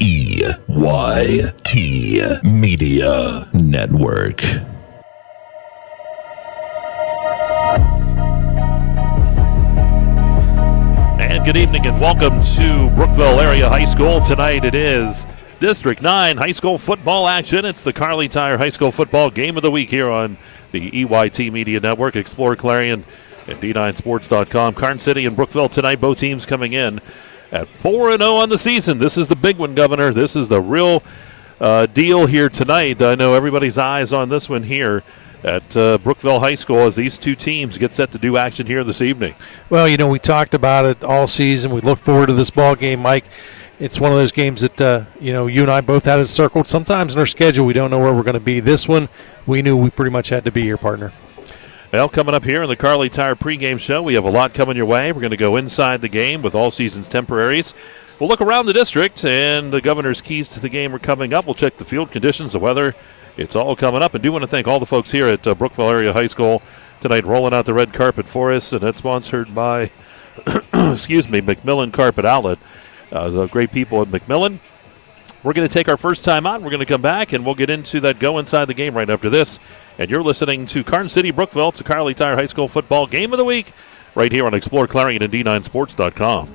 EYT Media Network. And good evening and welcome to Brookville Area High School. Tonight it is District 9 high school football action. It's the Kerle Tire High School football game of the week here on the EYT Media Network, exploreClarion, and D9Sports.com. Karns City and Brookville tonight, both teams coming in at 4-0 on the season. This is the big one, Governor. This is the real deal here tonight. I know everybody's eyes on this one here at Brookville High School as these two teams get set to do action here this evening. Well, you know, we talked about it all season. We look forward to this ball game, Mike. It's one of those games that, you and I both had it circled. Sometimes in our schedule we don't know where we're going to be. This one, we knew we pretty much had to be here, partner. Well, coming up here in the Kerle Tire pregame show, we have a lot coming your way. We're going to go inside the game with all season's temporaries. We'll look around the district, and the governor's keys to the game are coming up. We'll check the field conditions, the weather. It's all coming up. And do want to thank all the folks here at Brookville Area High School tonight rolling out the red carpet for us, and that's sponsored by, McMillan Carpet Outlet. The great people at McMillan. We're going to take our first time out, and we're going to come back, and we'll get into that go inside the game right after this. And you're listening to Karns City, Brookville. It's the Kerle Tire High School football game of the week right here on exploreClarion and D9Sports.com.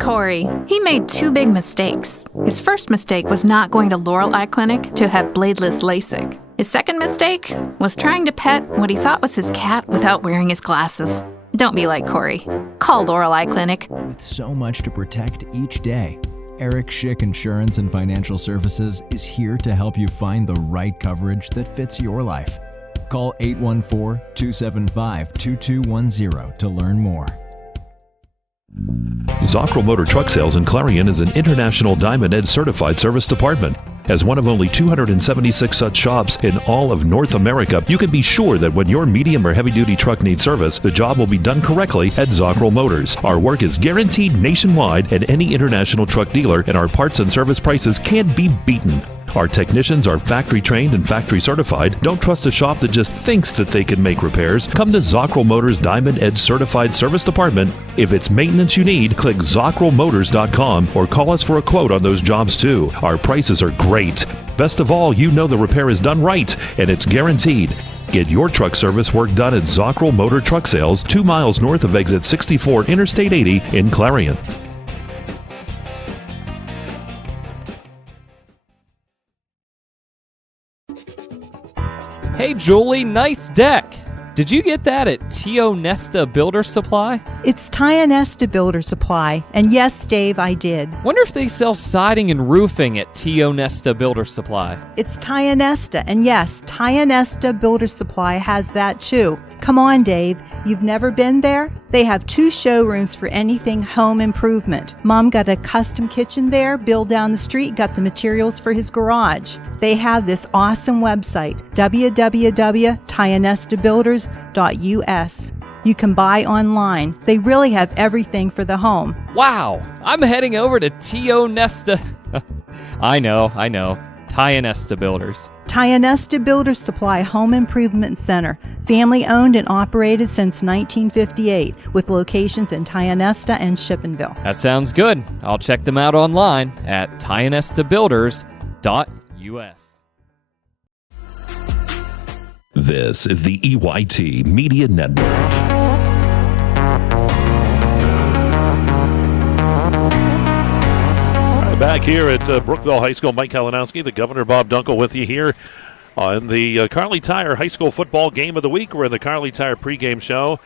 Corey. He made two big mistakes. His first mistake was not going to Laurel Eye Clinic to have bladeless LASIK. His second mistake was trying to pet what he thought was his cat without wearing his glasses. Don't be like Corey. Call Laurel Eye Clinic. With so much to protect each day, Eric Schick Insurance and Financial Services is here to help you find the right coverage that fits your life. Call 814-275-2210 to learn more. Zockrell Motor Truck Sales in Clarion is an international Diamond Ed certified service department. As one of only 276 such shops in all of North America, you can be sure that when your medium or heavy-duty truck needs service, the job will be done correctly at Zockrell Motors. Our work is guaranteed nationwide at any international truck dealer, and our parts and service prices can't be beaten. Our technicians are factory trained and factory certified. Don't trust a shop that just thinks that they can make repairs. Come to Zockrell Motors Diamond Edge Certified Service Department. If it's maintenance you need, click ZockrellMotors.com or call us for a quote on those jobs too. Our prices are great. Best of all, you know the repair is done right and it's guaranteed. Get your truck service work done at Zockrell Motor Truck Sales, 2 miles north of exit 64 Interstate 80 in Clarion. Hey, Julie, nice deck. Did you get that at Tio Nesta Builder Supply? It's Tio Nesta Builder Supply. And yes, Dave, I did. Wonder if they sell siding and roofing at Tio Nesta Builder Supply. It's Tio Nesta. And yes, Tio Nesta Builder Supply has that too. Come on, Dave. You've never been there? They have 2 showrooms for anything home improvement. Mom got a custom kitchen there. Bill down the street got the materials for his garage. They have this awesome website, www.tionestabuilders.us. You can buy online. They really have everything for the home. Wow, I'm heading over to Tio Nesta. I know. Tio Nesta Builders. Tio Nesta Builders Supply Home Improvement Center. Family owned and operated since 1958 with locations in Tio Nesta and Shippenville. That sounds good. I'll check them out online at tionestabuilders.us. This is the EYT Media Network. Back here at Brookville High School, Mike Kalinowski, the Governor Bob Dunkel with you here on the Kerle Tire High School football game of the week. We're in the Kerle Tire pregame show.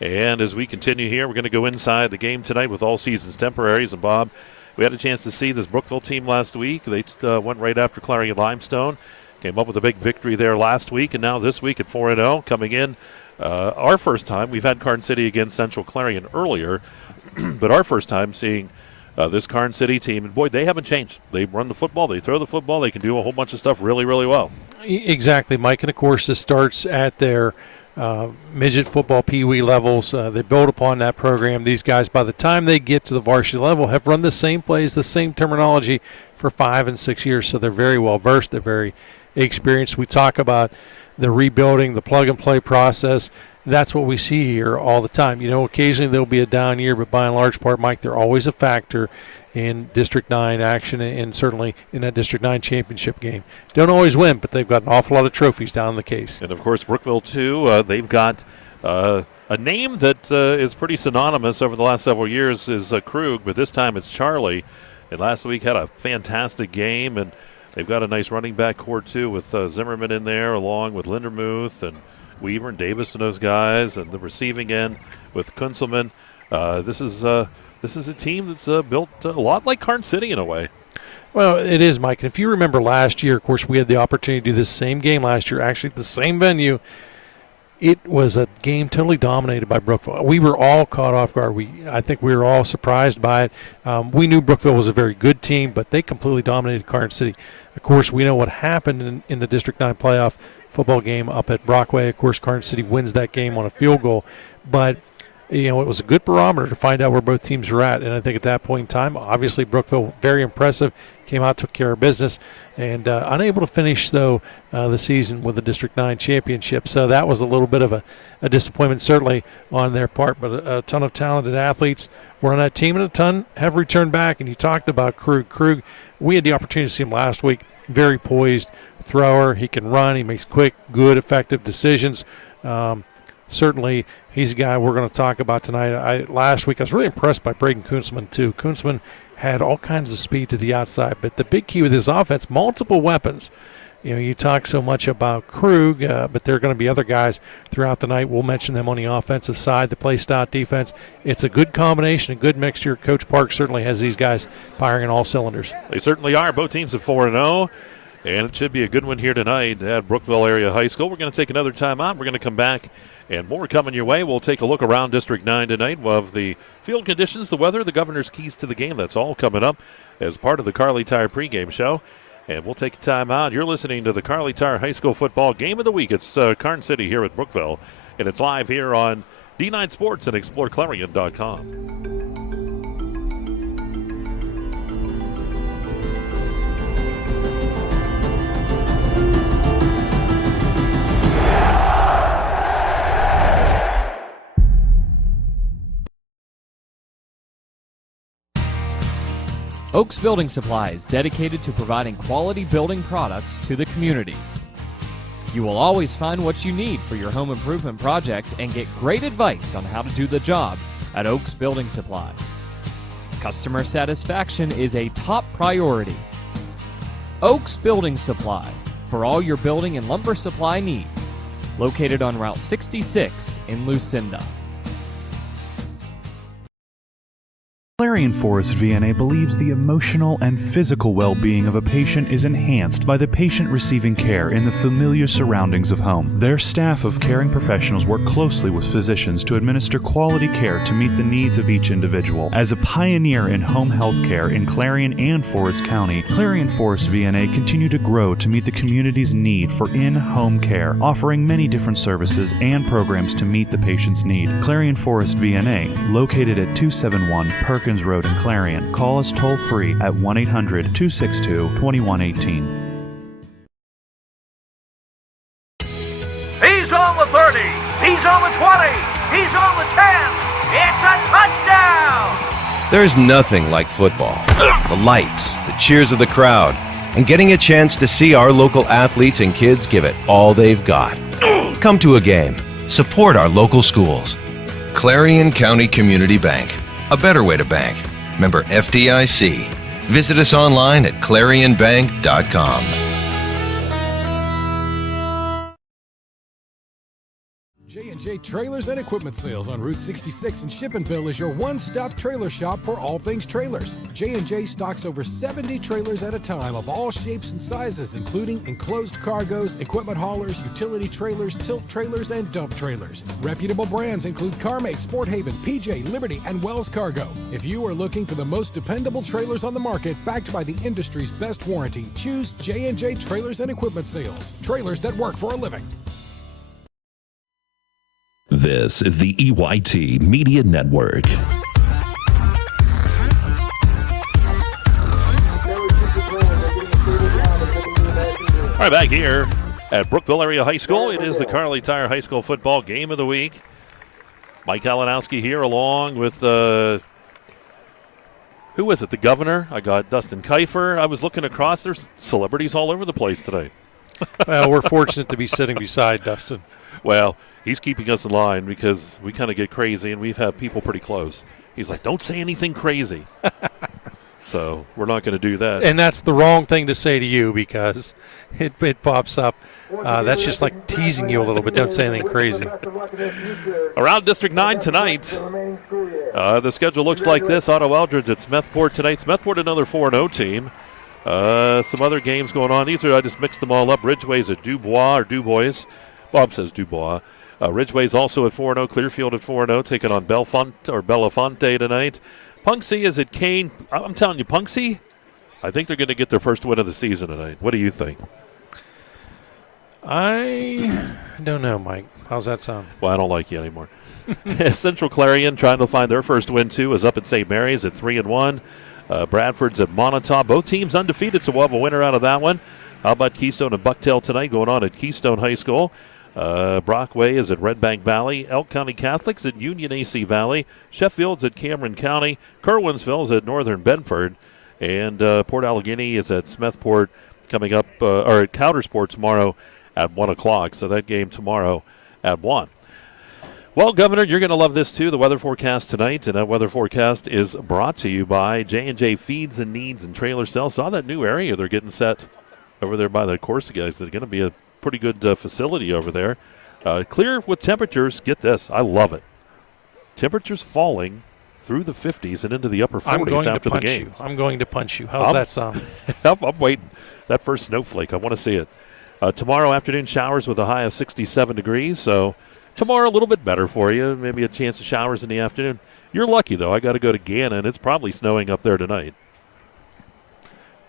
And as we continue here, we're going to go inside the game tonight with all season's temporaries. And Bob, we had a chance to see this Brookville team last week. They went right after Clarion Limestone. Came up with a big victory there last week, and now this week at 4-0, coming in our first time. We've had Karns City against Central Clarion earlier, but our first time seeing this Karns City team. And, boy, they haven't changed. They run the football. They throw the football. They can do a whole bunch of stuff really, really well. Exactly, Mike. And, of course, this starts at their midget football peewee levels. They build upon that program. These guys, by the time they get to the varsity level, have run the same plays, the same terminology for 5 and 6 years. So they're very well versed. They're very experienced. We talk about the rebuilding, the plug-and-play process. That's what we see here all the time. Occasionally there'll be a down year, but by and large part, Mike, they're always a factor in District 9 action and certainly in that District 9 championship game. Don't always win, but they've got an awful lot of trophies down in the case. And, of course, Brookville, too, they've got a name that is pretty synonymous over the last several years is Krug, but this time it's Charlie. And last week had a fantastic game, and they've got a nice running back core, too, with Zimmerman in there along with Lindermuth and Weaver and Davis and those guys, and the receiving end with Kunzelman. This is a team that's built a lot like Karns City in a way. Well, it is, Mike. And if you remember last year, of course, we had the opportunity to do this same game last year, actually at the same venue. It was a game totally dominated by Brookville. We were all caught off guard. I think we were all surprised by it. We knew Brookville was a very good team, but they completely dominated Karns City. Of course, we know what happened in the District 9 playoff football game up at Brockway. Of course, Karns City wins that game on a field goal. But, it was a good barometer to find out where both teams were at. And I think at that point in time, obviously Brookville, very impressive, came out, took care of business, and unable to finish, though, the season with the District 9 championship. So that was a little bit of a disappointment, certainly, on their part. But a ton of talented athletes were on that team, and a ton have returned back. And you talked about Krug. Krug, we had the opportunity to see him last week. Very poised thrower. He can run. He makes quick, good, effective decisions. Certainly, he's a guy we're going to talk about tonight. Last week, I was really impressed by Braden Kunzelman, too. Kunzelman had all kinds of speed to the outside, but the big key with his offense, multiple weapons. You talk so much about Krug, but there are going to be other guys throughout the night. We'll mention them on the offensive side, the play style defense. It's a good combination, a good mixture. Coach Park certainly has these guys firing on all cylinders. They certainly are. Both teams at 4-0. And it should be a good one here tonight at Brookville Area High School. We're going to take another timeout. We're going to come back, and more coming your way. We'll take a look around District 9 tonight of the field conditions, the weather, the governor's keys to the game. That's all coming up as part of the Carly Tire pregame show. And we'll take a timeout. You're listening to the Carly Tire High School football game of the week. It's Karns City here at Brookville, and it's live here on D9 Sports and exploreClarion.com. Oaks Building Supply is dedicated to providing quality building products to the community. You will always find what you need for your home improvement project and get great advice on how to do the job at Oaks Building Supply. Customer satisfaction is a top priority. Oaks Building Supply, for all your building and lumber supply needs. Located on Route 66 in Lucinda. Clarion Forest VNA believes the emotional and physical well-being of a patient is enhanced by the patient receiving care in the familiar surroundings of home. Their staff of caring professionals work closely with physicians to administer quality care to meet the needs of each individual. As a pioneer in home health care in Clarion and Forest County, Clarion Forest VNA continue to grow to meet the community's need for in-home care, offering many different services and programs to meet the patient's need. Clarion Forest VNA, located at 271 Perkins Road in Clarion. Call us toll-free at 1-800-262-2118. He's on the 30. He's on the 20. He's on the 10. It's a touchdown! There's nothing like football. The lights, the cheers of the crowd, and getting a chance to see our local athletes and kids give it all they've got. Come to a game. Support our local schools. Clarion County Community Bank. A better way to bank. Member FDIC. Visit us online at ClarionBank.com. J&J Trailers and Equipment Sales on Route 66 in Shippensville is your one-stop trailer shop for all things trailers. J&J stocks over 70 trailers at a time of all shapes and sizes, including enclosed cargos, equipment haulers, utility trailers, tilt trailers, and dump trailers. Reputable brands include CarMate, Sport Haven, PJ, Liberty, and Wells Cargo. If you are looking for the most dependable trailers on the market, backed by the industry's best warranty, choose J&J Trailers and Equipment Sales. Trailers that work for a living. This is the EYT Media Network. All right, back here at Brookville Area High School, it is the Karli Tire High School Football Game of the Week. Mike Kalinowski here along with, who is it, the governor? I got Dustin Kiefer. I was looking across. There's celebrities all over the place today. Well, we're fortunate to be sitting beside Dustin. Well, he's keeping us in line because we kind of get crazy, and we've had people pretty close. He's like, don't say anything crazy. So we're not going to do that. And that's the wrong thing to say to you because it pops up. That's just like teasing you a little bit. Don't say anything crazy. Around District 9 tonight, the schedule looks like this. Otto Eldridge at Smethport tonight. Smethport, another 4-0 team. Some other games going on. I just mixed them all up. Ridgeway's at Dubois. Bob says Dubois. Ridgeway's also at 4-0. Clearfield at 4-0, taking on Belafonte tonight. Punxsy is at Kane. I'm telling you, Punxsy, I think they're going to get their first win of the season tonight. What do you think? I don't know, Mike. How's that sound? Well, I don't like you anymore. Central Clarion, trying to find their first win, too, is up at St. Mary's at 3-1. Bradford's at Montauk. Both teams undefeated, so we'll have a winner out of that one. How about Keystone and Bucktail tonight going on at Keystone High School? Brockway is at Red Bank Valley. Elk County Catholics at Union AC Valley. Sheffield's at Cameron County. Kerwinsville's at Northern Bedford. And Port Allegheny is at Smethport coming up, or at Coudersport tomorrow at 1 o'clock. So that game tomorrow at 1. Well, Governor, you're going to love this too, the weather forecast tonight. And that weather forecast is brought to you by J&J Feeds and Needs and Trailer Sales. Saw that new area they're getting set over there by the Corsa guys. It's going to be a pretty good facility over there. Clear with temperatures. Get this. I love it. Temperatures falling through the 50s and into the upper 40s after the game. I'm going to punch you. How's that sound? I'm waiting. That first snowflake, I want to see it. Tomorrow afternoon showers with a high of 67 degrees. So tomorrow a little bit better for you. Maybe a chance of showers in the afternoon. You're lucky, though. I got to go to Gannon. It's probably snowing up there tonight.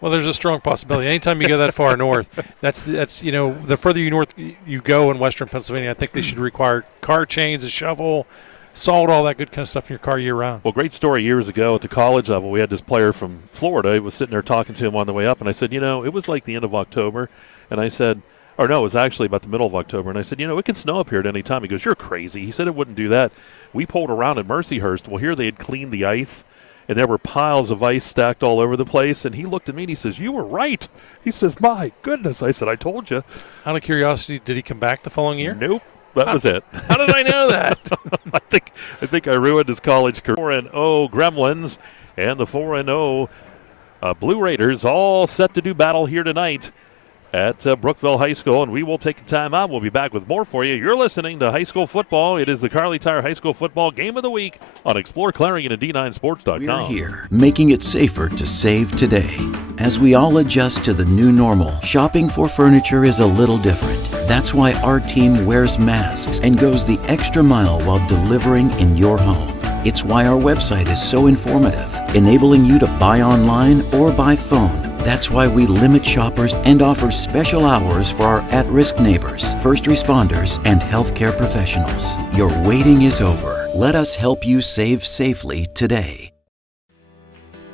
Well, there's a strong possibility. Anytime you go that far north, that's the further north you go in western Pennsylvania, I think they should require car chains, a shovel, salt, all that good kind of stuff in your car year-round. Well, great story years ago at the college level. We had this player from Florida. I was sitting there talking to him on the way up, and I said, it was like the end of October. And I said, it was actually about the middle of October. And I said, it can snow up here at any time. He goes, you're crazy. He said it wouldn't do that. We pulled around in Mercyhurst. Well, here they had cleaned the ice. And there were piles of ice stacked all over the place. And he looked at me and he says, you were right. He says, my goodness. I said, I told you. Out of curiosity, did he come back the following year? Nope. That was it. How did I know that? I think I ruined his college career. 4-0 Gremlins and the 4-0 Blue Raiders all set to do battle here tonight at Brookville High School, and we will take a time out. We'll be back with more for you. You're listening to High School Football. It is the Karli Tire High School Football Game of the Week on ExploreClarion and D9Sports.com. We're here, making it safer to save today. As we all adjust to the new normal, shopping for furniture is a little different. That's why our team wears masks and goes the extra mile while delivering in your home. It's why our website is so informative, enabling you to buy online or by phone. That's why we limit shoppers and offer special hours for our at-risk neighbors, first responders, and healthcare professionals. Your waiting is over. Let us help you save safely today.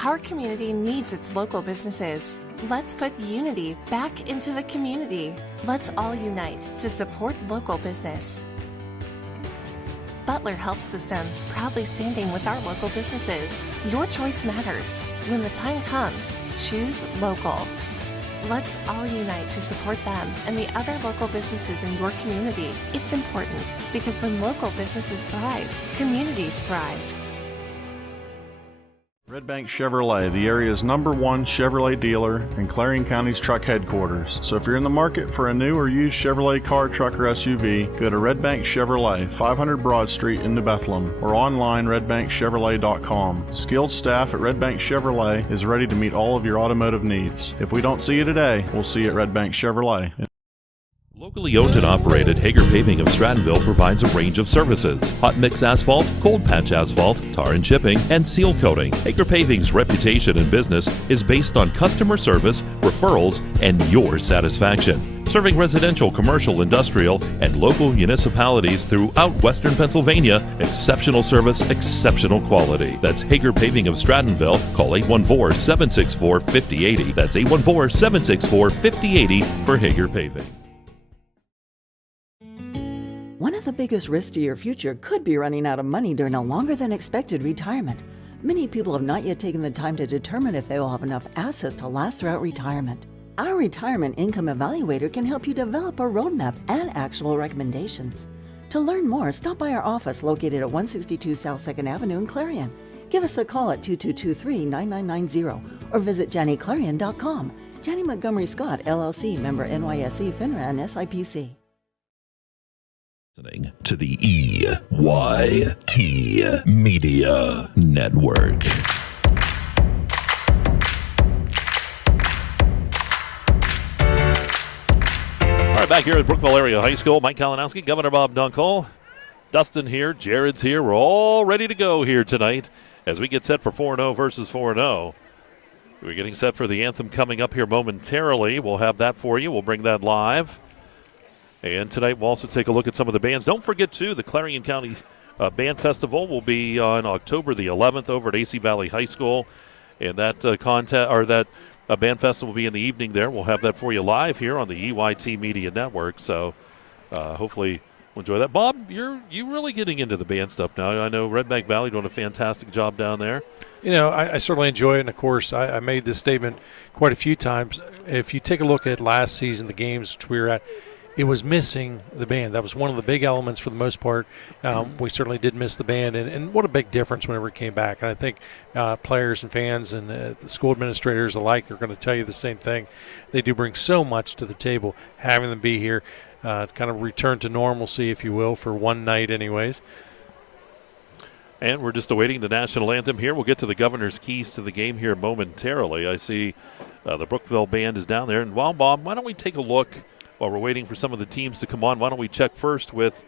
Our community needs its local businesses. Let's put unity back into the community. Let's all unite to support local business. Butler Health System, proudly standing with our local businesses. Your choice matters. When the time comes, choose local. Let's all unite to support them and the other local businesses in your community. It's important because when local businesses thrive, communities thrive. Red Bank Chevrolet, the area's #1 Chevrolet dealer and Clarion County's truck headquarters. So if you're in the market for a new or used Chevrolet car, truck, or SUV, go to Red Bank Chevrolet, 500 Broad Street in New Bethlehem, or online redbankchevrolet.com. Skilled staff at Red Bank Chevrolet is ready to meet all of your automotive needs. If we don't see you today, we'll see you at Red Bank Chevrolet. Locally owned and operated, Hager Paving of Strattonville provides a range of services: hot mix asphalt, cold patch asphalt, tar and chipping, and seal coating. Hager Paving's reputation in business is based on customer service, referrals, and your satisfaction. Serving residential, commercial, industrial, and local municipalities throughout Western Pennsylvania, exceptional service, exceptional quality. That's Hager Paving of Strattonville. Call 814-764-5080. That's 814-764-5080 for Hager Paving. One of the biggest risks to your future could be running out of money during a longer than expected retirement. Many people have not yet taken the time to determine if they will have enough assets to last throughout retirement. Our Retirement Income Evaluator can help you develop a roadmap and actionable recommendations. To learn more, stop by our office located at 162 South 2nd Avenue in Clarion. Give us a call at 2223-9990 or visit JannyClarion.com. Janney Montgomery Scott, LLC, member NYSE, FINRA, and SIPC. Listening to the EYT Media Network. All right, back here at Brookville Area High School, Mike Kalinowski, Governor Bob Dunkel, Dustin here, Jared's here. We're all ready to go here tonight as we get set for 4-0 versus 4-0. We're getting set for the anthem coming up here momentarily. We'll have that for you. We'll bring that live. And tonight we'll also take a look at some of the bands. Don't forget, too, the Clarion County Band Festival will be on October the 11th over at AC Valley High School. And that band festival will be in the evening there. We'll have that for you live here on the EYT Media Network. So hopefully we'll enjoy that. Bob, you're really getting into the band stuff now. I know Red Bank Valley doing a fantastic job down there. You know, I certainly enjoy it, and, of course, I made this statement quite a few times. If you take a look at last season, the games which we were at, it was missing the band. That was one of the big elements for the most part. We certainly did miss the band, and what a big difference whenever it came back. And I think players and fans and the school administrators alike are going to tell you the same thing. They do bring so much to the table, having them be here to kind of return to normalcy, if you will, for one night anyways. And we're just awaiting the national anthem here. We'll get to the governor's keys to the game here momentarily. I see the Brookville band is down there. And Bob, why don't we take a look while we're waiting for some of the teams to come on? Why don't we check first with,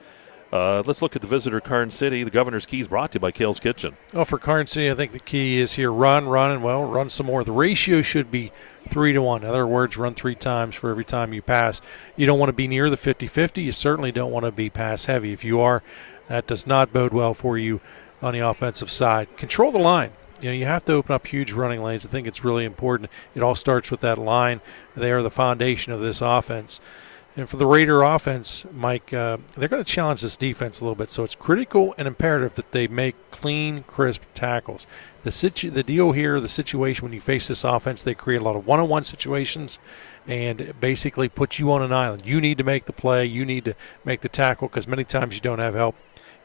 let's look at the visitor, Karns City. The governor's keys brought to you by Kale's Kitchen. Well, for Karns City, I think the key is here, run, and, well, run some more. The ratio should be 3-1. In other words, run 3 times for every time you pass. You don't want to be near the 50-50. You certainly don't want to be pass heavy. If you are, that does not bode well for you on the offensive side. Control the line. You know, you have to open up huge running lanes. I think it's really important. It all starts with that line. They are the foundation of this offense. And for the Raider offense, Mike, they're going to challenge this defense a little bit. So it's critical and imperative that they make clean, crisp tackles. The deal here, the situation when you face this offense, they create a lot of one-on-one situations and basically put you on an island. You need to make the play. You need to make the tackle because many times you don't have help.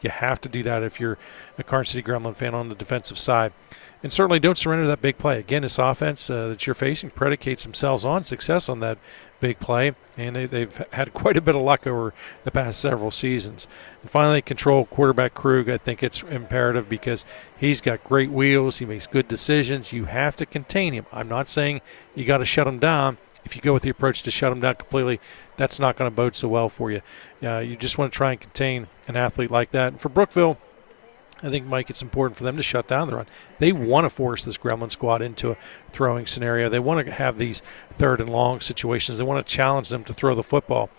You have to do that if you're a Karns City Gremlin fan on the defensive side. And certainly don't surrender that big play. Again, this offense that you're facing predicates themselves on success on that big play, and they've had quite a bit of luck over the past several seasons. And finally, control quarterback Krug. I think it's imperative because he's got great wheels. He makes good decisions. You have to contain him. I'm not saying you got to shut him down. If you go with the approach to shut him down completely, that's not going to bode so well for you. You just want to try and contain an athlete like that. And for Brookville, I think, Mike, it's important for them to shut down the run. They want to force this Gremlin squad into a throwing scenario. They want to have these 3rd and long situations. They want to challenge them to throw the football.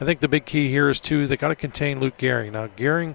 I think the big key here is, too, they got to contain Luke Gehring. Now, Gehring,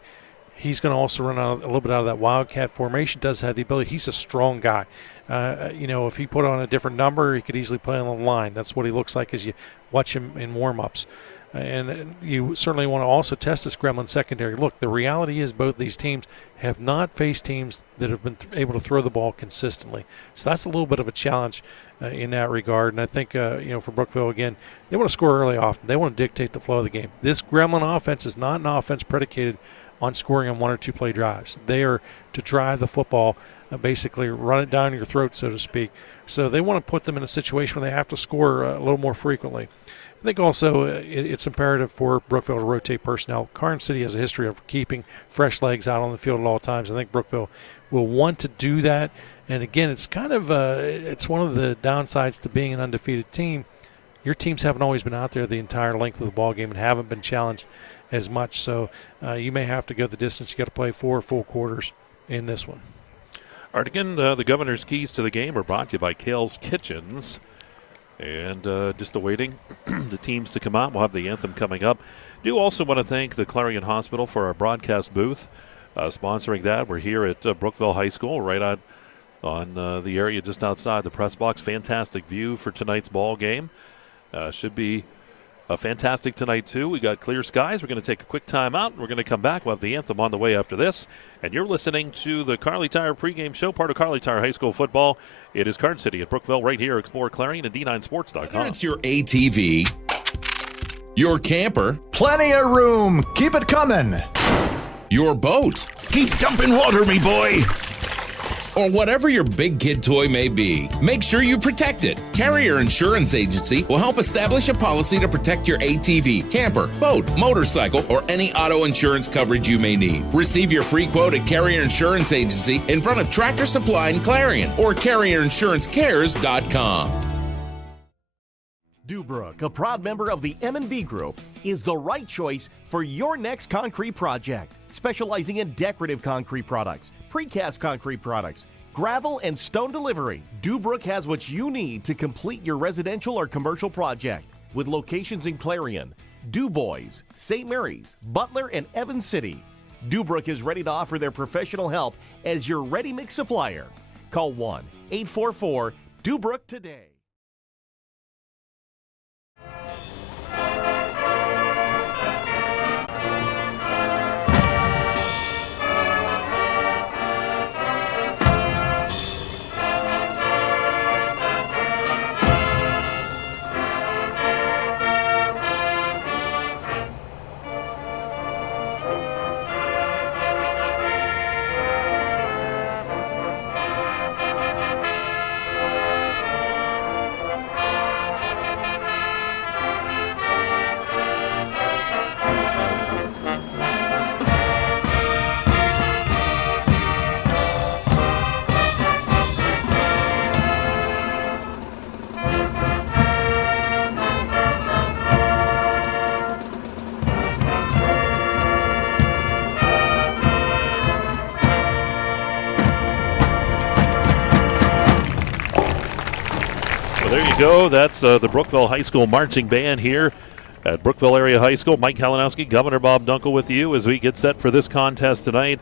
he's going to also run a little bit out of that Wildcat formation, does have the ability. He's a strong guy. If he put on a different number, he could easily play on the line. That's what he looks like as you watch him in warm-ups. And you certainly want to also test this Gremlin secondary. Look, the reality is both these teams have not faced teams that have been able to throw the ball consistently. So that's a little bit of a challenge in that regard. And I think, for Brookville, again, they want to score early often. They want to dictate the flow of the game. This Gremlin offense is not an offense predicated on scoring on 1 or 2 play drives. They are to drive the football basically run it down your throat, so to speak. So they want to put them in a situation where they have to score a little more frequently. I think also it's imperative for Brookville to rotate personnel. Karns City has a history of keeping fresh legs out on the field at all times. I think Brookville will want to do that. And again, it's kind of it's one of the downsides to being an undefeated team. Your teams haven't always been out there the entire length of the ball game and haven't been challenged as much. So you may have to go the distance. You got to play 4 full quarters in this one. All right, again, the Governor's keys to the game are brought to you by Kerle's Kitchens. And just awaiting the teams to come out. We'll have the anthem coming up. Do also want to thank the Clarion Hospital for our broadcast booth, sponsoring that. We're here at Brookville High School, right on the area just outside the press box. Fantastic view for tonight's ball game. Should be fantastic tonight, too. We got clear skies. We're going to take a quick time out. We're going to come back. We'll have the anthem on the way after this. And you're listening to the Carly Tire pregame show, part of Carly Tire High School football. It is Karns City at Brookville right here. Explore Clarion and D9Sports.com. Whether it's your ATV, your camper, plenty of room. Keep it coming. Your boat. Keep dumping water, me boy. Or whatever your big kid toy may be, make sure you protect it. Carrier Insurance Agency will help establish a policy to protect your ATV, camper, boat, motorcycle, or any auto insurance coverage you may need. Receive your free quote at Carrier Insurance Agency in front of Tractor Supply and Clarion or ClarionInsuranceCares.com. Dubrook, a proud member of the M&B Group, is the right choice for your next concrete project. Specializing in decorative concrete products, precast concrete products, gravel, and stone delivery, Dubrook has what you need to complete your residential or commercial project. With locations in Clarion, DuBois, St. Mary's, Butler, and Evans City, Dubrook is ready to offer their professional help as your ready-mix supplier. Call 1-844-DUBROOK today. There you go. That's the Brookville High School marching band here at Brookville Area High School. Mike Kalinowski, Governor Bob Dunkel with you as we get set for this contest tonight.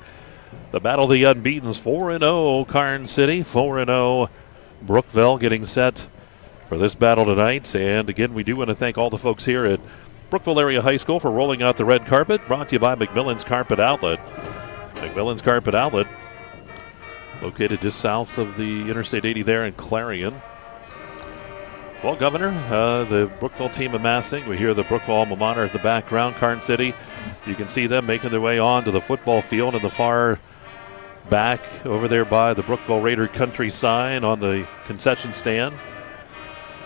The Battle of the Unbeatens, 4-0 Karns City, 4-0 Brookville getting set for this battle tonight. And again, we do want to thank all the folks here at Brookville Area High School for rolling out the red carpet, brought to you by McMillan's Carpet Outlet. McMillan's Carpet Outlet, located just south of the Interstate 80 there in Clarion. Well, Governor, the Brookville team amassing. We hear the Brookville alma mater at the background, Karns City. You can see them making their way on to the football field in the far back over there by the Brookville Raider Country sign on the concession stand.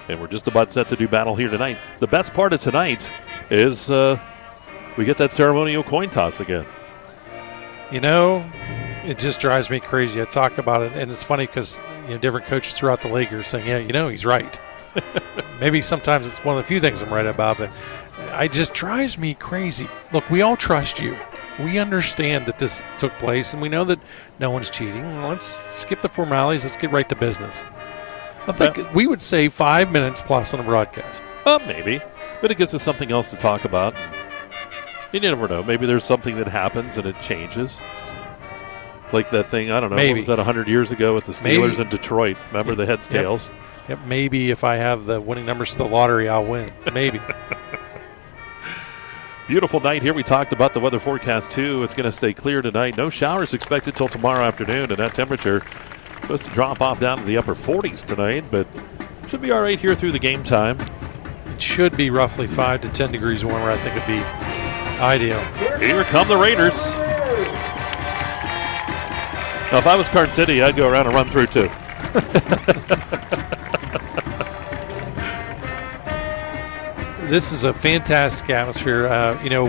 And we're just about set to do battle here tonight. The best part of tonight is we get that ceremonial coin toss again. You know, it just drives me crazy. I talk about it, and it's funny because different coaches throughout the league are saying, yeah, he's right. Maybe sometimes it's one of the few things I'm right about, but it just drives me crazy. Look, we all trust you. We understand that this took place, and we know that no one's cheating. Let's skip the formalities. Let's get right to business. I think we would save 5 minutes plus on a broadcast. Maybe, but it gives us something else to talk about. You never know. Maybe there's something that happens and it changes. Like that thing, I don't know, Maybe. What was that 100 years ago with the Steelers in Detroit? Remember the heads, tails? Yep, maybe if I have the winning numbers to the lottery, I'll win. Maybe. Beautiful night here. We talked about the weather forecast, too. It's going to stay clear tonight. No showers expected till tomorrow afternoon, and that temperature supposed to drop off down to the upper 40s tonight, but should be all right here through the game time. It should be roughly 5 to 10 degrees warmer. I think it'd be ideal. Here come the Raiders. Now, if I was Karns City, I'd go around and run through too. This is a fantastic atmosphere.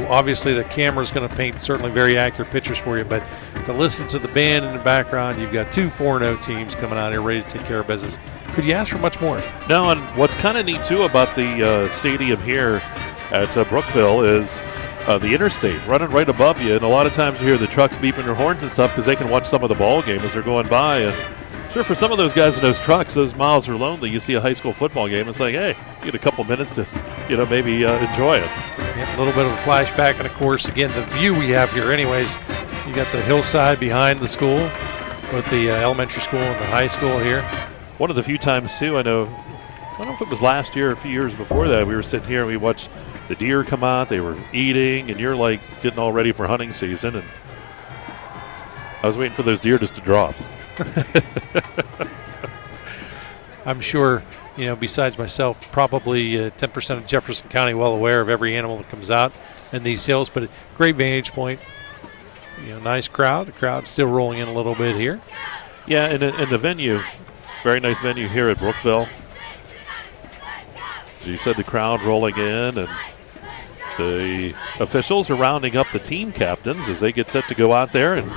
Obviously the camera's going to paint certainly very accurate pictures for you, but to listen to the band in the background, you've got 2 4-0 teams coming out here ready to take care of business. Could you ask for much more? No, and what's kind of neat too about the stadium here at Brookville is the interstate running right above you, and a lot of times you hear the trucks beeping their horns and stuff because they can watch some of the ball game as they're going by. And sure, for some of those guys in those trucks, those miles are lonely. You see a high school football game, it's like, hey, you get a couple minutes to, maybe enjoy it. Yeah, a little bit of a flashback, and of course, again, the view we have here anyways, you got the hillside behind the school, with the elementary school and the high school here. One of the few times, too, I don't know if it was last year or a few years before that, we were sitting here and we watched the deer come out, they were eating, and you're like getting all ready for hunting season, and I was waiting for those deer just to drop. I'm sure, besides myself, probably 10% of Jefferson County well aware of every animal that comes out in these hills, but a great vantage point. Nice crowd. The crowd's still rolling in a little bit here. Yeah, and the venue, very nice venue here at Brookville. As you said, the crowd rolling in, and the officials are rounding up the team captains as they get set to go out there and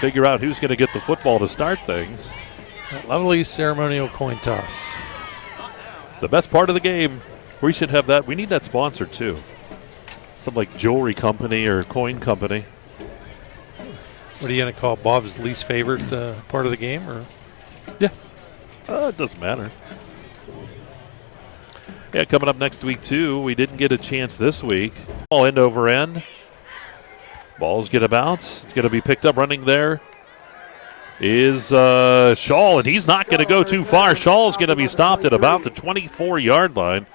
figure out who's going to get the football to start things. That lovely ceremonial coin toss. The best part of the game. We should have that. We need that sponsor too. Some like jewelry company or coin company. What are you going to call Bob's least favorite part of the game? Or yeah, it doesn't matter. Yeah, coming up next week too. We didn't get a chance this week. Ball end over end. Ball's going to bounce. It's going to be picked up. Running there is Shaw, and he's not going to go too far. Shaw's going to be stopped at about the 24-yard line,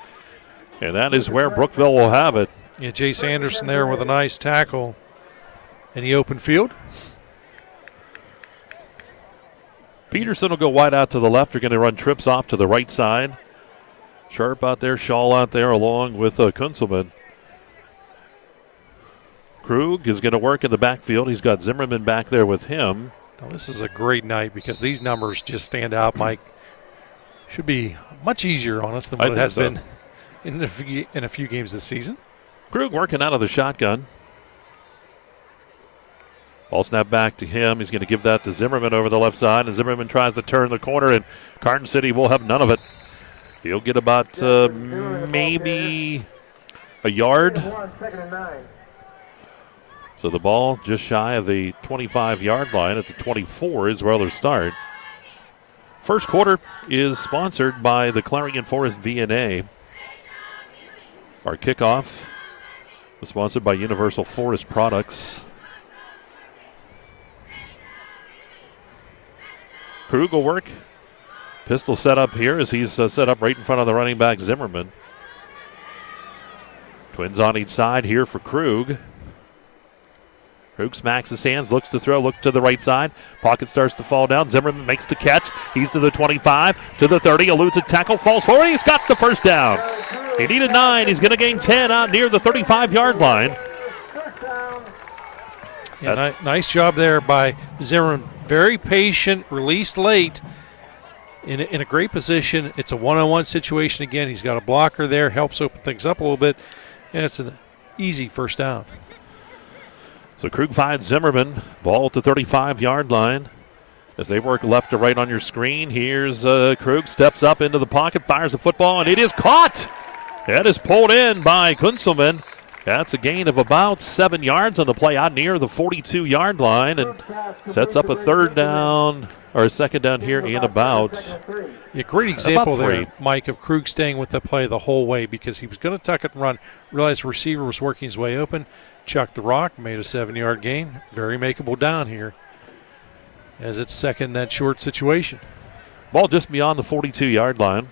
and that is where Brookville will have it. Yeah, Jace Anderson there with a nice tackle in the open field. Peterson will go wide out to the left. They're going to run trips off to the right side. Sharp out there, Shaw out there along with Kunzelman. Krug is going to work in the backfield. He's got Zimmerman back there with him. Now, this is a great night because these numbers just stand out, Mike. Should be much easier on us than what it has been in a few games this season. Krug working out of the shotgun. Ball snap back to him. He's going to give that to Zimmerman over the left side, and Zimmerman tries to turn the corner, and Karns City will have none of it. He'll get about maybe a yard. So the ball just shy of the 25-yard line at the 24 is where they'll start. First quarter is sponsored by the Clarion Forest V&A. Our kickoff was sponsored by Universal Forest Products. Krug will work. Pistol set up here as he's set up right in front of the running back Zimmerman. Twins on each side here for Krug. Krug smacks his hands, looks to throw, looks to the right side. Pocket starts to fall down. Zimmerman makes the catch. He's to the 25, to the 30, eludes a tackle, falls forward. He's got the first down. He needed 9. He's going to gain 10 out near the 35-yard line. Yeah, nice job there by Zimmerman. Very patient, released late. In a great position. It's a one-on-one situation again. He's got a blocker there, helps open things up a little bit, and it's an easy first down. So Krug finds Zimmerman, ball at the 35-yard line. As they work left to right on your screen, here's Krug, steps up into the pocket, fires the football, and it is caught. That is pulled in by Kunzelman. That's a gain of about 7 yards on the play out near the 42-yard line, and sets up a third down. Or a second down here and about. Yeah, great example there, Mike, of Krug staying with the play the whole way because he was going to tuck it and run. Realized the receiver was working his way open. Chucked the rock, made a 7-yard gain. Very makeable down here as it's second that short situation. Ball just beyond the 42-yard line.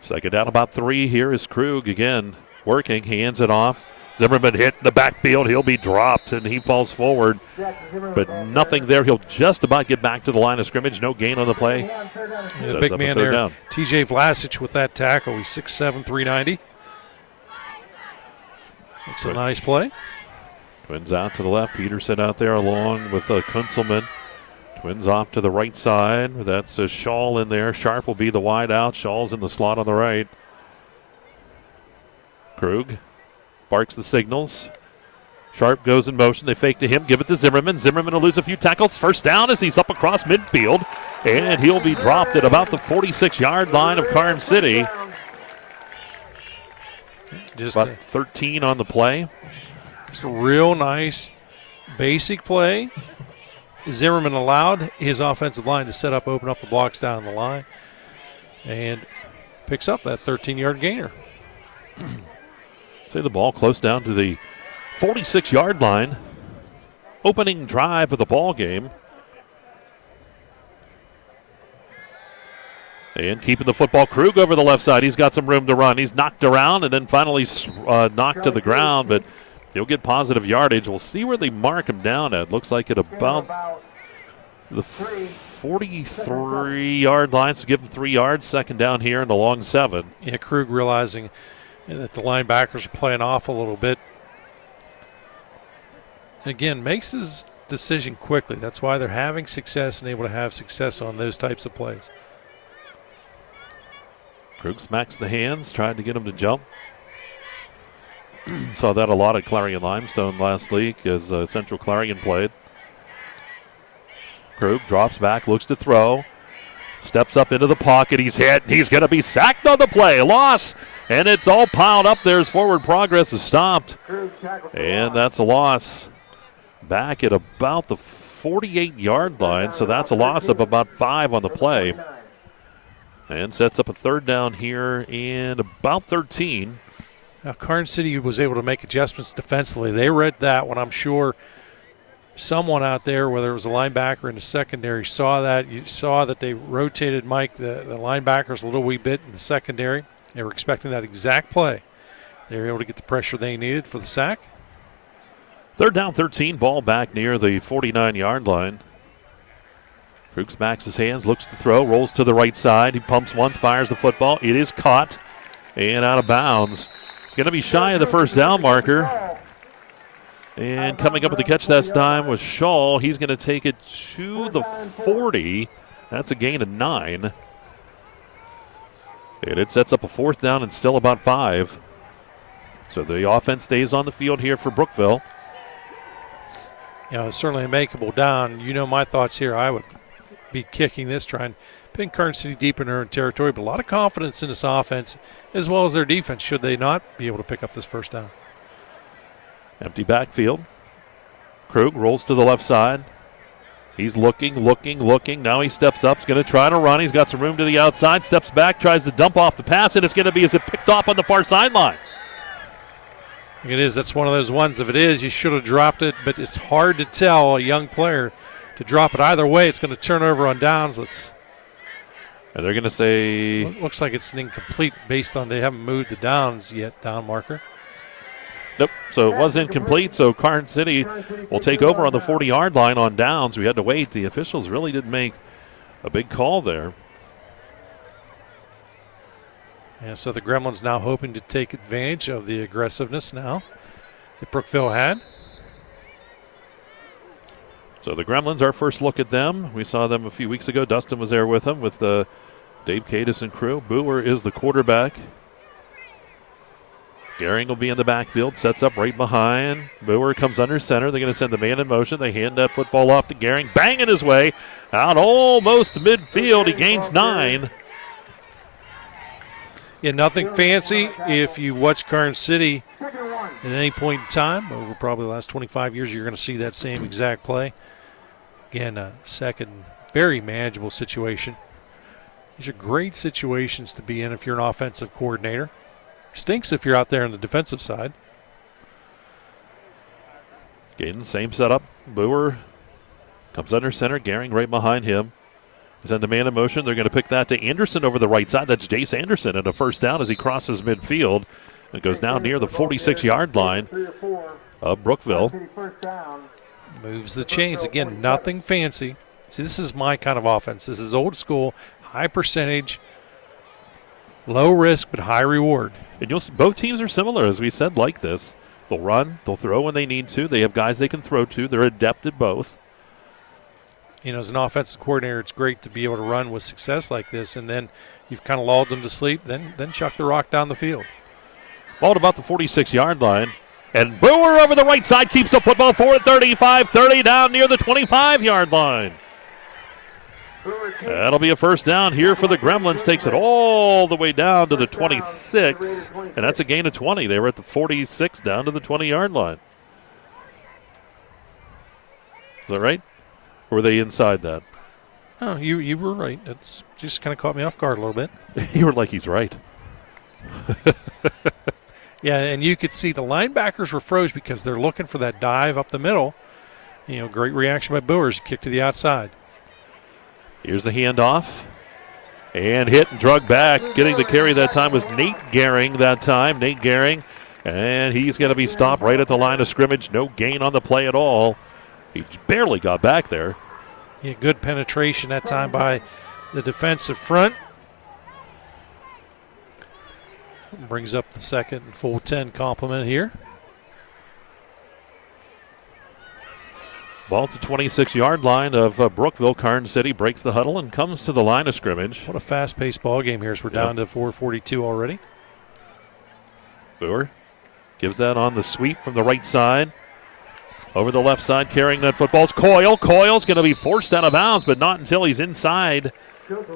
Second down about 3 here is Krug again working. Hands it off. Zimmerman hit in the backfield. He'll be dropped, and he falls forward. But nothing there. He'll just about get back to the line of scrimmage. No gain on the play. The big man there, down. TJ Vlasic with that tackle. He's 6'7", 390. Makes a nice play. Twins out to the left. Peterson out there along with Kunzelman. Twins off to the right side. That's Shaw in there. Sharp will be the wide out. Shaw's in the slot on the right. Krug barks the signals. Sharp goes in motion. They fake to him. Give it to Zimmerman. Zimmerman will lose a few tackles. First down as he's up across midfield. And he'll be dropped at about the 46-yard line of Karns City. Just about 13 on the play. Just a real nice basic play. Zimmerman allowed his offensive line to set up, open up the blocks down the line, and picks up that 13-yard gainer. Say the ball close down to the 46-yard line. Opening drive of the ball game. And keeping the football. Krug over the left side. He's got some room to run. He's knocked around and then finally knocked to the ground, but he'll get positive yardage. We'll see where they mark him down at. Looks like at about the 43-yard line, so give him 3 yards. Second down here in the long 7. Yeah, Krug realizing that the linebackers are playing off a little bit. Again, makes his decision quickly. That's why they're having success and able to have success on those types of plays. Krug smacks the hands, tried to get him to jump. Saw that a lot at Clarion Limestone last week as Central Clarion played. Krug drops back, looks to throw. Steps up into the pocket. He's hit. He's going to be sacked on the play. Loss. And it's all piled up there as forward progress is stopped. And that's a loss. Back at about the 48-yard line. So that's a loss of about 5 on the play. And sets up a third down here in about 13. Now, Karns City was able to make adjustments defensively. They read that when I'm sure someone out there, whether it was a linebacker in the secondary, saw that. You saw that they rotated Mike, the linebackers, a little wee bit in the secondary. They were expecting that exact play. They were able to get the pressure they needed for the sack. Third down 13, ball back near the 49-yard line. Krug smacks his hands, looks to throw, rolls to the right side. He pumps once, fires the football. It is caught and out of bounds. Going to be shy of the first down marker. And coming up with the catch this time was Shaw. He's going to take it to the 40. That's a gain of 9. And it sets up a fourth down and still about 5. So the offense stays on the field here for Brookville. You know, it's certainly a makeable down. You know my thoughts here. I would be kicking this, trying to pin Karns City deep in their own territory, but a lot of confidence in this offense as well as their defense should they not be able to pick up this first down. Empty backfield. Krug rolls to the left side. He's looking. Now he steps up. He's going to try to run. He's got some room to the outside. Steps back, tries to dump off the pass, and it's going to be as it picked off on the far sideline. It is. That's one of those ones. If it is, you should have dropped it, but it's hard to tell a young player to drop it. Either way, it's going to turn over on downs. And they're going to say... Looks like it's an incomplete based on they haven't moved the downs yet, down marker. Nope, so it was incomplete, so Karns City will take over on the 40-yard line on downs. We had to wait. The officials really did make a big call there. Yeah, so the Gremlins now hoping to take advantage of the aggressiveness now that Brookville had. So the Gremlins, our first look at them. We saw them a few weeks ago. Dustin was there with them with Dave Cadis and crew. Boer is the quarterback. Gehring will be in the backfield, sets up right behind. Boer comes under center. They're going to send the man in motion. They hand that football off to Gehring, banging his way out almost midfield. He gains 9. Yeah, nothing fancy. If you watch Karns City at any point in time, over probably the last 25 years, you're going to see that same exact play. Again, a second, very manageable situation. These are great situations to be in if you're an offensive coordinator. Stinks if you're out there on the defensive side. Again, same setup. Boer comes under center. Gehring right behind him. He's in the man in motion. They're going to pick that to Anderson over the right side. That's Jace Anderson and a first down as he crosses midfield. It goes down near the 46-yard line of Brookville. Moves the chains. Again, nothing fancy. See, this is my kind of offense. This is old school, high percentage, low risk but high reward. And you'll see both teams are similar, as we said, like this. They'll run. They'll throw when they need to. They have guys they can throw to. They're adept at both. As an offensive coordinator, it's great to be able to run with success like this, and then you've kind of lulled them to sleep, then chuck the rock down the field. Ball at about the 46-yard line. And Boer over the right side keeps the football for 35-30 down near the 25-yard line. That'll be a first down here for the Gremlins. Takes it all the way down to the 26, and that's a gain of 20. They were at the 46 down to the 20-yard line. Is that right? Or were they inside that? Oh, you were right. It's just kind of caught me off guard a little bit. You were like, he's right. Yeah, and you could see the linebackers were froze because they're looking for that dive up the middle. Great reaction by Boers. Kick to the outside. Here's the handoff. And hit and drug back. Getting the carry that time was Nate Gehring that time. Nate Gehring. And he's going to be stopped right at the line of scrimmage. No gain on the play at all. He barely got back there. Yeah, good penetration that time by the defensive front. Brings up the second and full 10 complement here. Ball at the 26-yard line of Brookville. Karns City breaks the huddle and comes to the line of scrimmage. What a fast-paced ball game here as we're down to 4:42 already. Boer gives that on the sweep from the right side. Over the left side, carrying that football's Coyle. Coyle's going to be forced out of bounds, but not until he's inside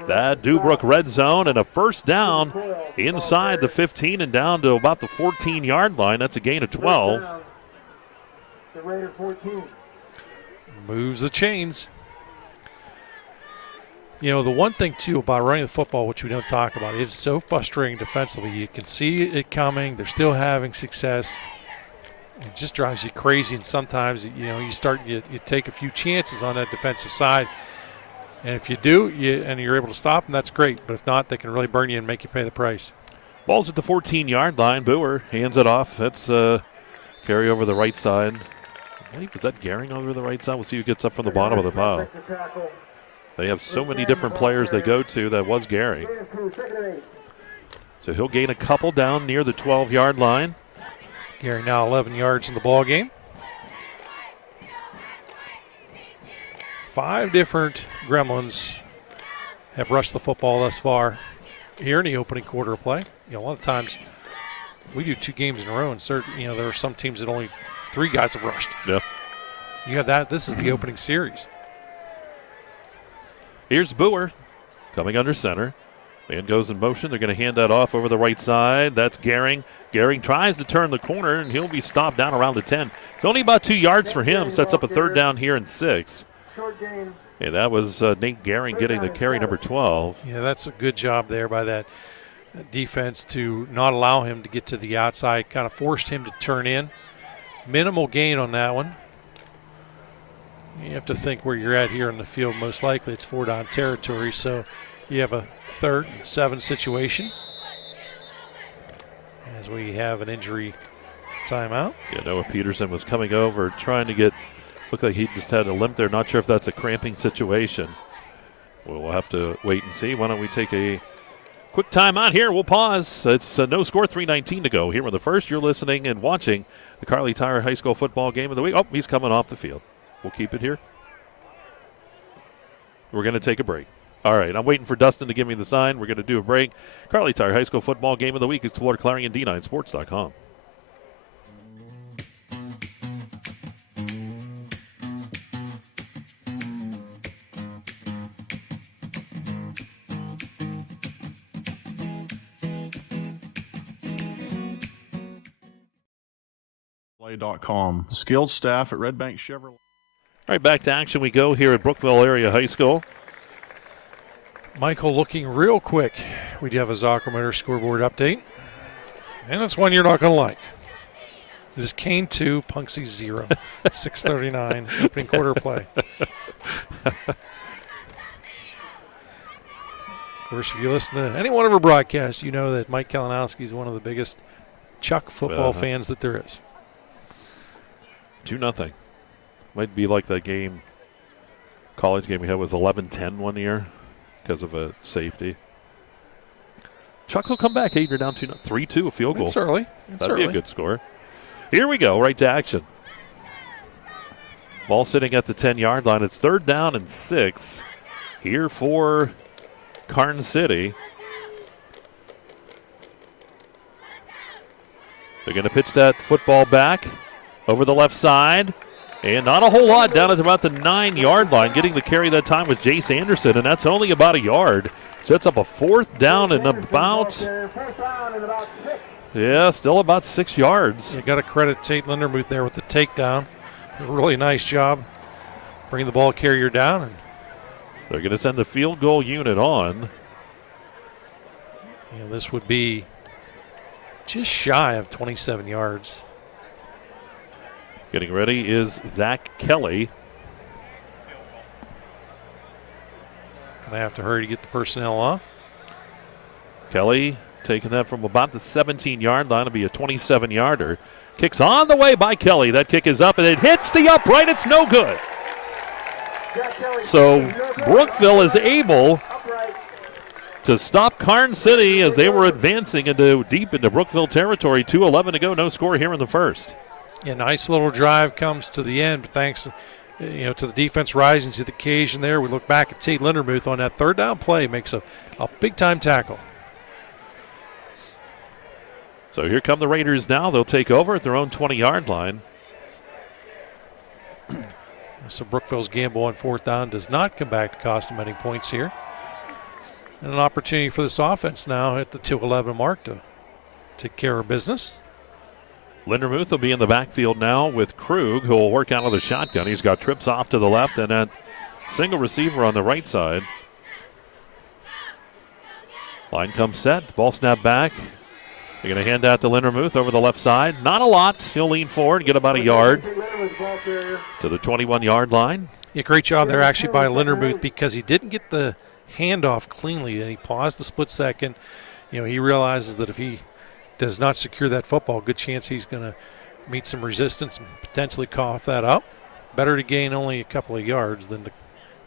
that Dubrook red zone, and a first down inside the 15 and down to about the 14-yard line. That's a gain of 12. Moves the chains. The one thing, too, about running the football, which we don't talk about, it's so frustrating defensively. You can see it coming. They're still having success. It just drives you crazy, and sometimes, you take a few chances on that defensive side. And if you do, and you're able to stop them, that's great. But if not, they can really burn you and make you pay the price. Ball's at the 14-yard line. Boer hands it off. That's carry over the right side. I believe, was that Gehring over the right side? We'll see who gets up from the bottom of the pile. They have so many different players they go to. That was Gehring. So he'll gain a couple down near the 12-yard line. Gehring now 11 yards in the ball game. 5 different Gremlins have rushed the football thus far here in the opening quarter of play. A lot of times we do 2 games in a row, and there are some teams that only 3 guys have rushed. Yeah. You have that. This is the opening series. Here's Boer coming under center. Man goes in motion. They're going to hand that off over the right side. That's Gehring. Gehring tries to turn the corner, and he'll be stopped down around the 10. It's only about 2 yards for him. Sets up a third down here and 6. Yeah, that was Nate Gehring getting the carry, number 12. Yeah, that's a good job there by that defense to not allow him to get to the outside. Kind of forced him to turn in. Minimal gain on that one. You have to think where you're at here in the field. Most likely it's 4-down territory, so you have a 3rd and 7 situation as we have an injury timeout. Yeah, Noah Peterson was coming over trying to get, looked like he just had a limp there. Not sure if that's a cramping situation. We'll have to wait and see. Why don't we take a quick timeout here? We'll pause. It's no score, 3:19 to go here in the first. You're listening and watching the Karli Tire High School football game of the week. Oh, he's coming off the field. We'll keep it here. We're going to take a break. All right, I'm waiting for Dustin to give me the sign. We're going to do a break. Karli Tire High School football game of the week. Explore Clarion D9Sports.com. Play.com. Skilled staff at Red Bank Chevrolet. All right, back to action we go here at Brookville Area High School. Michael looking real quick. We do have a Zochrometer scoreboard update. And it's one you're not going to like. It is Kane 2, Punksy 0. 6:39, opening quarter play. Of course, if you listen to any one of our broadcasts, you know that Mike Kalinowski is one of the biggest Chuck football fans that there is. 2-0. Might be like that game, college game we had was 11-10 one year because of a safety. Chuck will come back. Hey, you're down 3-2, a field goal. It's early. That'd be a good score. Here we go, right to action. Ball sitting at the 10-yard line. It's 3rd down and 6 here for Karns City. They're going to pitch that football back over the left side. And not a whole lot down at about the 9-yard line. Getting the carry that time with Jace Anderson, and that's only about a yard. Sets up a 4th down and about, still about 6 yards. You got to credit Tate Lindermuth there with the takedown. A really nice job bringing the ball carrier down. And they're going to send the field goal unit on. This would be just shy of 27 yards. Getting ready is Zach Kelly. Gonna have to hurry to get the personnel on. Kelly taking that from about the 17-yard line. It'll be a 27-yarder. Kicks on the way by Kelly. That kick is up, and it hits the upright. It's no good. So Brookville is able to stop Karns City as they were advancing deep into Brookville territory. 2:11 to go. No score here in the first. A nice little drive comes to the end, thanks to the defense rising to the occasion there. We look back at Tate Lindermuth on that 3rd down play, makes a big-time tackle. So here come the Raiders now. They'll take over at their own 20-yard line. So Brookville's gamble on 4th down does not come back to cost them any points here. And an opportunity for this offense now at the 2:11 mark to take care of business. Lindermuth will be in the backfield now with Krug, who will work out of the shotgun. He's got trips off to the left and a single receiver on the right side. Line comes set. Ball snap back. They're going to hand out to Lindermuth over the left side. Not a lot. He'll lean forward and get about a yard to the 21-yard line. Yeah, great job there actually by Lindermuth because he didn't get the handoff cleanly, and he paused a split second. He realizes that if he does not secure that football, good chance he's going to meet some resistance and potentially cough that up. Better to gain only a couple of yards than to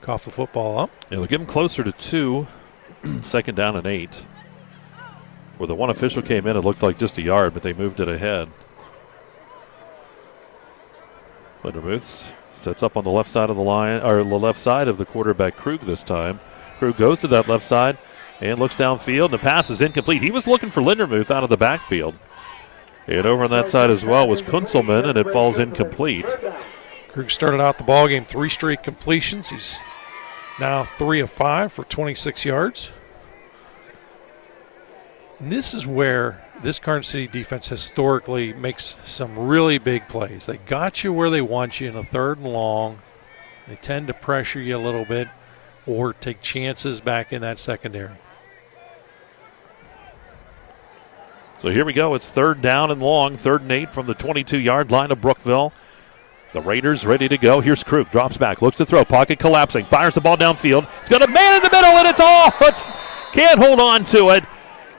cough the football up. Yeah, they'll give him closer to 2, 2nd down and 8. Where the one official came in, it looked like just a yard, but they moved it ahead. Lindermuth sets up on the left side of the line, or the left side of the quarterback Krug this time. Krug goes to that left side and looks downfield, and the pass is incomplete. He was looking for Lindermuth out of the backfield. And over on that side as well was Kunzelman, and it falls incomplete. Krug started out the ball game 3 straight completions. He's now 3 of 5 for 26 yards. And this is where this Karns City defense historically makes some really big plays. They got you where they want you in a 3rd and long. They tend to pressure you a little bit or take chances back in that secondary. So here we go. It's 3rd down and long, 3rd and 8 from the 22-yard line of Brookville. The Raiders ready to go. Here's Krug, drops back, looks to throw, pocket collapsing, fires the ball downfield. He's got a man in the middle, and can't hold on to it.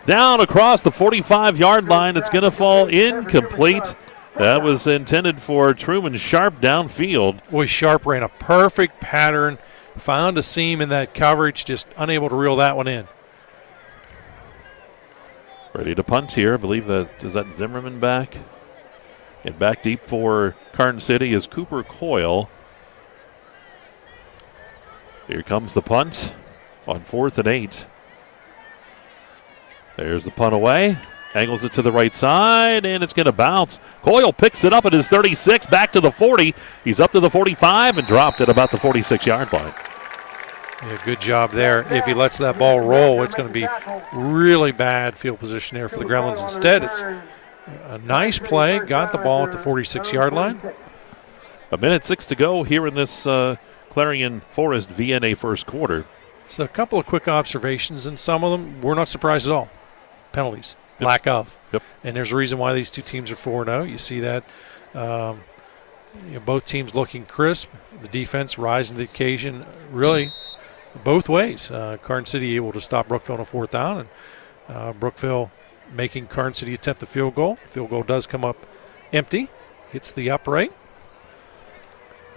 Down across the 45-yard line. It's going to fall incomplete. That was intended for Truman Sharp downfield. Boy, Sharp ran a perfect pattern, found a seam in that coverage, just unable to reel that one in. Ready to punt here. I believe is that Zimmerman back? And back deep for Karns City is Cooper Coyle. Here comes the punt on 4th and 8. There's the punt away. Angles it to the right side, and it's going to bounce. Coyle picks it up at his 36, back to the 40. He's up to the 45 and dropped at about the 46-yard line. Yeah, good job there. If he lets that ball roll, it's going to be really bad field position there for the Gremlins. Instead, it's a nice play. Got the ball at the 46-yard line. 1:06 to go here in this Clarion Forest VNA first quarter. So a couple of quick observations, and some of them we're not surprised at all. Penalties, lack of. Yep. And there's a reason why these two teams are 4-0. You see that. Both teams looking crisp. The defense rising to the occasion, really both ways. Karns City able to stop Brookville on a 4th down, and Brookville making Karns City attempt the field goal. Field goal does come up empty, hits the upright.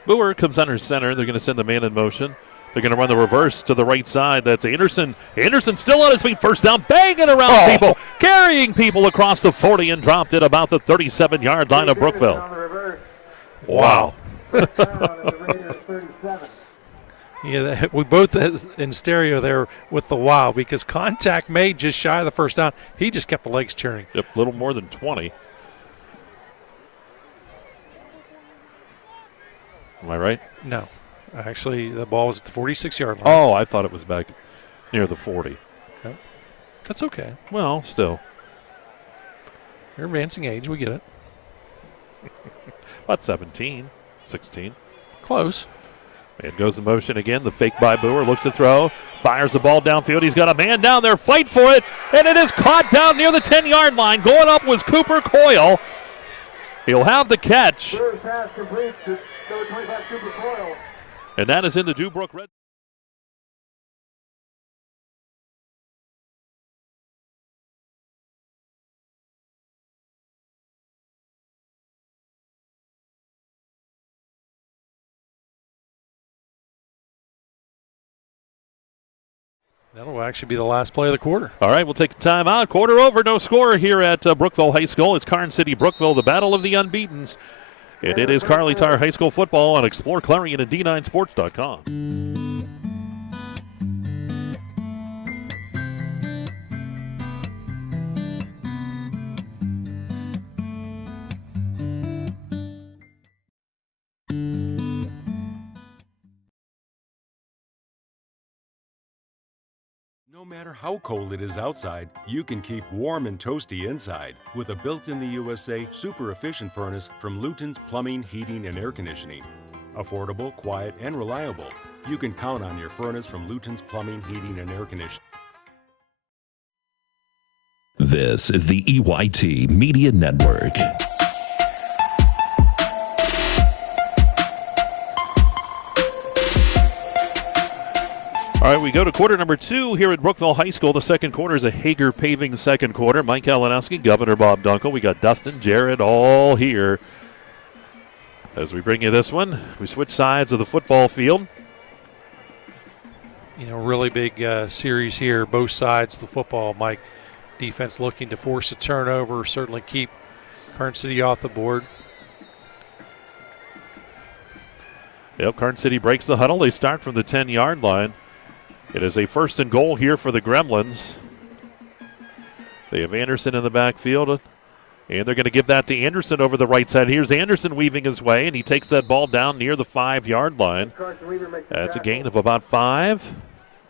Boer comes under center. They're going to send the man in motion. They're going to run the reverse to the right side. That's Anderson. Anderson still on his feet. First down, banging around people, carrying people across the 40 and dropped it about the 37-yard line of Brookville. Wow. Yeah, we both in stereo there with the wow, because contact made just shy of the first down. He just kept the legs churning. Yep, a little more than 20. Am I right? No. Actually, the ball was at the 46-yard line. Oh, I thought it was back near the 40. Yep. That's okay. Well, still. You're advancing age. We get it. About 17, 16. Close. And goes in motion again. The fake by Boer. Looks to throw. Fires the ball downfield. He's got a man down there. Fight for it. And it is caught down near the 10-yard line. Going up was Cooper Coyle. He'll have the catch. Third pass complete to number 25, Cooper Coyle. And that is in the Dubrook Red. That'll actually be the last play of the quarter. All right, we'll take a timeout. Quarter over, no score here at Brookville High School. It's Karns City, Brookville, the battle of the unbeatens. And it is Carly Tire High School football on Explore Clarion and D9Sports.com. No matter how cold it is outside, you can keep warm and toasty inside with a built-in-the-USA super-efficient furnace from Luton's Plumbing, Heating, and Air Conditioning. Affordable, quiet, and reliable. You can count on your furnace from Luton's Plumbing, Heating, and Air Conditioning. This is the EYT Media Network. All right, we go to quarter number 2 here at Brookville High School. The second quarter is a Hager Paving second quarter. Mike Kalinowski, Governor Bob Dunkel. We got Dustin, Jared, all here. As we bring you this one, we switch sides of the football field. You know, really big series here, both sides of the football, Mike. Defense looking to force a turnover, certainly keep Karns City off the board. Yep, Karns City breaks the huddle. They start from the 10-yard line. It is a first and goal here for the Gremlins. They have Anderson in the backfield, and they're going to give that to Anderson over the right side. Here's Anderson weaving his way, and he takes that ball down near the 5-yard line. That's a gain of about 5.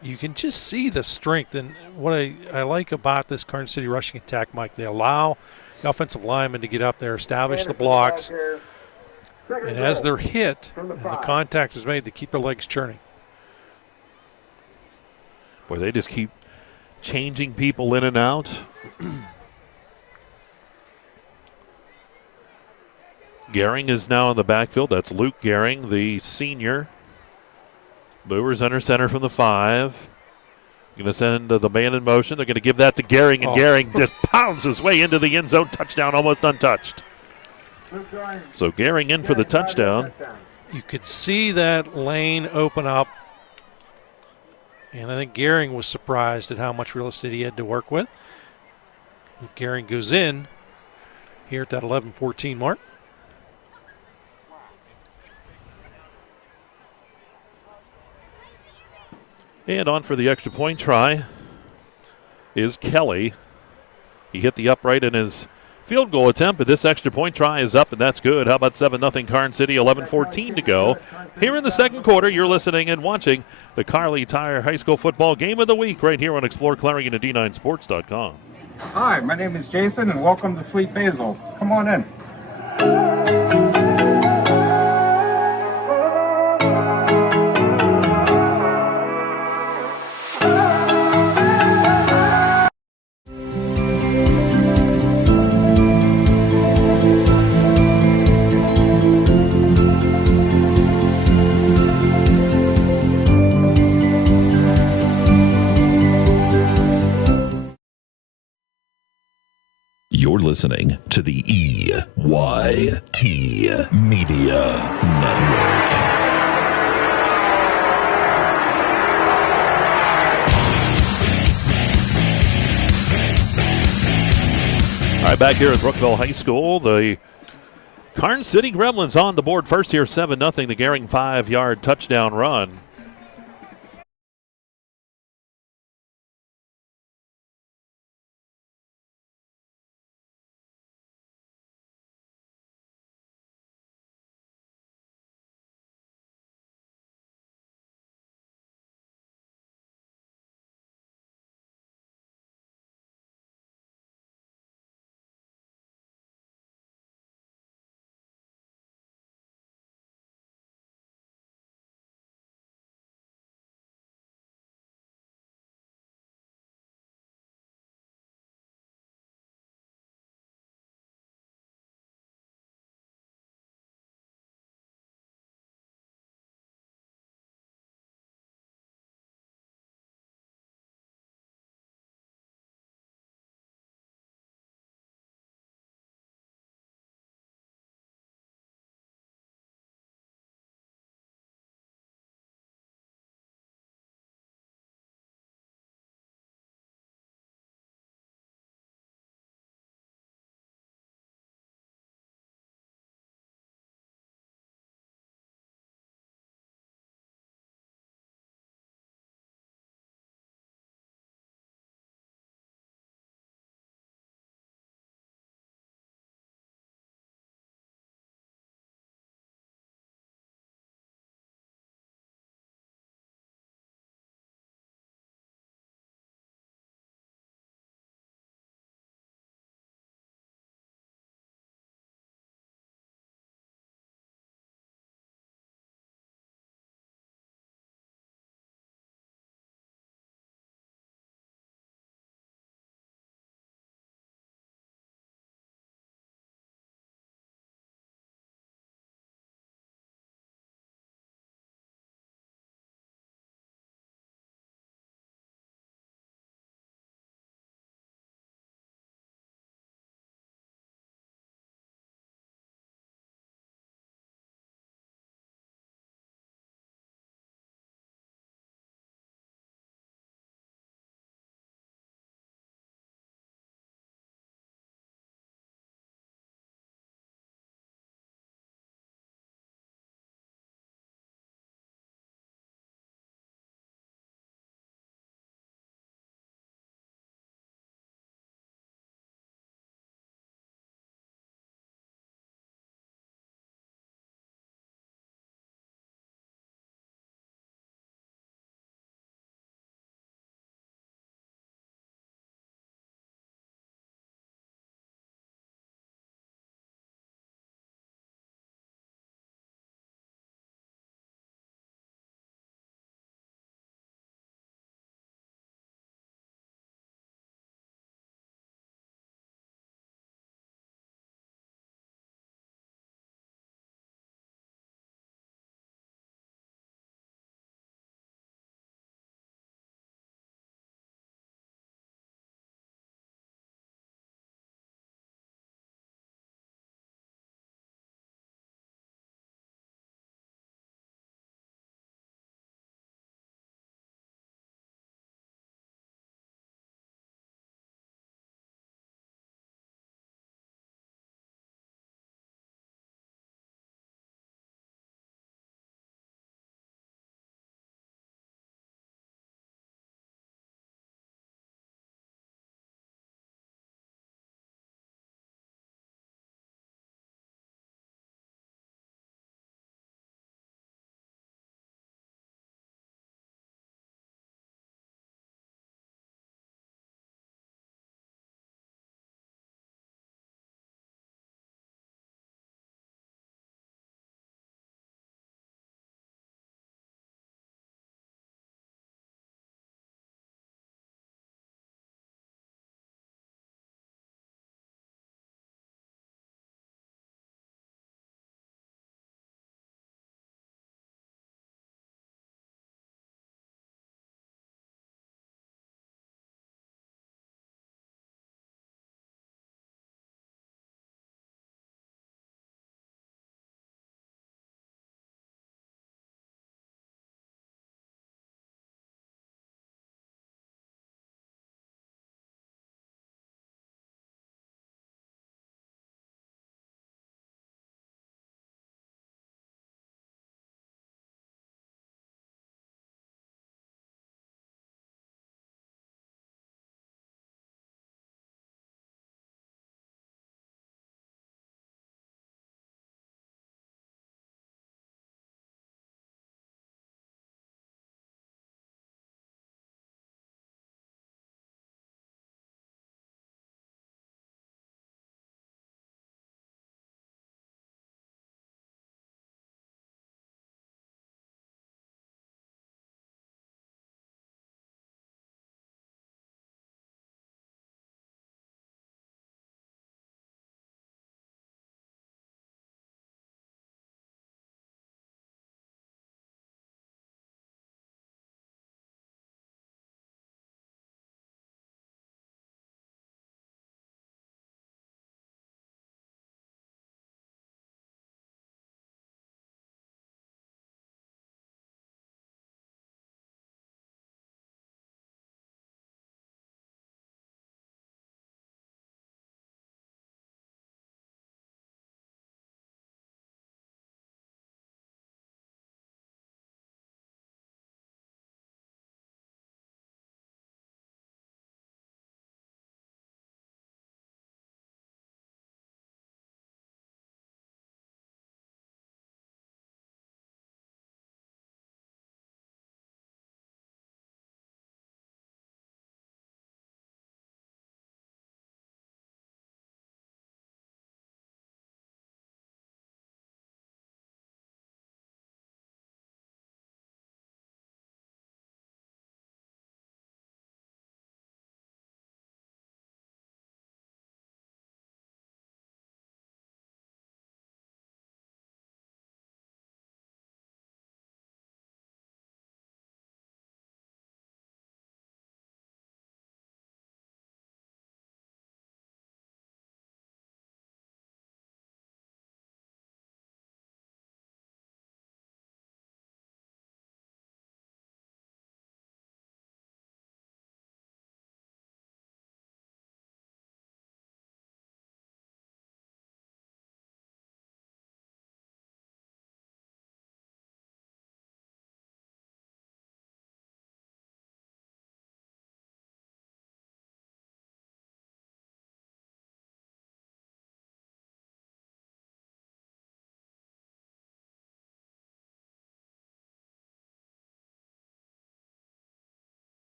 You can just see the strength, and what I like about this Karns City rushing attack, Mike, they allow the offensive linemen to get up there, establish the blocks, and as they're hit and the contact is made, they keep their legs churning. Boy, they just keep changing people in and out. Gehring is now in the backfield. That's Luke Gehring, the senior. Boer's under center from the 5. Going to send the man in motion. They're going to give that to Gehring, and Gehring just pounds his way into the end zone. Touchdown, almost untouched. So Gehring in for the touchdown. You could see that lane open up. And I think Gehring was surprised at how much real estate he had to work with. Gehring goes in here at that 11-14 mark. And on for the extra point try is Kelly. He hit the upright in his field goal attempt, but this extra point try is up, and that's good. How about 7-0 Karns City, 11-14 to go. Here in the second quarter, you're listening and watching the Carly Tire High School Football Game of the Week right here on Explore Clarion and D9Sports.com. Hi, my name is Jason, and welcome to Sweet Basil. Come on in. You're listening to the EYT Media Network. All right, back here at Brookville High School, the Karns City Gremlins on the board first here, 7-0, the Gehring 5-yard touchdown run.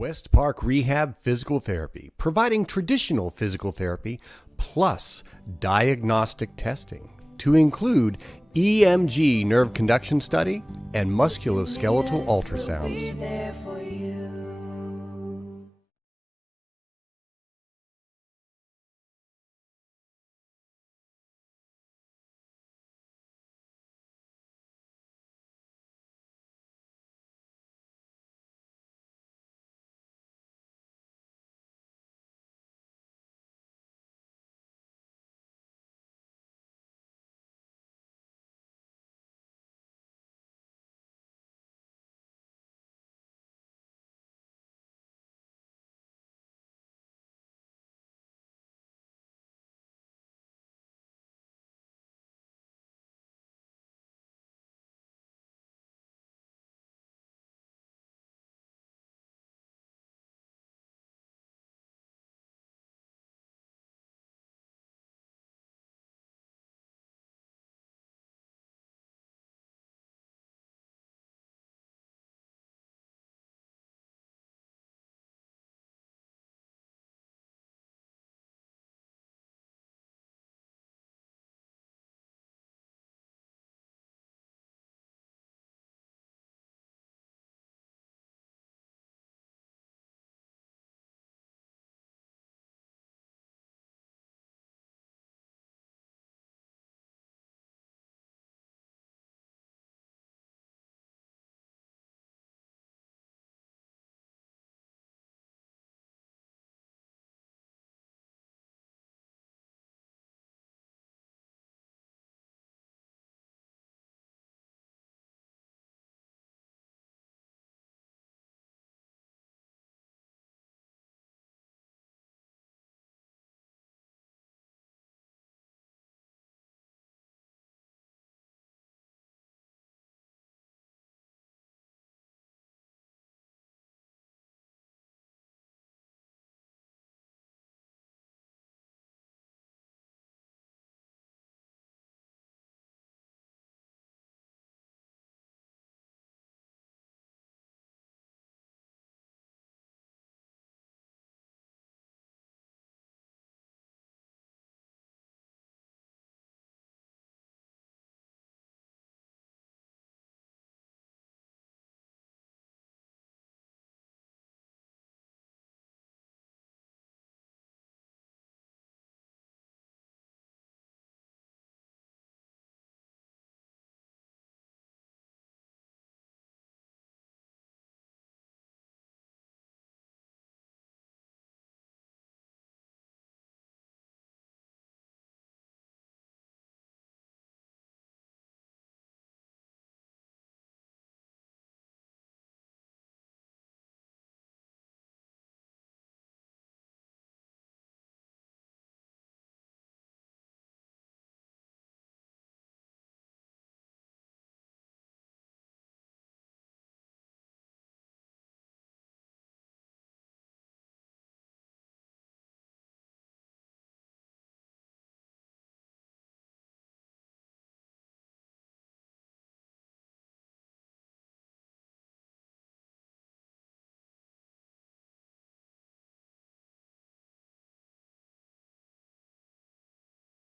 West Park Rehab Physical Therapy, providing traditional physical therapy plus diagnostic testing to include EMG nerve conduction study and musculoskeletal ultrasounds.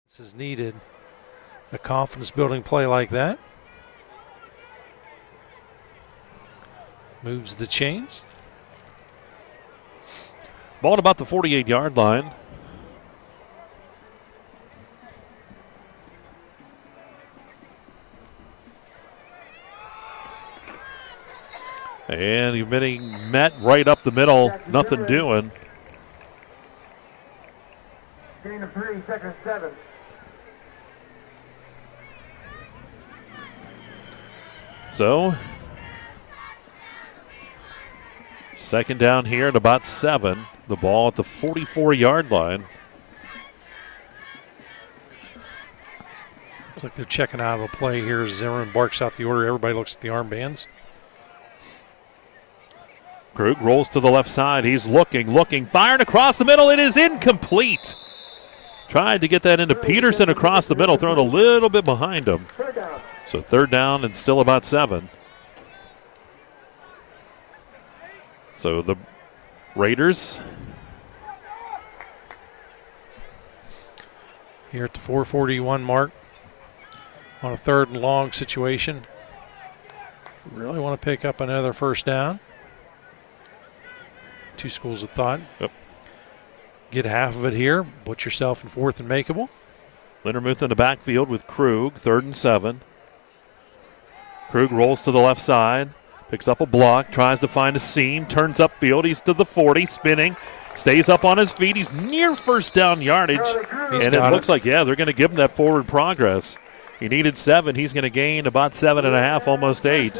This is needed. A confidence-building play like that. Moves the chains. Ball at about the 48-yard line. And you're getting met right up the middle. Nothing doing. Gain of 3, second 7. So, second down here at about 7. The ball at the 44-yard line. Looks like they're checking out of a play here. Zimmerman barks out the order. Everybody looks at the armbands. Krug rolls to the left side. He's looking, firing across the middle. It is incomplete. Tried to get that into Peterson across the middle, thrown a little bit behind him. So third down and still about 7. So the Raiders. Here at the 4:41 mark on a 3rd and long situation. Really want to pick up another first down. Two schools of thought. Yep. Get half of it here. Put yourself in 4th and makeable. Lindermuth in the backfield with Krug, 3rd and 7. Krug rolls to the left side, picks up a block, tries to find a seam, turns upfield. He's to the 40, spinning, stays up on his feet. He's near first down yardage. And it looks like, they're going to give him that forward progress. He needed 7. He's going to gain about 7.5, almost 8.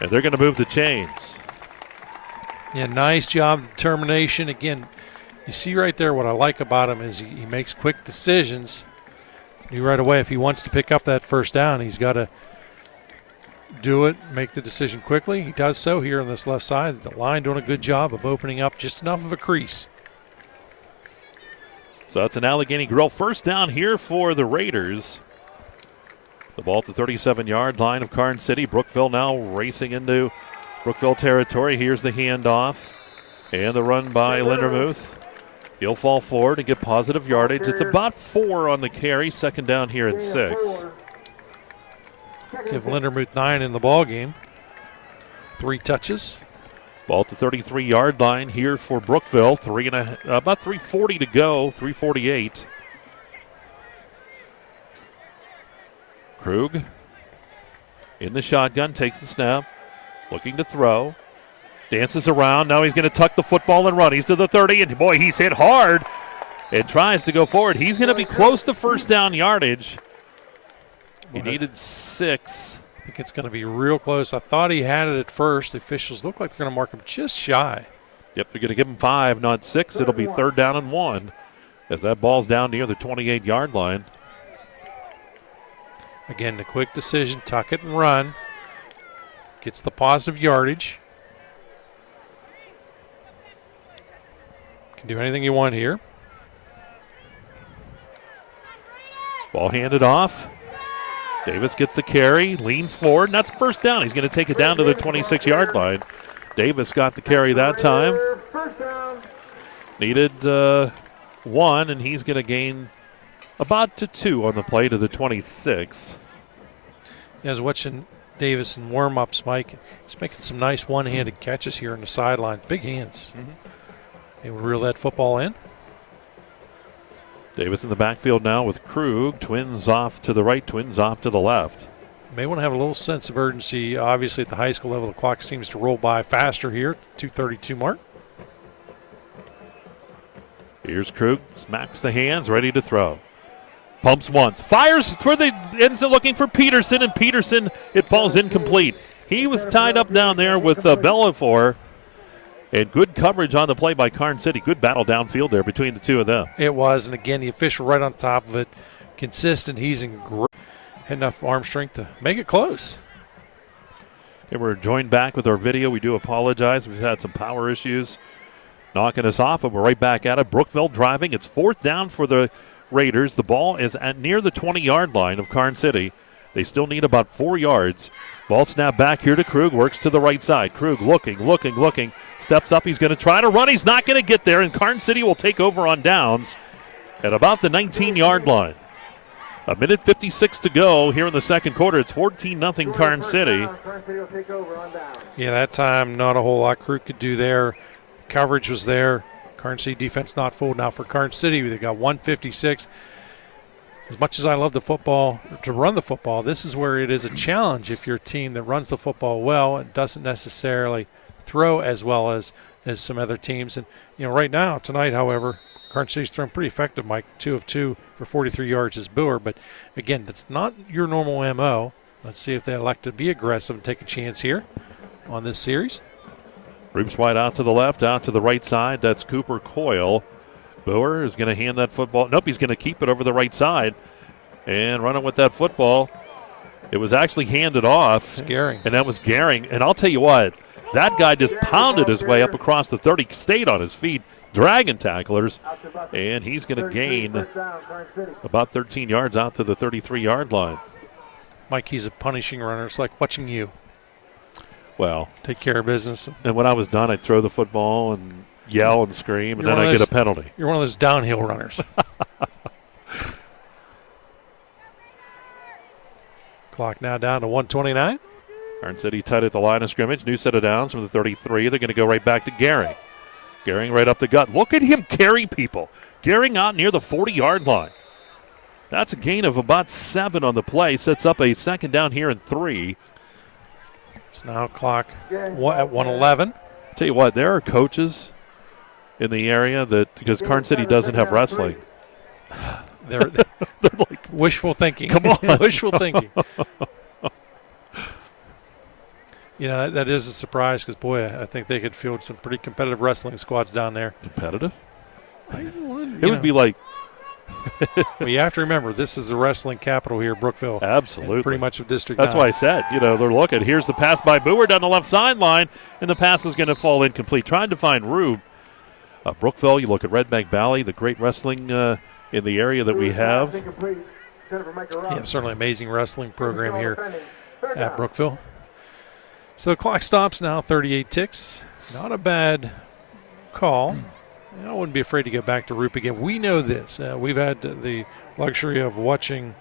And they're going to move the chains. Yeah, nice job of determination. Again, you see right there what I like about him is he makes quick decisions. Right away, if he wants to pick up that first down, he's got to do it, make the decision quickly. He does so here on this left side. The line doing a good job of opening up just enough of a crease. So that's an Allegheny Grill first down here for the Raiders. The ball at the 37-yard line of Karns City. Brookville now racing into Brookville territory. Here's the handoff and the run by Lindermuth. He'll fall forward and get positive yardage. It's about 4 on the carry. Second down here at 6. Give Lindermuth 9 in the ball game. 3 touches. Ball at the 33-yard line here for Brookville. About 3:40 to go. 3:48. Krug in the shotgun, takes the snap, looking to throw, dances around. Now he's going to tuck the football and run. He's to the 30, and boy, he's hit hard and tries to go forward. He's going to be close to first down yardage. He needed 6. I think it's going to be real close. I thought he had it at first. The officials look like they're going to mark him just shy. Yep, they're going to give him 5, not 6. It'll be 3rd down and 1 as that ball's down near the 28-yard line. Again, the quick decision, tuck it and run. Gets the positive yardage. Can do anything you want here. Ball handed off. Davis gets the carry, leans forward, and that's first down. He's going to take it down to the 26-yard line. Davis got the carry that time. Needed 1, and he's going to gain about to 2 on the play to the 26. I was watching Davis in warm-ups, Mike. He's making some nice one-handed catches here on the sideline. Big hands. They will reel that football in. Davis in the backfield now with Krug. Twins off to the right, twins off to the left. May want to have a little sense of urgency. Obviously, at the high school level, the clock seems to roll by faster here, 2:32 mark. Here's Krug, smacks the hands, ready to throw. Pumps once, fires for the ends up looking for Peterson, and Peterson, it falls incomplete. He was tied up down there with Bellafor, and good coverage on the play by Karns City. Good battle downfield there between the two of them. It was, and again, the official right on top of it, consistent. He's in great, had enough arm strength to make it close. And we're joined back with our video. We do apologize. We've had some power issues knocking us off, but we're right back at it. Brookville driving. It's 4th down for the Raiders. The ball is at near the 20-yard line of Karns City. They still need about 4 yards. Ball snap back here to Krug. Works to the right side. Krug looking. Steps up. He's going to try to run. He's not going to get there, and Karns City will take over on downs at about the 19-yard line. 1:56 to go here in the second quarter. It's 14-0 Karns City. Yeah, that time not a whole lot Krug could do there. Coverage was there. Karns City defense not full. Now for Karns City, they got 156. As much as I love the football, to run the football, this is where it is a challenge if you're a team that runs the football well and doesn't necessarily throw as well as some other teams. And, right now, tonight, however, Karns City's thrown pretty effective, Mike. 2 of 2 for 43 yards is Boer. But, again, that's not your normal MO. Let's see if they elect to be aggressive and take a chance here on this series. Roops wide out to the left, out to the right side. That's Cooper Coyle. Boer is going to hand that football. Nope, he's going to keep it over the right side and running with that football. It was actually handed off. It's Gehring. And that was Gehring. And I'll tell you what, that guy just pounded his way up across the 30, stayed on his feet, dragging tacklers, and he's going to gain about 13 yards out to the 33-yard line. Mike, he's a punishing runner. It's like watching you. Well, take care of business. And when I was done, I'd throw the football and yell and scream, and then I'd get a penalty. You're one of those downhill runners. Clock now down to 1:29. Karns City tight at the line of scrimmage. New set of downs from the 33. They're going to go right back to Gehring. Gehring right up the gut. Look at him carry people. Gehring out near the 40-yard line. That's a gain of about 7 on the play. Sets up a second down here and 3. It's now clock at 1:11. Tell you what, there are coaches in the area that, because Karns City doesn't have wrestling. They're like wishful thinking. Come on. Wishful thinking. You know, that is a surprise because, boy, I think they could field some pretty competitive wrestling squads down there. Competitive? It would be like. Well, you have to remember, this is the wrestling capital here, Brookville. Absolutely. Pretty much of District That's 9. why I said, they're looking. Here's the pass by Boer down the left sideline, and the pass is going to fall incomplete. Trying to find room. Brookville, you look at Red Bank Valley, the great wrestling in the area that we have. Yeah, certainly amazing wrestling program here at Brookville. So the clock stops now, 38 ticks. Not a bad call. I wouldn't be afraid to go back to Roop again. We know this. We've had the luxury of watching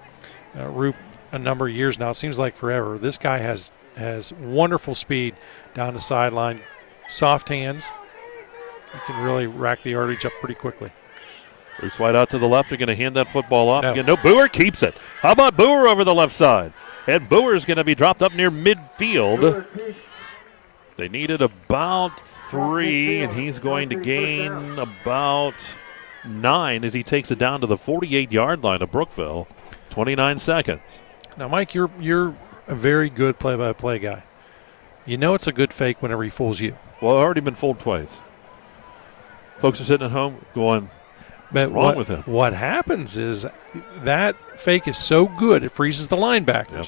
Roop a number of years now. It seems like forever. This guy has wonderful speed down the sideline, soft hands. He can really rack the yardage up pretty quickly. Bruce White out to the left. They're going to hand that football off again. No, Boer keeps it. How about Boer over the left side? And Boer is going to be dropped up near midfield. They needed about 3, and he's going to gain about 9 as he takes it down to the 48-yard line of Brookville. 29 seconds. Now, Mike, you're a very good play-by-play guy. You know it's a good fake whenever he fools you. Well, I've already been fooled twice. Folks are sitting at home going, what's wrong with him? What happens is that fake is so good, it freezes the linebackers. Yep.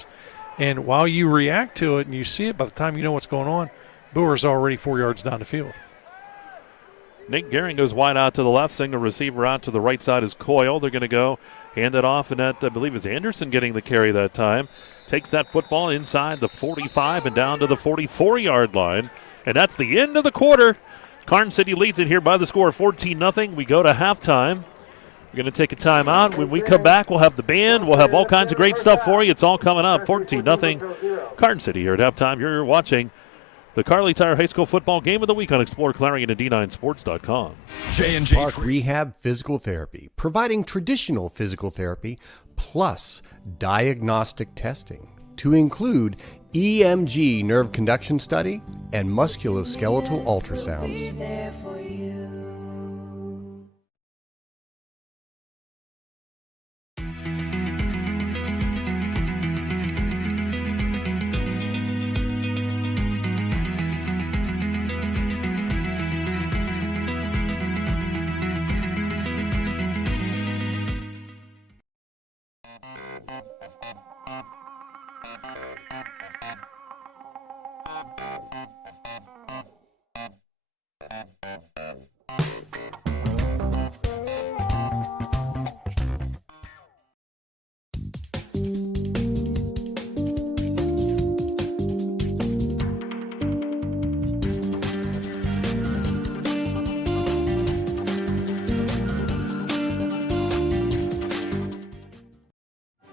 And while you react to it and you see it, by the time you know what's going on, Boer's already 4 yards down the field. Nick Gehring goes wide out to the left. Single receiver out to the right side is Coyle. They're going to go hand it off, and that, I believe, is Anderson getting the carry that time. Takes that football inside the 45 and down to the 44-yard line. And that's the end of the quarter. Karns City leads it here by the score of 14-0. We go to halftime. We're going to take a timeout. When we come back, we'll have the band. We'll have all kinds of great stuff for you. It's all coming up. 14-0. Karns City here at halftime. You're watching the Carly Tire High School Football Game of the Week on exploreClarion and D9Sports.com. J&J Park Rehab Physical Therapy, providing traditional physical therapy plus diagnostic testing to include EMG nerve conduction study and musculoskeletal ultrasounds.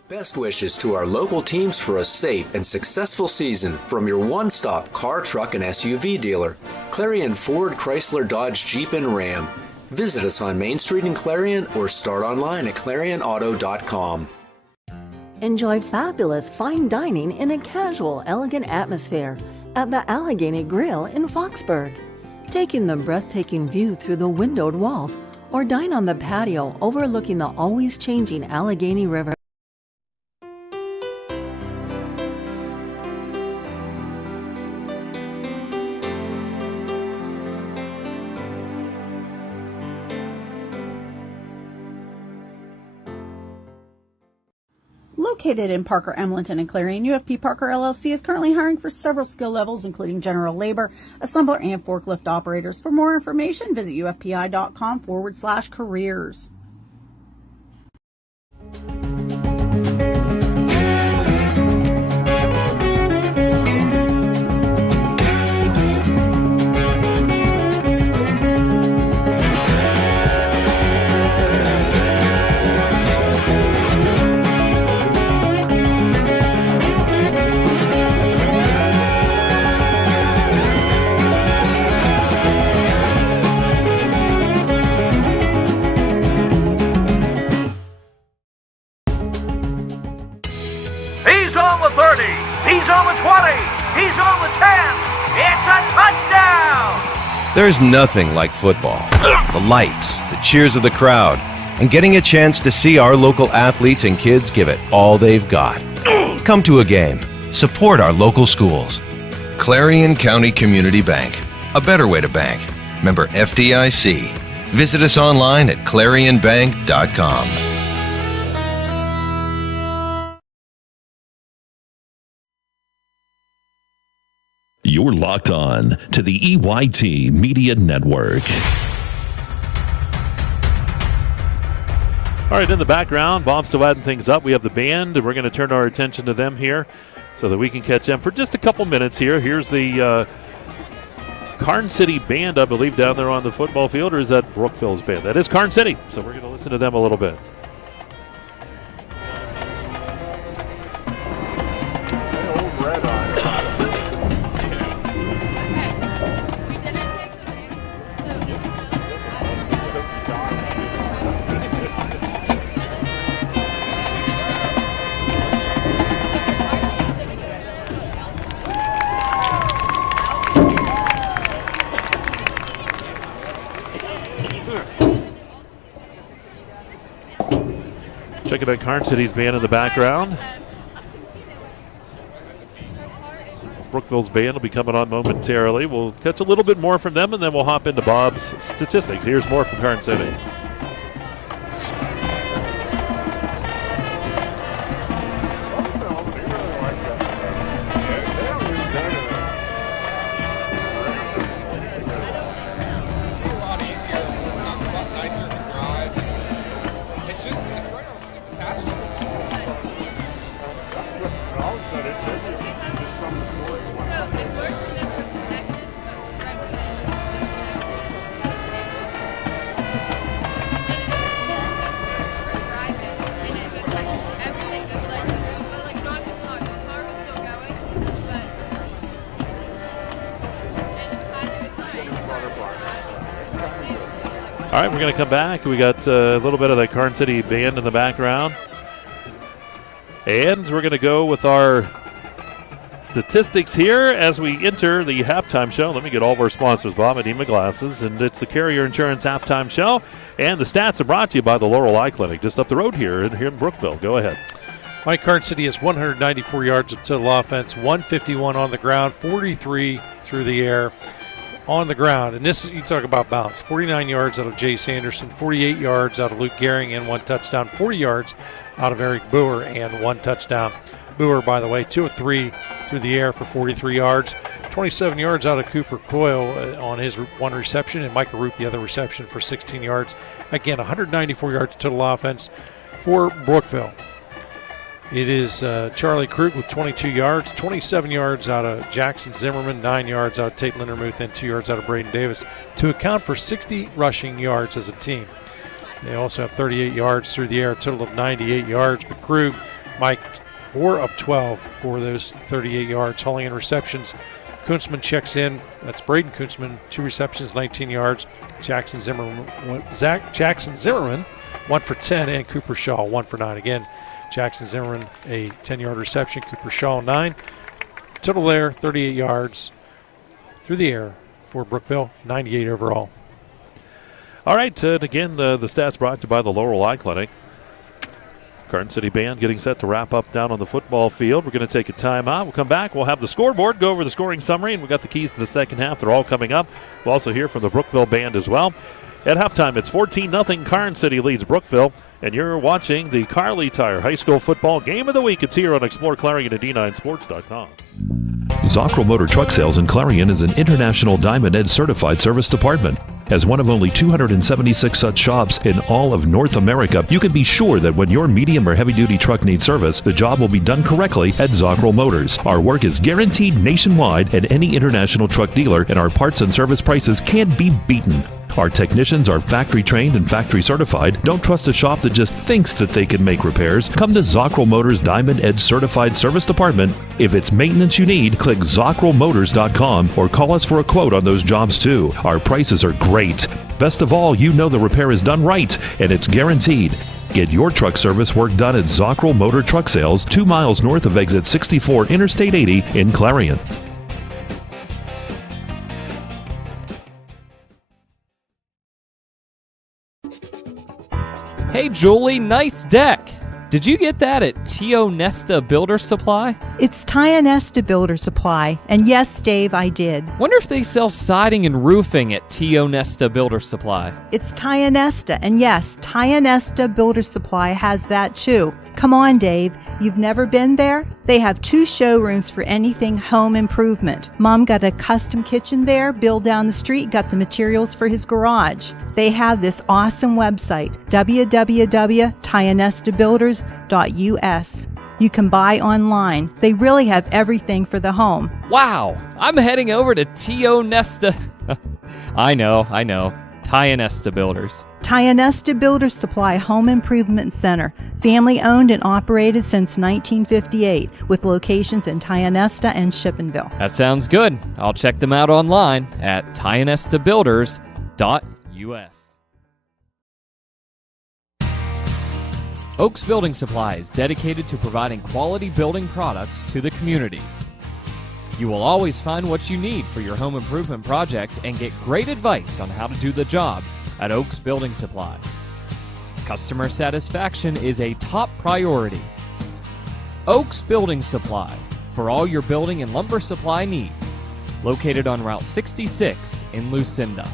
Best wishes to our local teams for a safe and successful season from your one-stop car, truck, and SUV dealer, Clarion Ford, Chrysler, Dodge, Jeep, and Ram. Visit us on Main Street in Clarion or start online at ClarionAuto.com. Enjoy fabulous fine dining in a casual, elegant atmosphere at the Allegheny Grill in Foxburg. Take in the breathtaking view through the windowed walls or dine on the patio overlooking the always changing Allegheny River. Located in Parker, Emlenton, and Clarion, UFP Parker LLC is currently hiring for several skill levels, including general labor, assembler, and forklift operators. For more information, visit ufpi.com/careers. There's nothing like football. The lights, the cheers of the crowd, and getting a chance to see our local athletes and kids give it all they've got. Come to a game. Support our local schools. Clarion County Community Bank. A better way to bank. Member FDIC. Visit us online at ClarionBank.com. You're locked on to the EYT Media Network. All right, in the background, Bob's still adding things up. We have the band, and we're going to turn our attention to them here so that we can catch them for just a couple minutes here. Here's the Karns City band, I believe, down there on the football field, or is that Brookville's band? That is Karns City, so we're going to listen to them a little bit. Checking out Karns City's band in the background. Brookville's band will be coming on momentarily. We'll catch a little bit more from them, and then we'll hop into Bob's statistics. Here's more from Karns City. All right, we're going to come back. We got a little bit of the Karns City band in the background. And we're going to go with our statistics here as we enter the halftime show. Let me get all of our sponsors, Bob. I need my glasses. And it's the Carrier Insurance halftime show. And the stats are brought to you by the Laurel Eye Clinic, just up the road here in Brookville. Go ahead. Mike, Karns City has 194 yards of total offense, 151 on the ground, 43 through the air. On the ground, and this is, you talk about bounce, 49 yards out of Jay Sanderson, 48 yards out of Luke Gehring and 1 touchdown, 40 yards out of Eric Boer and 1 touchdown. Boer, by the way, 2 of 3 through the air for 43 yards, 27 yards out of Cooper Coyle on his 1 reception, and Micah Root the other reception for 16 yards. Again, 194 yards total offense for Brookville. It is Charlie Krug with 22 yards, 27 yards out of Jackson Zimmerman, 9 yards out of Tate Lindermuth, and 2 yards out of Braden Davis to account for 60 rushing yards as a team. They also have 38 yards through the air, a total of 98 yards. But Krug, Mike, 4 of 12 for those 38 yards, hauling in receptions. Kunzman checks in. That's Braden Kunzman, 2 receptions, 19 yards. Jackson Zimmerman, 1 for 10, and Cooper Shaw, 1 for 9. Again, Jackson Zimmerman, a 10-yard reception. Cooper Shaw, 9. Total there, 38 yards through the air for Brookville, 98 overall. All right, and again, the stats brought to you by the Laurel Eye Clinic. Karns City band getting set to wrap up down on the football field. We're going to take a timeout. We'll come back. We'll have the scoreboard, go over the scoring summary, and we've got the keys to the second half. They're all coming up. We'll also hear from the Brookville band as well. At halftime, it's 14-0. Karns City leads Brookville, and you're watching the Carly Tire High School Football Game of the Week. It's here on ExploreClarion and D9Sports.com. Zockrell Motor Truck Sales in Clarion is an International Diamond Ed certified service department. As one of only 276 such shops in all of North America, you can be sure that when your medium or heavy-duty truck needs service, the job will be done correctly at Zockrell Motors. Our work is guaranteed nationwide at any international truck dealer, and our parts and service prices can't be beaten. Our technicians are factory trained and factory certified. Don't trust a shop that just thinks that they can make repairs. Come to Zockrell Motors Diamond Ed Certified Service Department. If it's maintenance you need, click ZockrellMotors.com or call us for a quote on those jobs too. Our prices are great. Best of all, you know the repair is done right and it's guaranteed. Get your truck service work done at Zockrell Motor Truck Sales, 2 miles north of exit 64 Interstate 80 in Clarion. Hey, Julie, nice deck. Did you get that at Tio Nesta Builder Supply? It's Tio Nesta Builder Supply, and yes, Dave, I did. Wonder if they sell siding and roofing at Tio Nesta Builder Supply. It's Tio Nesta, and yes, Tio Nesta Builder Supply has that too. Come on, Dave. You've never been there? They have 2 showrooms for anything home improvement. Mom got a custom kitchen there. Bill down the street got the materials for his garage. They have this awesome website, www.tionestabuilders.us. You can buy online. They really have everything for the home. Wow, I'm heading over to Tio Nesta. I know. Tio Nesta Builders. Tio Nesta Builder Supply Home Improvement Center, family owned and operated since 1958, with locations in Tio Nesta and Shippenville. That sounds good. I'll check them out online at tionestabuilders.us. Oaks Building Supplies, dedicated to providing quality building products to the community. You will always find what you need for your home improvement project and get great advice on how to do the job at Oaks Building Supply. Customer satisfaction is a top priority. Oaks Building Supply, for all your building and lumber supply needs. Located on Route 66 in Lucinda.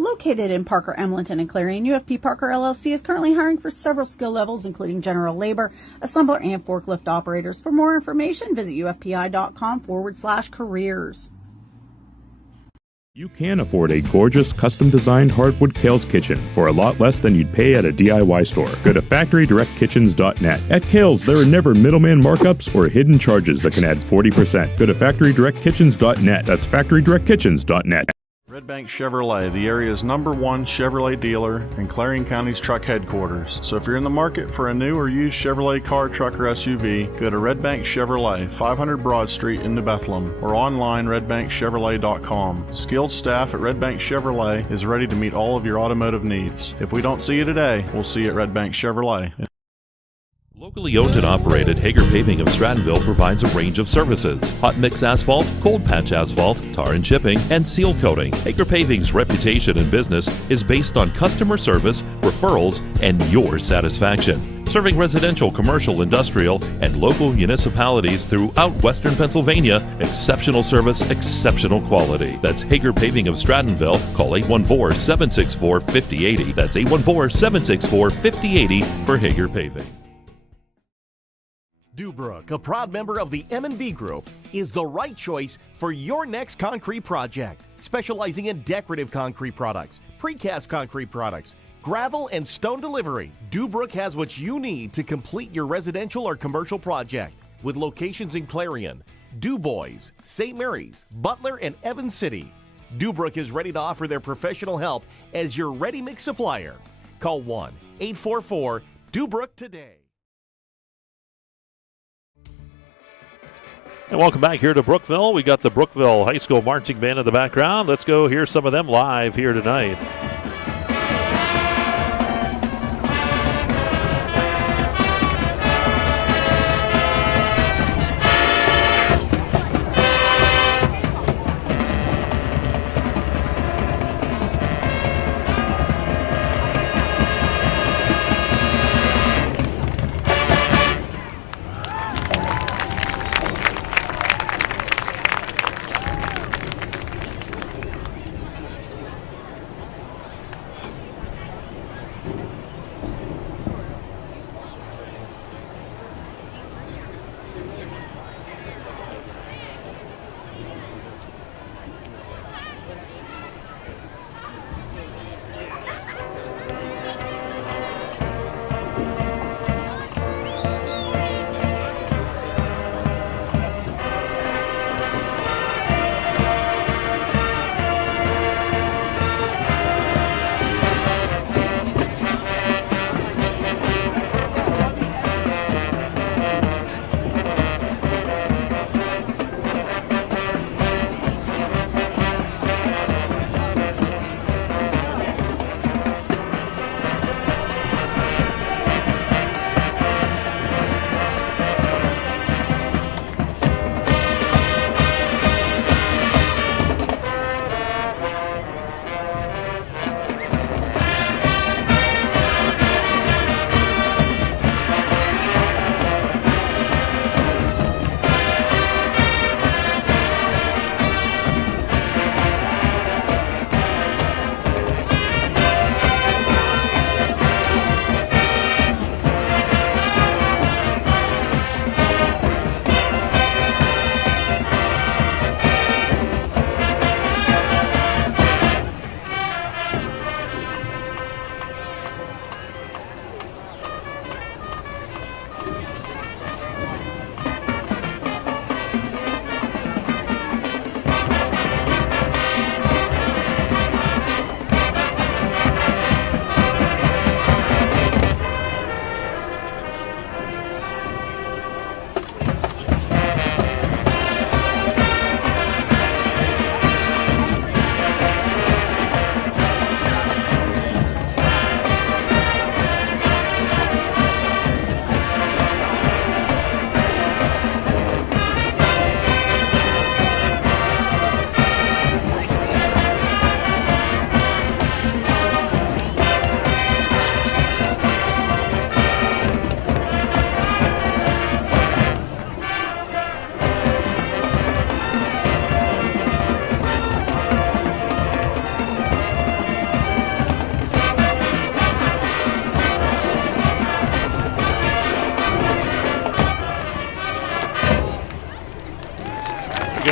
Located in Parker, Emlenton, and Clarion, UFP Parker LLC is currently hiring for several skill levels, including general labor, assembler, and forklift operators. For more information, visit ufpi.com/careers. You can afford a gorgeous, custom-designed hardwood Kerle's kitchen for a lot less than you'd pay at a DIY store. Go to FactoryDirectKitchens.net. At Kerle's, there are never middleman markups or hidden charges that can add 40%. Go to FactoryDirectKitchens.net. That's FactoryDirectKitchens.net. Red Bank Chevrolet, the area's #1 Chevrolet dealer and Clarion County's truck headquarters. So if you're in the market for a new or used Chevrolet car, truck, or SUV, go to Red Bank Chevrolet, 500 Broad Street in New Bethlehem, or online redbankchevrolet.com. Skilled staff at Red Bank Chevrolet is ready to meet all of your automotive needs. If we don't see you today, we'll see you at Red Bank Chevrolet. Locally owned and operated, Hager Paving of Strattonville provides a range of services: hot mix asphalt, cold patch asphalt, tar and chipping, and seal coating. Hager Paving's reputation in business is based on customer service, referrals, and your satisfaction. Serving residential, commercial, industrial, and local municipalities throughout Western Pennsylvania, exceptional service, exceptional quality. That's Hager Paving of Strattonville. Call 814-764-5080. That's 814-764-5080 for Hager Paving. Dubrook, a proud member of the M&B Group, is the right choice for your next concrete project. Specializing in decorative concrete products, precast concrete products, gravel and stone delivery, Dubrook has what you need to complete your residential or commercial project. With locations in Clarion, DuBois, St. Mary's, Butler, and Evans City, Dubrook is ready to offer their professional help as your ready-mix supplier. Call 1-844-DUBROOK today. And welcome back here to Brookville. We got the Brookville High School Marching Band in the background. Let's go hear some of them live here tonight.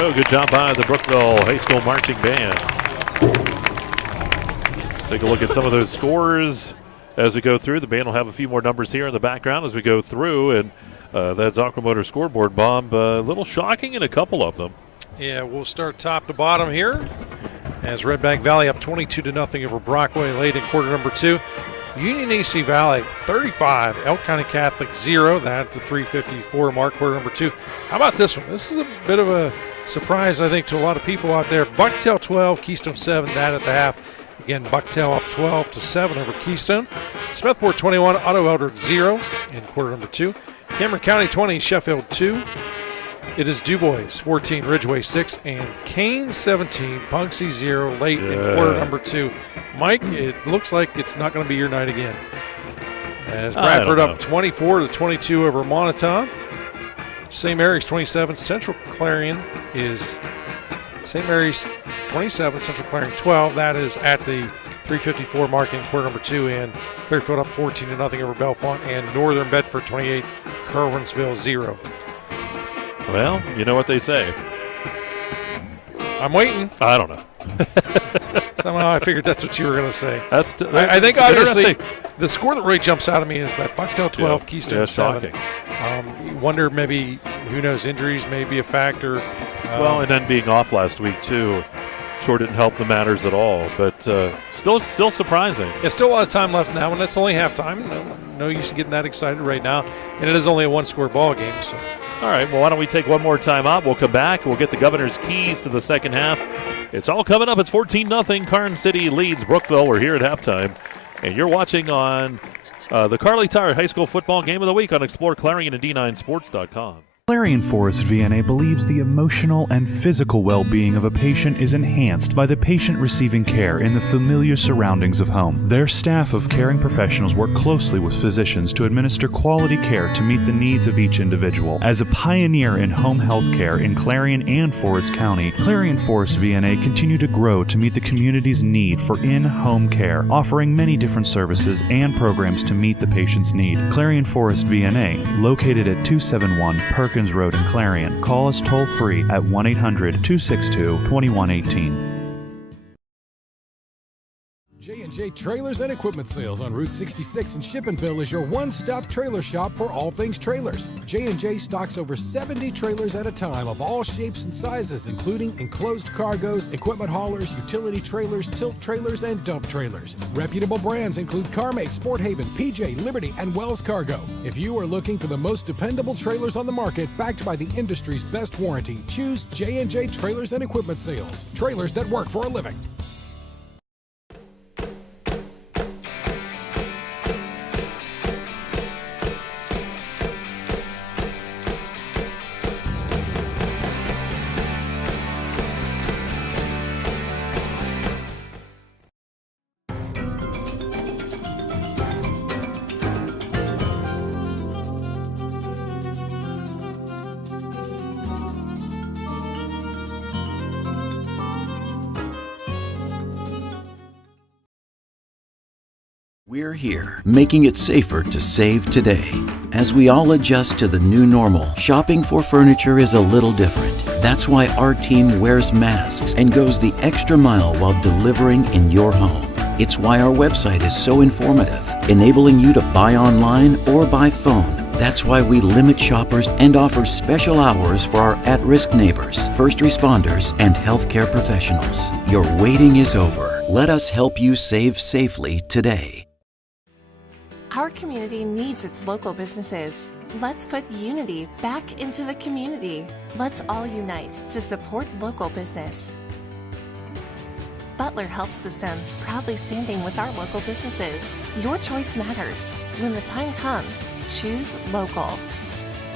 go. Good job by the Brookville High School Marching Band. Take a look at some of those scores as we go through. The band will have a few more numbers here in the background as we go through. And that's Aquamotor scoreboard, Bob. A little shocking in a couple of them. Yeah, we'll start top to bottom here. As Red Bank Valley up 22-0 over Brockway late in quarter number 2. Union AC Valley 35, Elk County Catholic 0. That at the 3:54 mark, quarter number 2. How about this one? This is a bit of a surprise, I think, to a lot of people out there. Bucktail 12, Keystone 7, that at the half. Again, Bucktail up 12-7 over Keystone. Smethport 21, Otto Eldred 0 in quarter number 2. Cameron County 20, Sheffield 2. It is DuBois 14, Ridgeway 6, and Kane 17, Punxsutawney 0 late in quarter number 2. Mike, it looks like it's not going to be your night again. As Bradford up 24-22 over Monotone. St. Mary's 27, Central Clarion is St. Mary's 27, Central Clarion 12. That is at the 3:54 mark in quarter number 2, and Clearfield up 14-0 over Bellefonte, and Northern Bedford 28, Kerwinsville 0. Well, you know what they say. I'm waiting. I don't know. Somehow I figured that's what you were going to say. I think obviously the score that really jumps out at me is that Bucktail 12, Keystone 7. You wonder maybe, who knows, injuries may be a factor. Well, and then being off last week too, sure didn't help the matters at all. But still surprising. Yeah, still a lot of time left now, and it's only halftime. No use in getting that excited right now, and it is only a one-score ball game. So. All right, well, why don't we take one more time out? We'll come back. We'll get the Governor's keys to the second half. It's all coming up. It's 14-0. Karns City leads Brookville. We're here at halftime, and you're watching on the Karli Tire High School Football Game of the Week on exploreClarion and D9Sports.com. Clarion Forest VNA believes the emotional and physical well-being of a patient is enhanced by the patient receiving care in the familiar surroundings of home. Their staff of caring professionals work closely with physicians to administer quality care to meet the needs of each individual. As a pioneer in home health care in Clarion and Forest County, Clarion Forest VNA continue to grow to meet the community's need for in-home care, offering many different services and programs to meet the patient's need. Clarion Forest VNA, located at 271 Perkins Road in Clarion. Call us toll-free at 1-800-262-2118. J&J Trailers and Equipment Sales on Route 66 in Shippensville is your one-stop trailer shop for all things trailers. J&J stocks over 70 trailers at a time of all shapes and sizes, including enclosed cargoes, equipment haulers, utility trailers, tilt trailers, and dump trailers. Reputable brands include CarMate, Sport Haven, PJ, Liberty, and Wells Cargo. If you are looking for the most dependable trailers on the market, backed by the industry's best warranty, choose J&J Trailers and Equipment Sales. Trailers that work for a living. We're here, making it safer to save today. As we all adjust to the new normal, shopping for furniture is a little different. That's why our team wears masks and goes the extra mile while delivering in your home. It's why our website is so informative, enabling you to buy online or by phone. That's why we limit shoppers and offer special hours for our at-risk neighbors, first responders, and healthcare professionals. Your waiting is over. Let us help you save safely today. Our community needs its local businesses. Let's put unity back into the community. Let's all unite to support local business. Butler Health System, proudly standing with our local businesses. Your choice matters. When the time comes, choose local.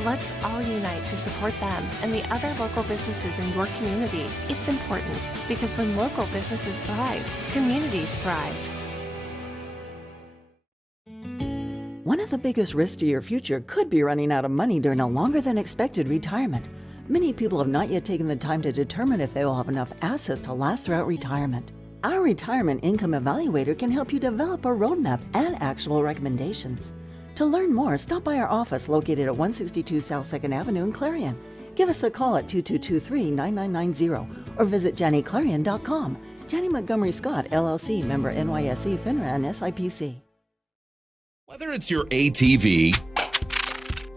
Let's all unite to support them and the other local businesses in your community. It's important because when local businesses thrive, communities thrive. One of the biggest risks to your future could be running out of money during a longer than expected retirement. Many people have not yet taken the time to determine if they will have enough assets to last throughout retirement. Our Retirement Income Evaluator can help you develop a roadmap and actionable recommendations. To learn more, stop by our office located at 162 South 2nd Avenue in Clarion. Give us a call at 2223-9990 or visit JannyClarion.com. Janney Montgomery Scott, LLC, member NYSE, FINRA, and SIPC. Whether it's your ATV,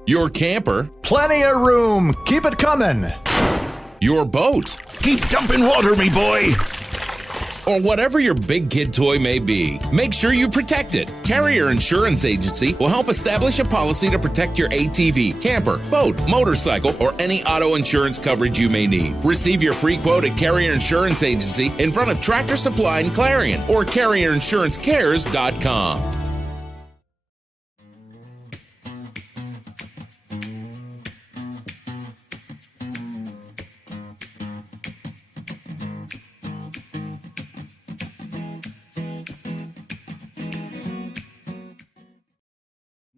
your camper, plenty of room, keep it coming, your boat, keep dumping water, me boy, or whatever your big kid toy may be, make sure you protect it. Carrier Insurance Agency will help establish a policy to protect your ATV, camper, boat, motorcycle, or any auto insurance coverage you may need. Receive your free quote at Carrier Insurance Agency in front of Tractor Supply and Clarion or ClarionInsuranceCares.com.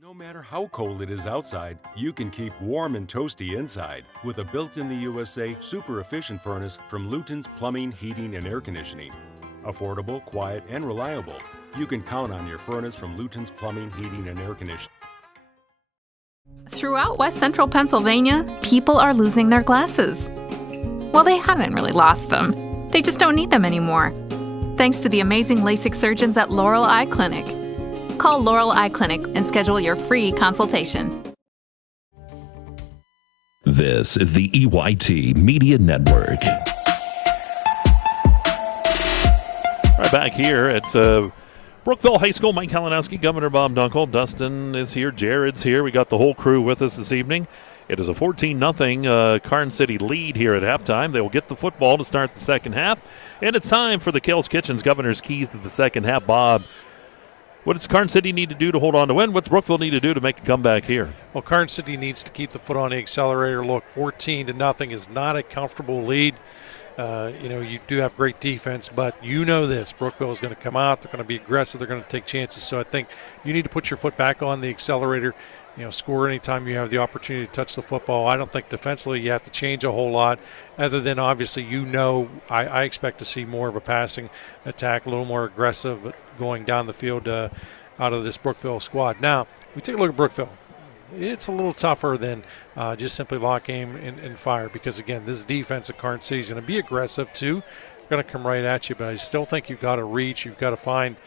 No matter how cold it is outside, you can keep warm and toasty inside with a built-in-the-USA super-efficient furnace from Luton's Plumbing, Heating, and Air Conditioning. Affordable, quiet, and reliable. You can count on your furnace from Luton's Plumbing, Heating, and Air Conditioning. Throughout West Central Pennsylvania, people are losing their glasses. Well, they haven't really lost them. They just don't need them anymore. Thanks to the amazing LASIK surgeons at Laurel Eye Clinic. Call Laurel Eye Clinic and schedule your free consultation. This is the EYT Media Network. Right back here at Brookville High School. Mike Kalinowski, Governor Bob Dunkel, Dustin is here, Jared's here. We got the whole crew with us this evening. It is a 14-0 Karns City lead here at halftime. They will get the football to start the second half. And it's time for the Kerle's Kitchen's Governor's Keys to the second half. Bob, what does Karns City need to do to hold on to win? What's Brookville need to do to make a comeback here? Well, Karns City needs to keep the foot on the accelerator. Look, 14-0 is not a comfortable lead. You do have great defense, but you know this. Brookville is going to come out. They're going to be aggressive. They're going to take chances. So I think you need to put your foot back on the accelerator. Score anytime you have the opportunity to touch the football. I don't think defensively you have to change a whole lot, other than obviously I expect to see more of a passing attack, a little more aggressive going down the field out of this Brookville squad. Now, we take a look at Brookville. It's a little tougher than just simply lock, aim, and fire because, again, this defense at Karns City is going to be aggressive too. They're going to come right at you, but I still think you've got to reach. You've got to find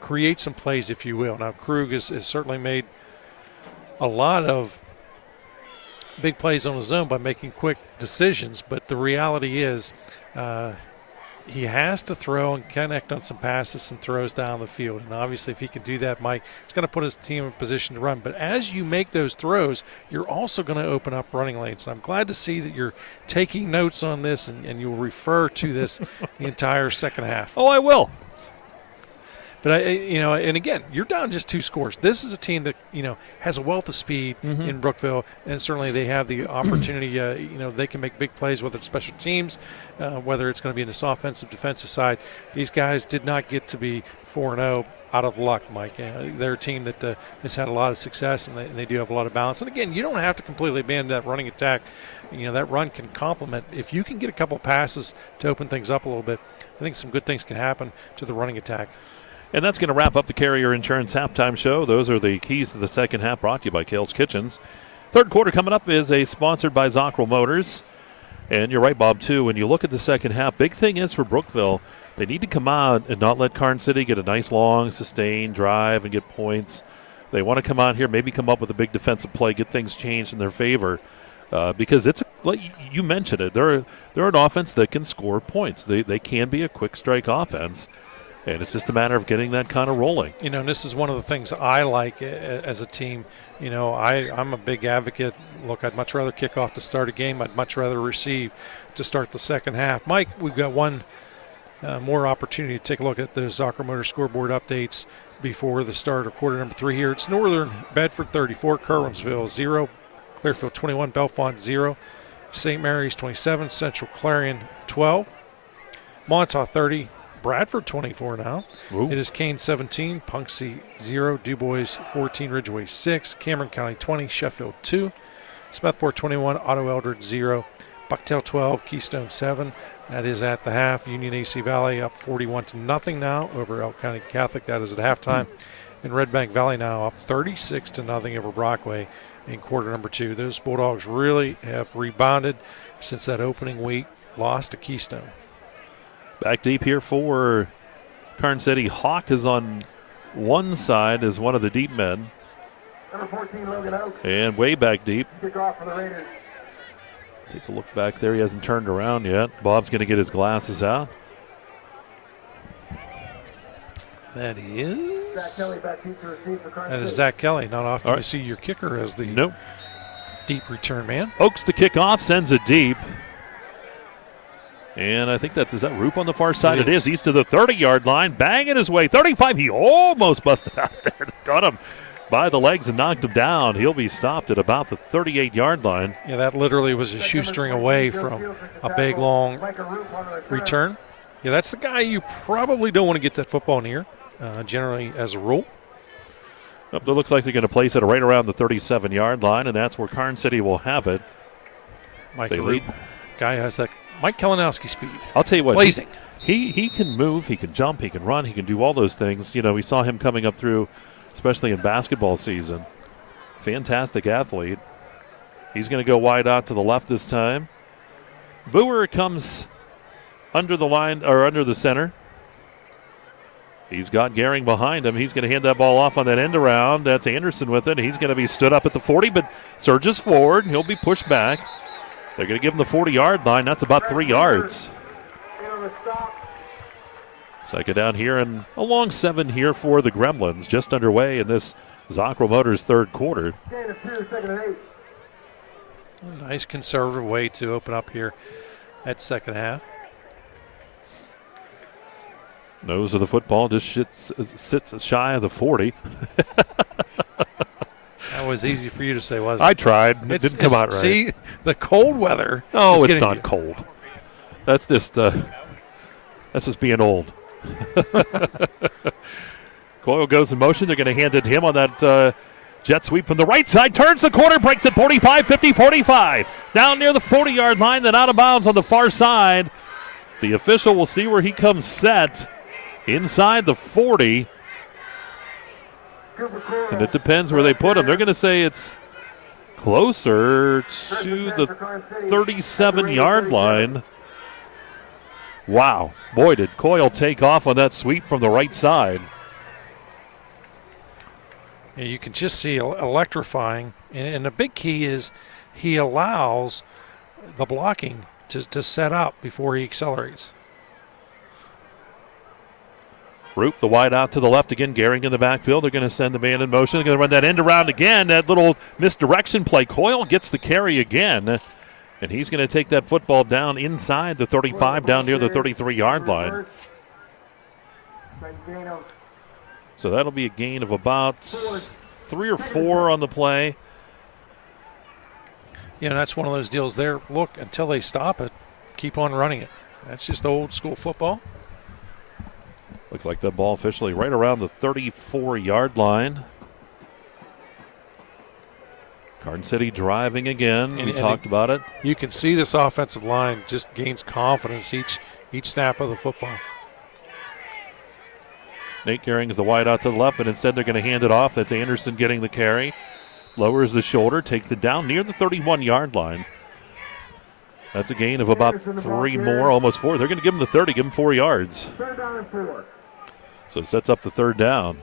create some plays, if you will. Now, Krug has certainly made a lot of big plays on his own by making quick decisions, but the reality is he has to throw and connect on some passes and throws down the field. And obviously, if he can do that, Mike, it's going to put his team in position to run. But as you make those throws, you're also going to open up running lanes. And I'm glad to see that you're taking notes on this and you'll refer to this the entire second half. Oh, I will. But and again, you're down just 2 scores. This is a team that has a wealth of speed in Brookville, and certainly they have the opportunity. They can make big plays, whether it's special teams, whether it's going to be in this offensive, defensive side. These guys did not get to be 4-0 out of luck, Mike. They're a team that has had a lot of success, and they do have a lot of balance. And again, you don't have to completely abandon that running attack. That run can complement. If you can get a couple of passes to open things up a little bit, I think some good things can happen to the running attack. And that's going to wrap up the Carrier Insurance Halftime Show. Those are the keys to the second half, brought to you by Kerle's Kitchens. Third quarter coming up is sponsored by Zockrell Motors. And you're right, Bob, too. When you look at the second half, big thing is for Brookville, they need to come out and not let Karns City get a nice, long, sustained drive and get points. They want to come out here, maybe come up with a big defensive play, get things changed in their favor. Because like you mentioned it, they're an offense that can score points. They can be a quick strike offense. And it's just a matter of getting that kind of rolling. And this is one of the things I like as a team. I'm a big advocate. Look, I'd much rather kick off to start a game. I'd much rather receive to start the second half. Mike, we've got one more opportunity to take a look at the Zockrell Motor scoreboard updates before the start of quarter number 3 here. It's Northern Bedford 34, Kerwinsville 0, Clearfield 21, Bellefonte 0, St. Mary's 27, Central Clarion 12, Montauk 30, Bradford 24 now. Ooh. It is Kane 17, Punxsutawney 0, DuBois 14, Ridgeway 6, Cameron County 20, Sheffield 2, Smethport 21, Otto Eldred 0, Bucktail 12, Keystone 7. That is at the half. Union AC Valley up 41-0 now over Elk County Catholic. That is at halftime. And Red Bank Valley now up 36-0 over Brockway. in quarter number 2. Those Bulldogs really have rebounded since that opening week loss to Keystone. Back deep here for Karns City. Hawk is on one side as one of the deep men. Number 14, Logan Oaks. And way back deep. Kickoff for the Raiders. Take a look back there. He hasn't turned around yet. Bob's going to get his glasses out. That is. Zach Kelly back deep to receive for Karns That City. is Zach Kelly. Not often All right. you see your kicker as the Nope. deep return man. Oaks to kick off, sends it deep. And I think is that Roop on the far side? It is. East of the 30-yard line, banging his way. 35, he almost busted out there. Got him by the legs and knocked him down. He'll be stopped at about the 38-yard line. Yeah, that literally was a shoestring away from a big, long return. Yeah, that's the guy you probably don't want to get that football near, generally as a rule. It looks like they're going to place it right around the 37-yard line, and that's where Karns City will have it. Mike Roop, guy has that Mike Kalinowski speed. I'll tell you what. Blazing. He can move, he can jump, he can run, he can do all those things. You know, we saw him coming up through, especially in basketball season. Fantastic athlete. He's going to go wide out to the left this time. Boer comes under the line, or under the center. He's got Gehring behind him. He's going to hand that ball off on that end around. That's Anderson with it. He's going to be stood up at the 40, but surges forward. He'll be pushed back. They're going to give him the 40-yard line. That's about 3 yards. Second down here and a long 7 here for the Gremlins. Just underway in this Zockro Motors third quarter. Nice conservative way to open up here at second half. Nose of the football just sits shy of the 40. That was easy for you to say, wasn't it? I tried. It didn't come out right. See, the cold weather. Oh, it's not cold. That's just being old. Coyle goes in motion. They're going to hand it to him on that jet sweep from the right side. Turns the corner, breaks it 45, 50, 45. Down near the 40-yard line, then out of bounds on the far side. The official will see where he comes set. Inside the 40. And it depends where they put him. They're going to say it's closer to the 37-yard line. Wow. Boy, did Coyle take off on that sweep from the right side. Yeah, you can just see electrifying. And the big key is he allows the blocking to set up before he accelerates. Roop, the wide out to the left again. Gehring in the backfield. They're going to send the man in motion. They're going to run that end around again. That little misdirection play. Coyle gets the carry again. And he's going to take that football down inside the 35, down near the 33-yard line. So that'll be a gain of about 3 or 4 on the play. You know, that's one of those deals there. Look, until they stop it, keep on running it. That's just old school football. Looks like that ball officially right around the 34-yard line. Karns City driving again. We talked about it. You can see this offensive line just gains confidence each snap of the football. Nate Gehring is the wide out to the left, but instead they're going to hand it off. That's Anderson getting the carry. Lowers the shoulder, takes it down near the 31-yard line. That's a gain of about 3 more, almost 4. They're going to give him the 30, give him 4 yards. Third down and 4. So it sets up the third down.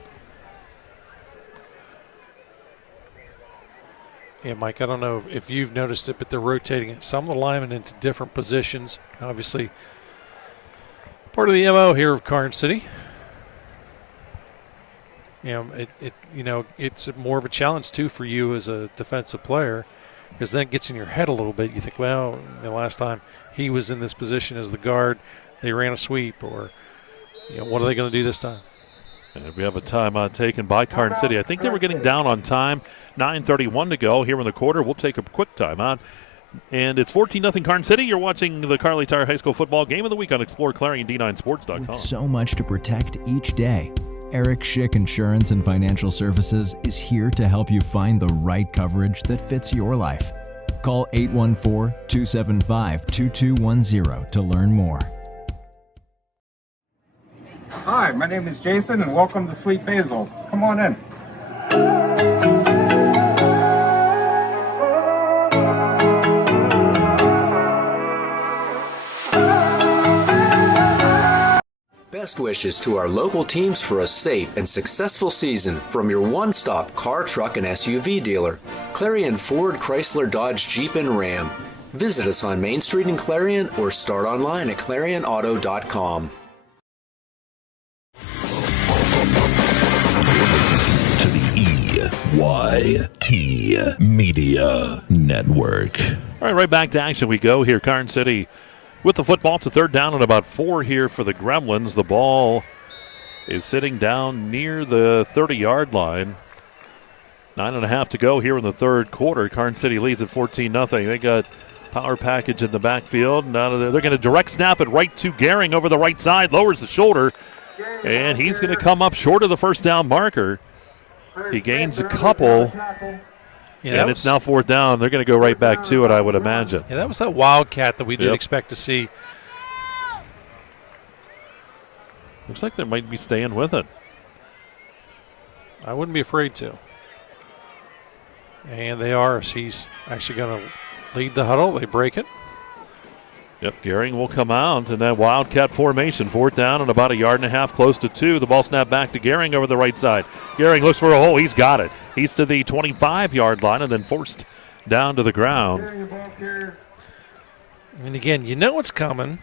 Yeah, Mike, I don't know if you've noticed it, but they're rotating some of the linemen into different positions. Obviously, part of the MO here of Karns City. It's more of a challenge, too, for you as a defensive player, because then it gets in your head a little bit. You think, well, the last time he was in this position as the guard, they ran a sweep, or what are they going to do this time? And we have a timeout taken by Karns City. I think they were getting down on time. 9:31 to go here in the quarter. We'll take a quick timeout. And it's 14-0 Karns City. You're watching the Carly Tire High School Football Game of the Week on exploreClarion.com. With so much to protect each day, Eric Schick Insurance and Financial Services is here to help you find the right coverage that fits your life. Call 814-275-2210 to learn more. Hi, my name is Jason, and welcome to Sweet Basil. Come on in. Best wishes to our local teams for a safe and successful season from your one-stop car, truck, and SUV dealer, Clarion Ford, Chrysler, Dodge, Jeep, and Ram. Visit us on Main Street in Clarion or start online at ClarionAuto.com. To the EYT Media Network. All right, right back to action we go here. Karns City with the football. It's a third down and about 4 here for the Gremlins. The ball is sitting down near the 30-yard line. 9.5 to go here in the third quarter. Karns City leads at 14-0. They got power package in the backfield. Now they're going to direct snap it right to Gehring over the right side. Lowers the shoulder, and he's going to come up short of the first down marker. He gains a couple. Yeah, and it's now fourth down. They're going to go right back to it, I would imagine. Yeah, that was that wildcat that we did expect to see. Looks like they might be staying with it. I wouldn't be afraid to. And they are. So he's actually going to lead the huddle. They break it. Yep, Gehring will come out in that wildcat formation. Fourth down and about 1.5 yards, close to 2. The ball snapped back to Gehring over the right side. Gehring looks for a hole. He's got it. He's to the 25-yard line and then forced down to the ground. And again, you know what's coming.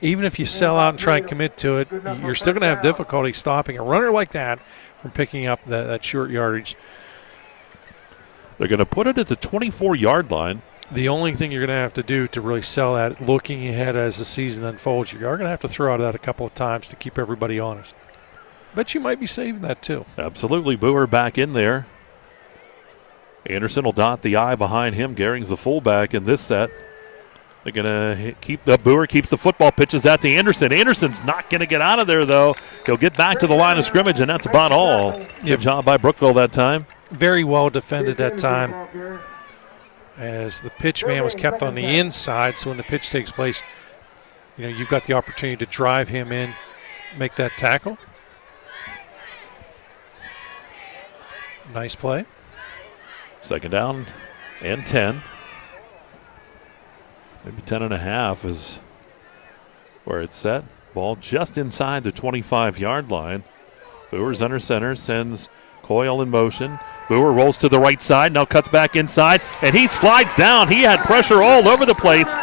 Even if you sell out and try and commit to it, you're still going to have difficulty stopping a runner like that from picking up that short yardage. They're going to put it at the 24-yard line. The only thing you're going to have to do to really sell that, looking ahead as the season unfolds, you are going to have to throw out that a couple of times to keep everybody honest. Bet you might be saving that too. Absolutely. Boer back in there. Anderson will dot the I behind him. Gehring's the fullback in this set. They're going to keep the Boer keeps the football, pitches out to Anderson. Anderson's not going to get out of there, though. He'll get back to the line of scrimmage, and that's about all. Good job by Brookville that time. Very well defended that time, as the pitch man was kept on the inside. So when the pitch takes place, you've got the opportunity to drive him in, make that tackle. Nice play. Second down and 10. Maybe 10.5 is where it's set. Ball just inside the 25-yard line. Boer's under center, sends Coyle in motion. Boer rolls to the right side, now cuts back inside, and he slides down. He had pressure all over the place.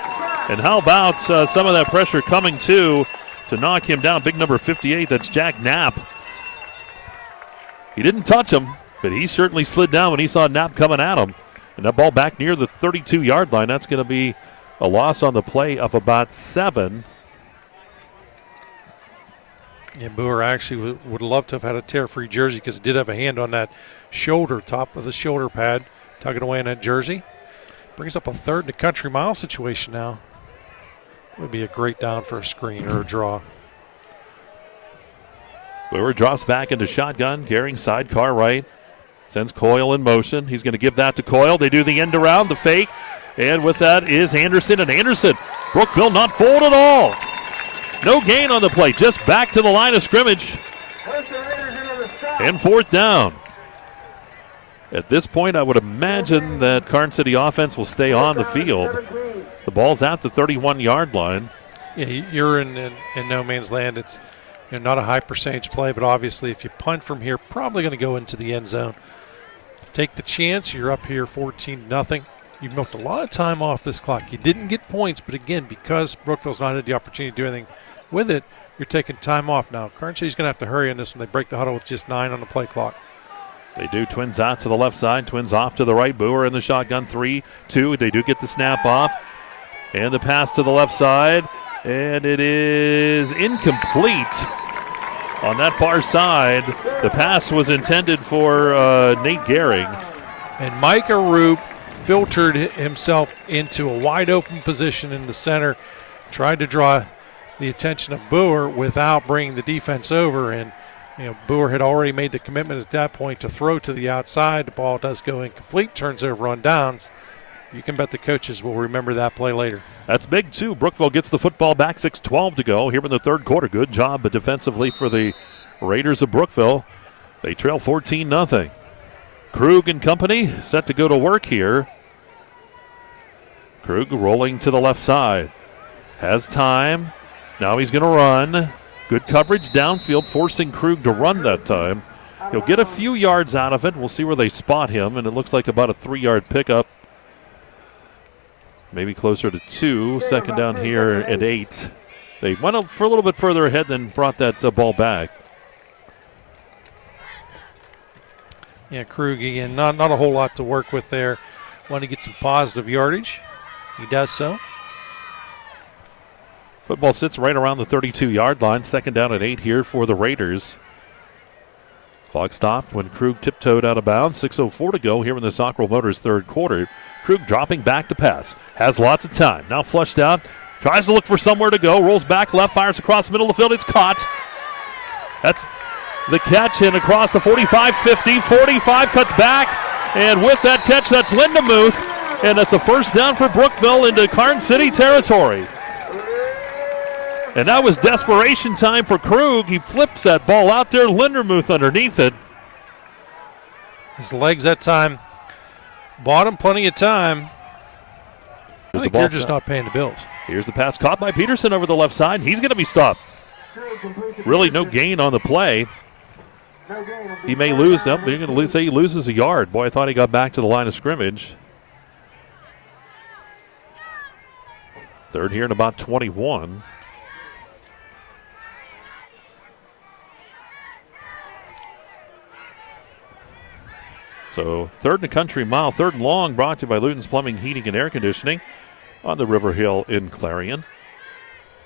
And how about some of that pressure coming to knock him down? Big number 58, that's Jack Knapp. He didn't touch him, but he certainly slid down when he saw Knapp coming at him. And that ball back near the 32-yard line, that's going to be a loss on the play of about 7. Yeah, Boer actually would love to have had a tear-free jersey because it did have a hand on that shoulder, top of the shoulder pad, tugging away in that jersey. Brings up a third and a country mile situation now. Would be a great down for a screen or a draw. Boer drops back into shotgun. Gehring sidecar right. Sends Coyle in motion. He's going to give that to Coyle. They do the end around, the fake. And with that is Anderson. And Anderson, Brookville not fooled at all. No gain on the play. Just back to the line of scrimmage. And fourth down. At this point, I would imagine that Karns City offense will stay on the field. The ball's at the 31-yard line. Yeah, you're in no man's land. It's not a high percentage play, but obviously if you punt from here, probably going to go into the end zone. Take the chance. You're up here 14-0. You've milked a lot of time off this clock. You didn't get points, but again, because Brookville's not had the opportunity to do anything with it, you're taking time off now. Karns City's going to have to hurry on this when they break the huddle with just 9 on the play clock. They do. Twins out to the left side. Twins off to the right. Boer in the shotgun. 3-2. They do get the snap off. And the pass to the left side. And it is incomplete on that far side. The pass was intended for Nate Gehring. And Micah Roop filtered himself into a wide open position in the center. Tried to draw the attention of Boer without bringing the defense over. And Boer had already made the commitment at that point to throw to the outside. The ball does go incomplete, turns over on downs. You can bet the coaches will remember that play later. That's big, too. Brookville gets the football back, 6:12 to go here in the third quarter. Good job defensively for the Raiders of Brookville. They trail 14-0. Krug and company set to go to work here. Krug rolling to the left side. Has time. Now he's going to run. Good coverage downfield, forcing Krug to run that time. He'll get a few yards out of it. We'll see where they spot him, and it looks like about a 3-yard pickup. Maybe closer to 2. Second down here and 8. They went up for a little bit further ahead, then brought that ball back. Yeah, Krug again, not a whole lot to work with there. Want to get some positive yardage. He does so. Football sits right around the 32-yard line. Second down and 8 here for the Raiders. Clock stopped when Krug tiptoed out of bounds. 6:04 to go here in the Sockrell Motors third quarter. Krug dropping back to pass. Has lots of time. Now flushed out. Tries to look for somewhere to go. Rolls back left. Fires across the middle of the field. It's caught. That's the catch in across the 45, 50, 45. Cuts back. And with that catch, that's Lindemuth. And that's a first down for Brookville into Karns City territory. And that was desperation time for Krug. He flips that ball out there. Lindemuth underneath it. His legs that time bought him plenty of time. I think you're just not paying the bills. Here's the pass caught by Peterson over the left side. He's going to be stopped. Really no gain on the play. He may lose. Nope, you're going to say he loses a yard. Boy, I thought he got back to the line of scrimmage. Third here in about 21. So third and a country mile, third and long, brought to you by Luton's Plumbing, Heating, and Air Conditioning on the River Hill in Clarion.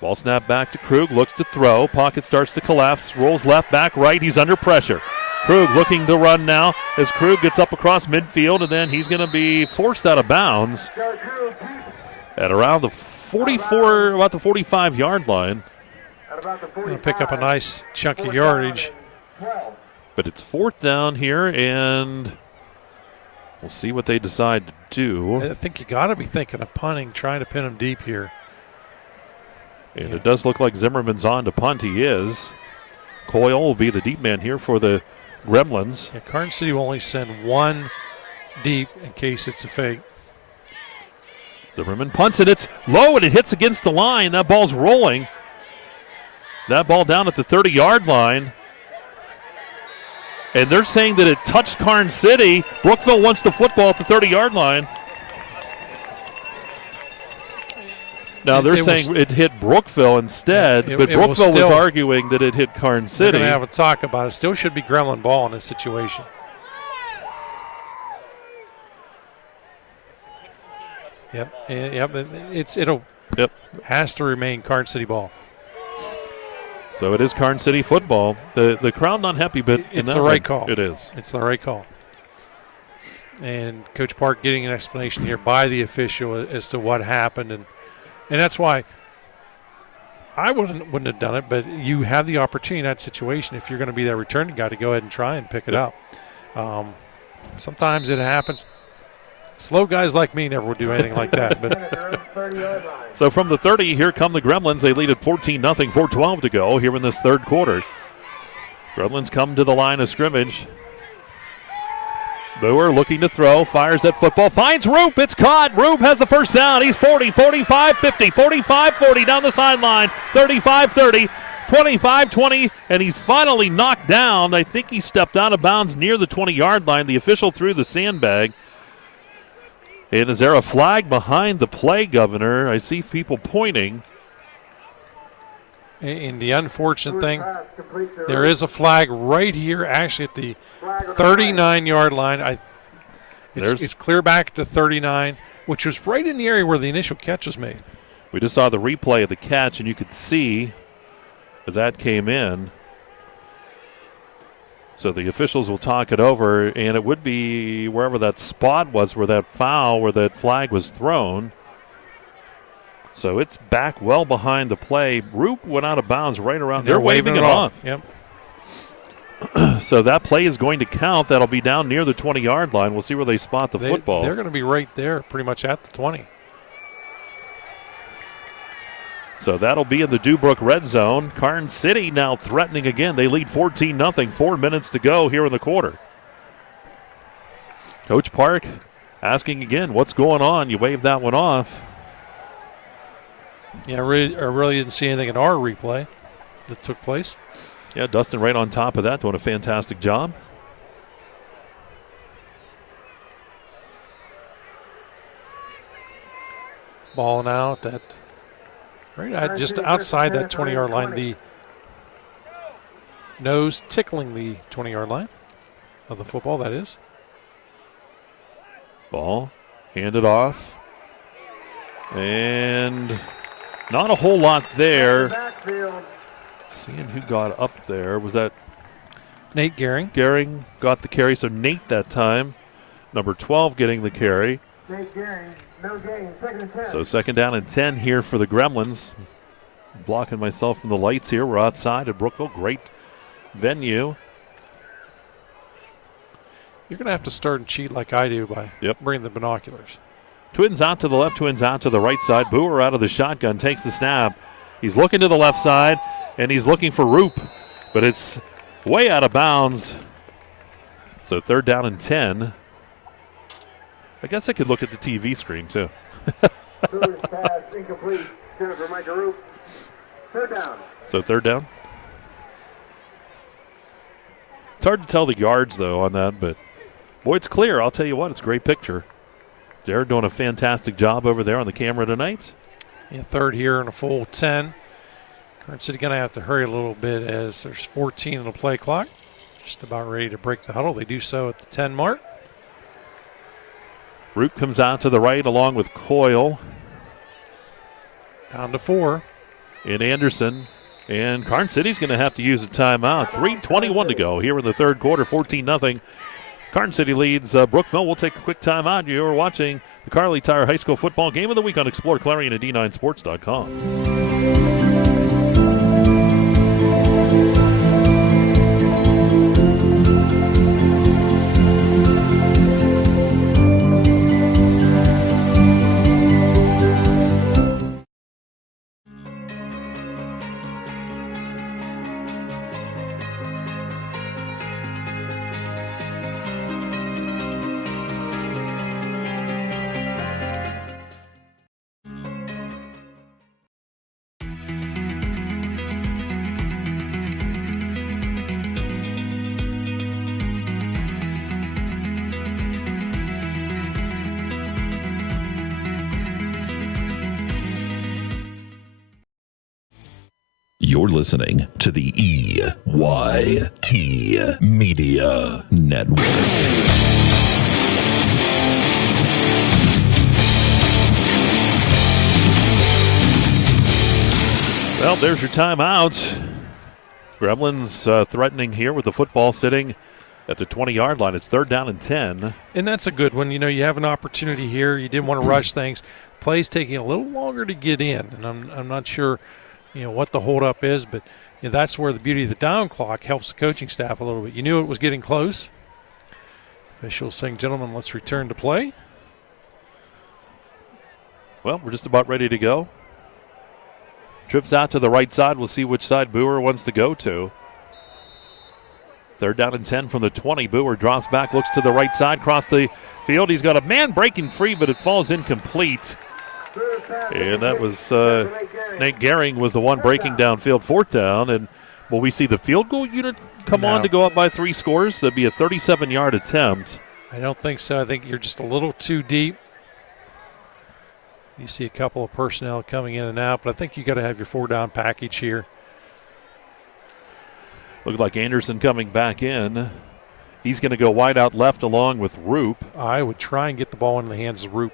Ball snap back to Krug, looks to throw. Pocket starts to collapse, rolls left, back, right. He's under pressure. Krug looking to run now as Krug gets up across midfield, and then he's going to be forced out of bounds at around the 44, about the 45-yard line. Going to pick up a nice chunk of yardage. But it's fourth down here, and we'll see what they decide to do. I think you got to be thinking of punting, trying to pin him deep here. And it does look like Zimmerman's on to punt. He is. Coyle will be the deep man here for the Gremlins. Yeah, Karns City will only send one deep in case it's a fake. Zimmerman punts it. It's low, and it hits against the line. That ball's rolling. That ball down at the 30-yard line. And they're saying that it touched Karns City. Brookville wants the football at the 30-yard line. Now they're saying it hit Brookville instead, but Brookville was arguing that it hit Karns City. We're going to have a talk about it. Still should be Gremlin ball in this situation. It'll has to remain Karns City ball. So it is Karns City football. The crowd not happy, but it's the right call. It is. It's the right call. And Coach Park getting an explanation here by the official as to what happened, and that's why I wouldn't have done it. But you have the opportunity in that situation if you're going to be that returning guy to go ahead and try and pick it up. Sometimes it happens. Slow guys like me never would do anything like that. But so from the 30, here come the Gremlins. They lead at 14-0, 4:12 to go here in this third quarter. Gremlins come to the line of scrimmage. Boer looking to throw, fires that football, finds Roop. It's caught. Roop has the first down. He's 40, 45, 50, 45, 40 down the sideline, 35, 30. 25-20, and he's finally knocked down. I think he stepped out of bounds near the 20-yard line. The official threw the sandbag. And is there a flag behind the play, Governor? I see people pointing. And the unfortunate thing, there is a flag right here, actually at the 39-yard line. It's clear back to 39, which was right in the area where the initial catch was made. We just saw the replay of the catch, and you could see as that came in. So the officials will talk it over, and it would be wherever that spot was where that foul, where that flag was thrown. So it's back well behind the play. Roop went out of bounds right around. They're waving it off. Yep. So that play is going to count. That'll be down near the 20-yard line. We'll see where they spot the football. They're going to be right there, pretty much at the 20. So that'll be in the Dewbrook red zone. Karns City now threatening again. They lead 14-0. 4 minutes to go here in the quarter. Coach Park asking again, what's going on? You waved that one off. Yeah, I really didn't see anything in our replay. that took place. Yeah, Dustin right on top of that, doing a fantastic job. Balling out at just outside that 20-yard line. The nose tickling the 20-yard line of the football, that is. Ball handed off. And not a whole lot there. Seeing who got up there. Was that Nate Gehring? Gehring got the carry, so Nate that time. Number 12 getting the carry. Nate Gehring, no gain, 2nd and 10. So 2nd down and 10 here for the Gremlins. Blocking myself from the lights here. We're outside at Brookville. Great venue. You're going to have to start and cheat like I do by bringing the binoculars. Twins out to the left, twins out to the right side. Boer out of the shotgun, takes the snap. He's looking to the left side, and he's looking for Roop, but it's way out of bounds. So 3rd down and 10. I guess I could look at the TV screen, too. Boer's pass incomplete. For Micah Roop. 3rd down. So 3rd down. It's hard to tell the yards, though, on that, but, boy, it's clear. I'll tell you what, it's a great picture. Jared doing a fantastic job over there on the camera tonight. Yeah, 3rd here and a full 10. Karns City going to have to hurry a little bit as there's 14 on the play clock. Just about ready to break the huddle. They do so at the 10 mark. Root comes out to the right along with Coyle. Down to 4. And Anderson. And Karns City's going to have to use a timeout. 3:21 to go here in the 3rd quarter, 14-0. Karns City leads Brookville. We'll take a quick timeout. You're watching the Carly Tire High School Football Game of the Week on exploreClarion at D9Sports.com. You're listening to the EYT Media Network. Well, there's your timeout. Gremlins threatening here with the football sitting at the 20-yard line. It's 3rd down and 10. And that's a good one. You know, you have an opportunity here. You didn't want to rush things. Play's taking a little longer to get in, and I'm not sure, you know, what the holdup is, but you know, that's where the beauty of the down clock helps the coaching staff a little bit. You knew it was getting close. Officials saying, gentlemen, let's return to play. Well, we're just about ready to go. Trips out to the right side. We'll see which side Boer wants to go to. 3rd down and 10 from the 20. Boer drops back, looks to the right side, across the field. He's got a man breaking free, but it falls incomplete. And that was Nate Gehring was the one breaking downfield. 4th down. And will we see the field goal unit come on to go up by 3 scores? That'd be a 37-yard attempt. I don't think so. I think you're just a little too deep. You see a couple of personnel coming in and out, but I think you got to have your 4-down package here. Looked like Anderson coming back in. He's going to go wide out left along with Roop. I would try and get the ball in the hands of Roop.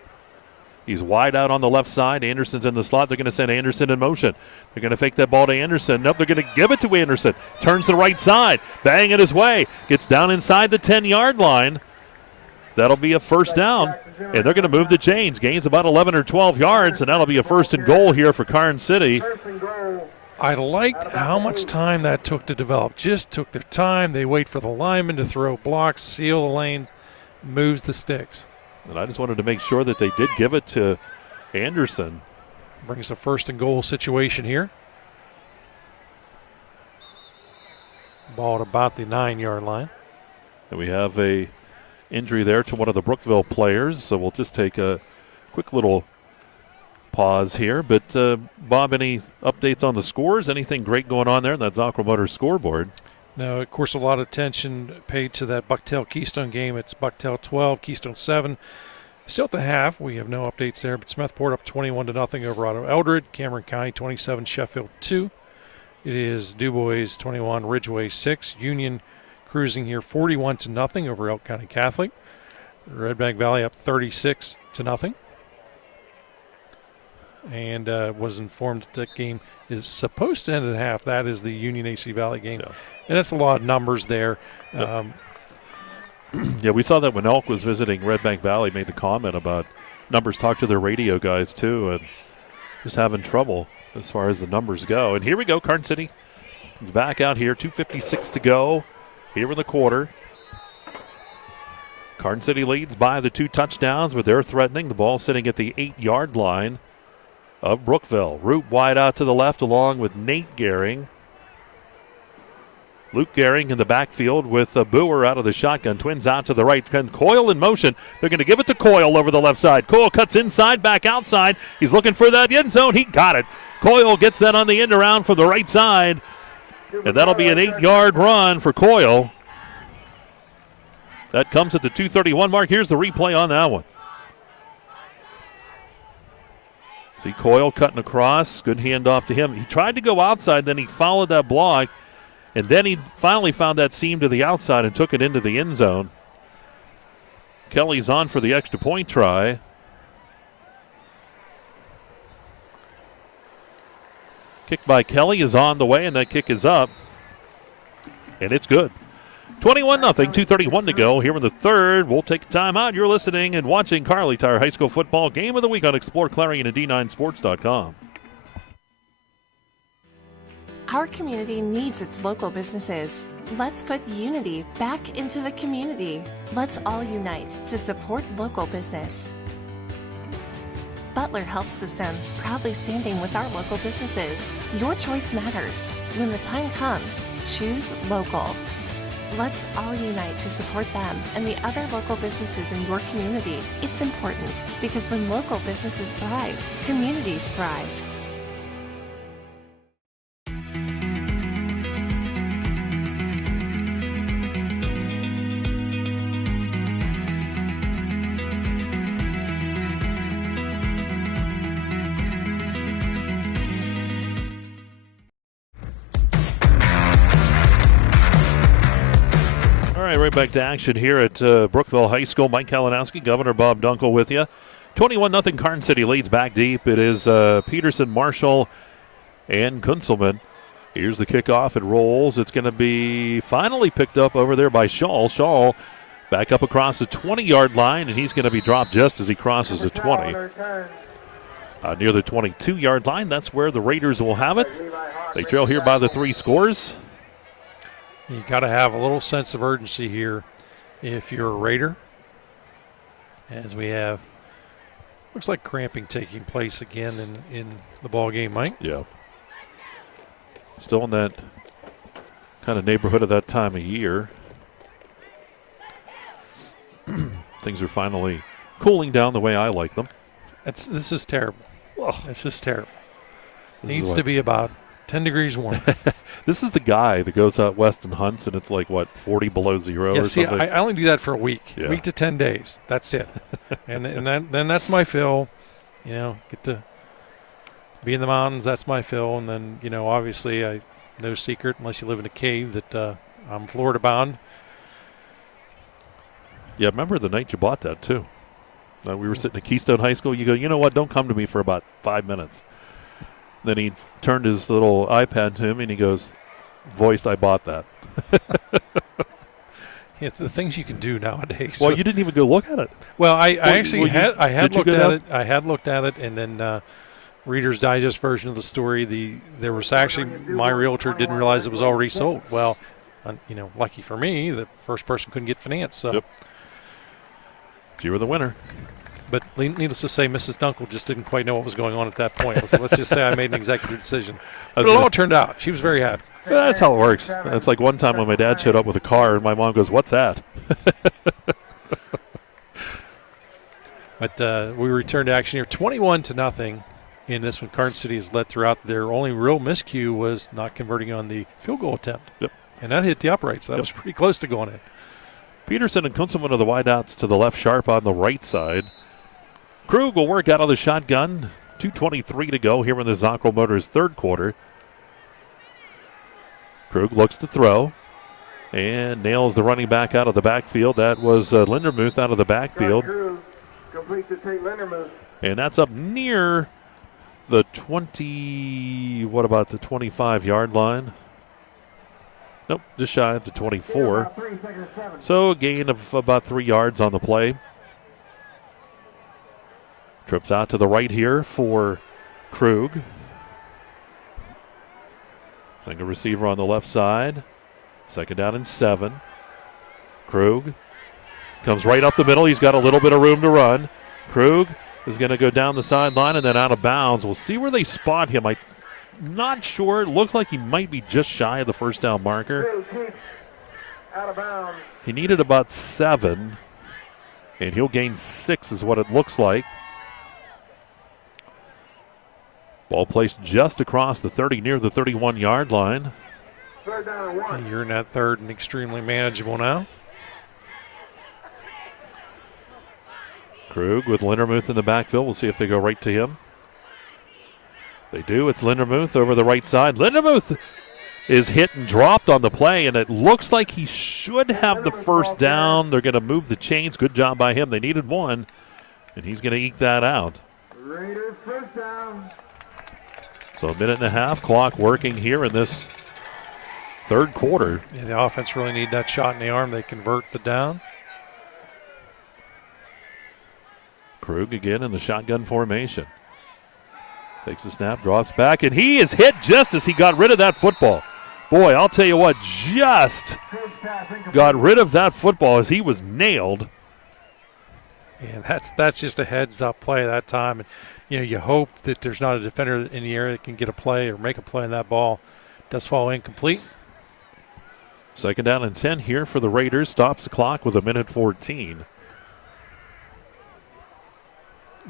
He's wide out on the left side. Anderson's in the slot. They're going to send Anderson in motion. They're going to fake that ball to Anderson. Nope, they're going to give it to Anderson. Turns to the right side. Bang it his way. Gets down inside the 10-yard line. That'll be a 1st down. And they're going to move the chains. Gains about 11 or 12 yards, and that'll be a 1st and goal here for Karns City. I liked how much time that took to develop. Just took their time. They wait for the lineman to throw blocks, seal the lanes, moves the sticks. And I just wanted to make sure that they did give it to Anderson. Brings a 1st and goal situation here. Ball at about the 9-yard line. And we have a injury there to one of the Brookville players, so we'll just take a quick little pause here. But, Bob, any updates on the scores? Anything great going on there in that Zocro Motors scoreboard? No, of course, a lot of attention paid to that Bucktail-Keystone game. It's Bucktail 12, Keystone 7. Still at the half, we have no updates there, but Smethport up 21-0 over Otto Eldred. Cameron County 27, Sheffield 2. It is DuBois 21, Ridgeway 6. Union cruising here 41-0 over Elk County Catholic. Red Bank Valley up 36-0. And was informed that game is supposed to end at half. That is the Union AC Valley game. Yeah. And that's a lot of numbers there. Yep. Yeah, we saw that when Elk was visiting Red Bank Valley, made the comment about numbers, talk to their radio guys too, and just having trouble as far as the numbers go. And here we go, Karns City is back out here, 2:56 to go here in the quarter. Karns City leads by the 2 touchdowns, but they're threatening. The ball sitting at the 8-yard line of Brookville. Root wide out to the left along with Nate Gehring. Luke Gehring in the backfield with Boer out of the shotgun. Twins out to the right. Coyle in motion. They're going to give it to Coyle over the left side. Coyle cuts inside, back outside. He's looking for that end zone. He got it. Coyle gets that on the end around from the right side. And that'll be an 8-yard run for Coyle. That comes at the 2:31 mark. Here's the replay on that one. See Coyle cutting across. Good handoff to him. He tried to go outside, then he followed that block. And then he finally found that seam to the outside and took it into the end zone. Kelly's on for the extra point try. Kick by Kelly is on the way, and that kick is up. And it's good. 21-0, 2:31 to go here in the third. We'll take a timeout. You're listening and watching Carly Tire High School Football Game of the Week on exploreClarion and D9Sports.com. Our community needs its local businesses. Let's put unity back into the community. Let's all unite to support local business. Butler Health System, proudly standing with our local businesses. Your choice matters. When the time comes, choose local. Let's all unite to support them and the other local businesses in your community. It's important because when local businesses thrive, communities thrive. Right back to action here at Brookville High School. Mike Kalinowski, Governor Bob Dunkel with you. 21-0 Karns City leads back deep. It is Peterson, Marshall, and Kunzelman. Here's the kickoff. It rolls. It's going to be finally picked up over there by Shaw. Shaw back up across the 20-yard line, and he's going to be dropped just as he crosses the 20. Near the 22-yard line, that's where the Raiders will have it. They trail here by the 3 scores. You got to have a little sense of urgency here if you're a Raider. As we have, looks like cramping taking place again in the ball game, Mike. Yeah. Still in that kind of neighborhood of that time of year. Things are finally cooling down the way I like them. This is terrible. Oh. This is terrible. Needs to be about 10 degrees warm. This is the guy that goes out west and hunts, and it's like, what, 40 below zero or something? I only do that for a week. Week to 10 days. That's it. and then that's my fill. You know, get to be in the mountains. That's my fill. And then, you know, obviously, no secret, unless you live in a cave, that I'm Florida bound. Yeah, remember the night you bought that, too. We were sitting at Keystone High School. You go, you know what, don't come to me for about 5 minutes. Then he turned his little iPad to him, and he goes, voiced, I bought that. Yeah, the things you can do nowadays. Well, you didn't even go look at it. Well, I had looked at it. I had looked at it, and then Reader's Digest version of the story, there was actually, my realtor didn't realize it was already sold. Well, you know, lucky for me, the first person couldn't get finance. So. Yep. So you were the winner. But needless to say, Mrs. Dunkel just didn't quite know what was going on at that point. So let's just say I made an executive decision. But it all turned out. She was very happy. Yeah, that's how it works. It's like one time when my dad showed up with a car, and my mom goes, what's that? But we return to action here, 21-0. in this one. Karns City has led throughout. Their only real miscue was not converting on the field goal attempt. Yep. And that hit the upright, so that was pretty close to going in. Peterson and Kunzelman are the wideouts to the left, Sharp on the right side. Krug will work out of the shotgun. 2:23 to go here in the Zockel Motors third quarter. Krug looks to throw and nails the running back out of the backfield. That was Lindermuth out of the backfield. Complete to Tate Lindermuth. And that's up near the 25-yard line? Nope, just shy of the 24. So a gain of about 3 yards on the play. Trips out to the right here for Krug. Single receiver on the left side. Second down and 7. Krug comes right up the middle. He's got a little bit of room to run. Krug is going to go down the sideline and then out of bounds. We'll see where they spot him. I'm not sure. It looked like he might be just shy of the first down marker. Out of bounds. He needed about 7, and he'll gain 6 is what it looks like. Ball placed just across the 30 near the 31-yard line. Third down and 1. You're in that third and extremely manageable now. Krug with Lindermuth in the backfield. We'll see if they go right to him. They do. It's Lindermuth over the right side. Lindermuth is hit and dropped on the play, and it looks like he should have the first down. They're going to move the chains. Good job by him. They needed 1, and he's going to eke that out. Raiders first down. So a minute and a half clock working here in this third quarter. Yeah, the offense really need that shot in the arm. They convert the down. Krug again in the shotgun formation. Takes the snap, drops back, and he is hit just as he got rid of that football. Boy, I'll tell you what, just got rid of that football as he was nailed. Yeah, that's just a heads-up play that time. And, you hope that there's not a defender in the area that can get a play or make a play on that ball. Does fall incomplete. Second down and 10 here for the Raiders. Stops the clock with 1:14.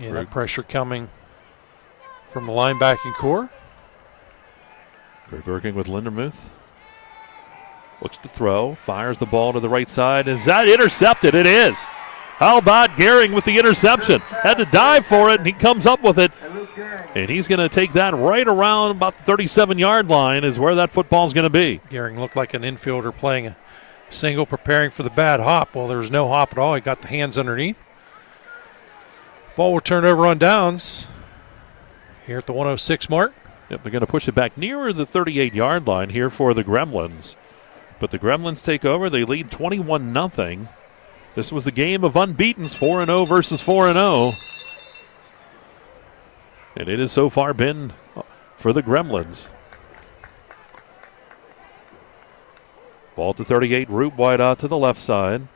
Yeah, that pressure coming from the linebacking core. Krug working with Lindermuth. Looks to throw, fires the ball to the right side. Is that intercepted? It is. How about Gehring with the interception? Had to dive for it, and he comes up with it. And he's going to take that right around about the 37-yard line is where that football's going to be. Gehring looked like an infielder playing a single, preparing for the bad hop. Well, there was no hop at all. He got the hands underneath. Ball will turn over on downs here at the 106 mark. Yep, they're going to push it back nearer the 38-yard line here for the Gremlins. But the Gremlins take over. They lead 21-0. This was the game of unbeatens, 4-0 versus 4-0. And it has so far been for the Gremlins. Ball to 38, Root wide out to the left side.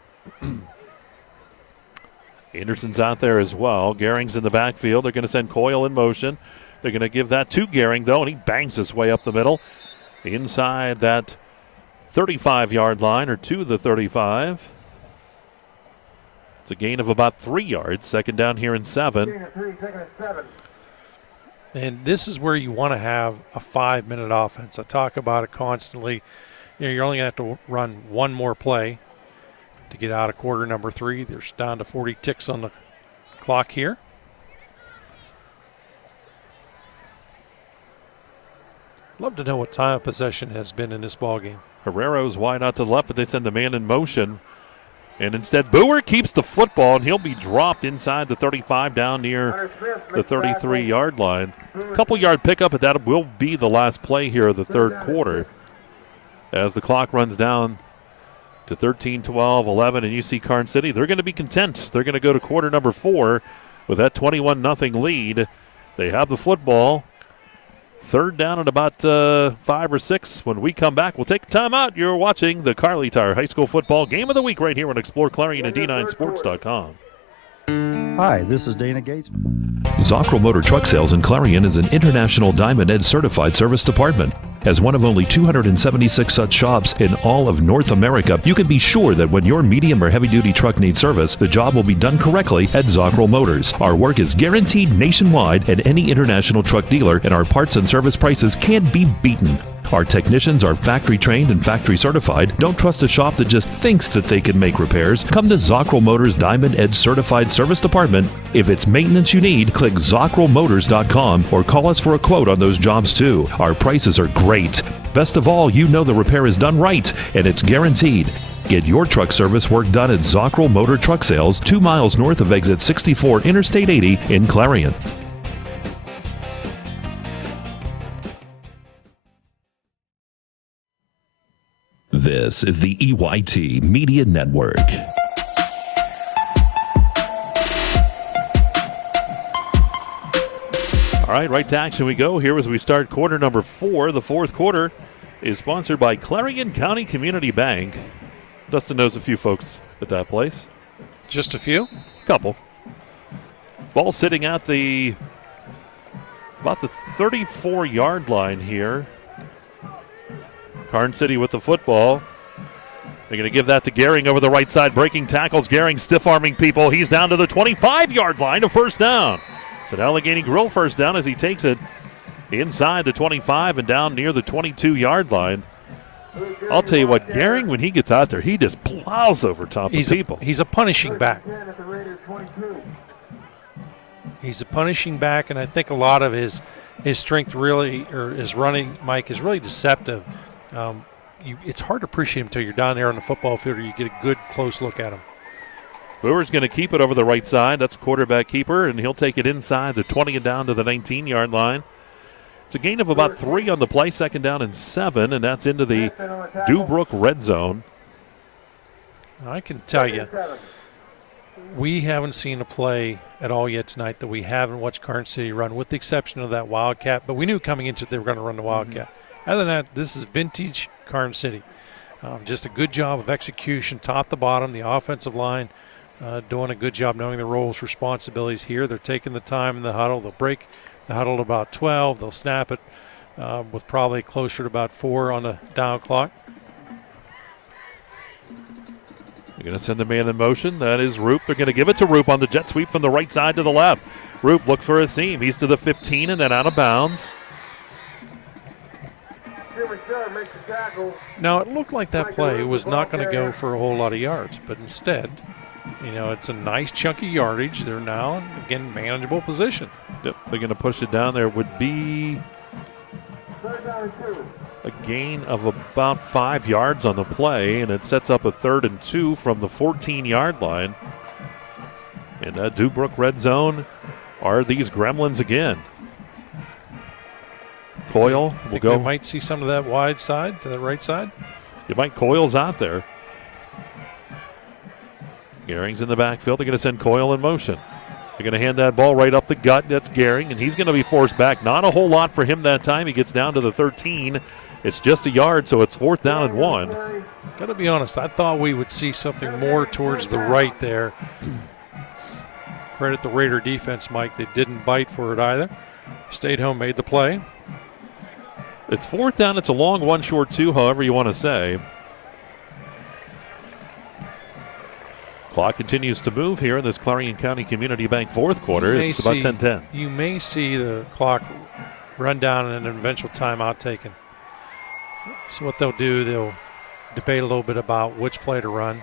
Anderson's out there as well. Gehring's in the backfield. They're going to send Coyle in motion. They're going to give that to Gehring, though, and he bangs his way up the middle. Inside that 35-yard line, or to the 35. It's a gain of about 3 yards. Second down here and 7. Gain of 3, second and 7. And this is where you want to have a 5-minute offense. I talk about it constantly. You're only going to have to run one more play to get out of quarter number 3. There's down to 40 ticks on the clock here. Love to know what time of possession has been in this ballgame. Herrero's wide out to the left, but they send the man in motion. And instead, Boer keeps the football, and he'll be dropped inside the 35 down near the 33-yard line. Couple-yard pickup, but that will be the last play here of the third quarter. As the clock runs down to 13, 12, 11, and you see Karns City, they're going to be content. They're going to go to quarter number 4 with that 21-0 lead. They have the football. Third down at about 5 or 6. When we come back, we'll take a timeout. You're watching the Carly Tire High School Football Game of the Week right here on ExploreClarion and D9Sports.com. Hi, this is Dana Gates. Zockel Motor Truck Sales in Clarion is an International Diamond Ed certified service department. As one of only 276 such shops in all of North America, you can be sure that when your medium or heavy-duty truck needs service, the job will be done correctly at Zockrell Motors. Our work is guaranteed nationwide at any international truck dealer, and our parts and service prices can't be beaten. Our technicians are factory trained and factory certified. Don't trust a shop that just thinks that they can make repairs. Come to Zockrell Motors Diamond Edge Certified Service Department. If it's maintenance you need, click ZockrellMotors.com or call us for a quote on those jobs too. Our prices are great. Best of all, you know the repair is done right and it's guaranteed. Get your truck service work done at Zockrell Motor Truck Sales, 2 miles north of exit 64 Interstate 80 in Clarion. This is the EYT Media Network. All right, right to action we go here as we start quarter number 4. The fourth quarter is sponsored by Clarion County Community Bank. Dustin knows a few folks at that place. Just a few? Couple. Ball sitting at about the 34-yard line here. Karns City with the football. They're going to give that to Gehring over the right side, breaking tackles. Gehring stiff-arming people. He's down to the 25-yard line, a first down. It's an Allegheny Grill first down as he takes it inside the 25 and down near the 22-yard line. I'll tell you what, Gehring, when he gets out there, he just plows over top of people. He's a punishing back. He's a punishing back, and I think a lot of his strength really, or his running, Mike, is really deceptive. It's hard to appreciate him until you're down there on the football field or you get a good close look at him. Brewer's going to keep it over the right side. That's quarterback keeper, and he'll take it inside the 20 and down to the 19-yard line. It's a gain of about 3 on the play, second down and 7, and that's into the Dubrook red zone. I can tell you, we haven't seen a play at all yet tonight that we haven't watched Karns City run, with the exception of that Wildcat. But we knew coming into it they were going to run the Wildcat. Other than that, this is vintage Karns City. Just a good job of execution, top to bottom. The offensive line doing a good job knowing their roles, responsibilities here. They're taking the time in the huddle. They'll break the huddle at about 12. They'll snap it with probably closer to about 4 on the down clock. They're going to send the man in motion. That is Roop. They're going to give it to Roop on the jet sweep from the right side to the left. Roop look for a seam. He's to the 15 and then out of bounds. Now, it looked like that play was not going to go for a whole lot of yards, but instead, it's a nice chunky yardage. They're now, again, manageable position. Yep, they're going to push it down. There would be a gain of about 5 yards on the play, and it sets up a 3rd and 2 from the 14-yard line. In that Dubrook red zone are these Gremlins again. Coyle will go. We might see some of that wide side to the right side. You might. Coyle's out there. Gehring's in the backfield. They're going to send Coyle in motion. They're going to hand that ball right up the gut. That's Gehring, and he's going to be forced back. Not a whole lot for him that time. He gets down to the 13. It's just a yard, so it's 4th down and 1. Got to be honest, I thought we would see something more towards the right there. Credit the Raider defense, Mike. They didn't bite for it either. Stayed home, made the play. It's 4th down. It's a long 1, short 2, however you want to say. Clock continues to move here in this Clarion County Community Bank fourth quarter. It's about 10-10. You may see the clock run down and an eventual timeout taken. So what they'll do, they'll debate a little bit about which play to run.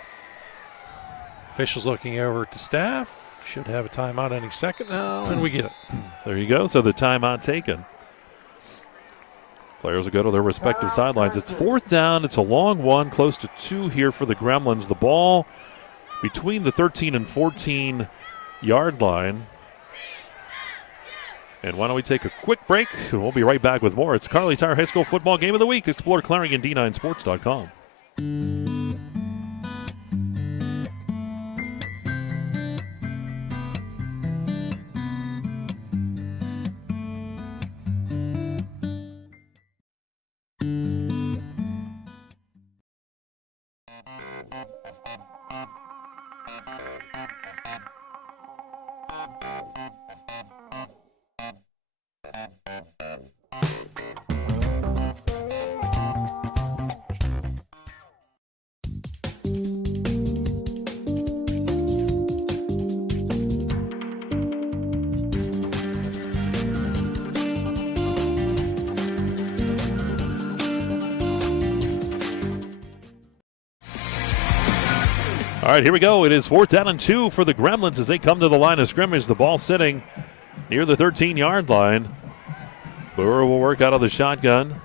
Officials looking over to staff. Should have a timeout any second now, and we get it. There you go. So the timeout taken. Players will go to their respective sidelines. It's 4th down. It's a long 1, close to 2 here for the Gremlins. The ball between the 13 and 14-yard line. And why don't we take a quick break? We'll be right back with more. It's Carly Tire High School Football Game of the Week. Explore ClarionD9Sports.com. All right, here we go. It is 4th down and 2 for the Gremlins as they come to the line of scrimmage. The ball sitting near the 13-yard line. Brewer will work out of the shotgun.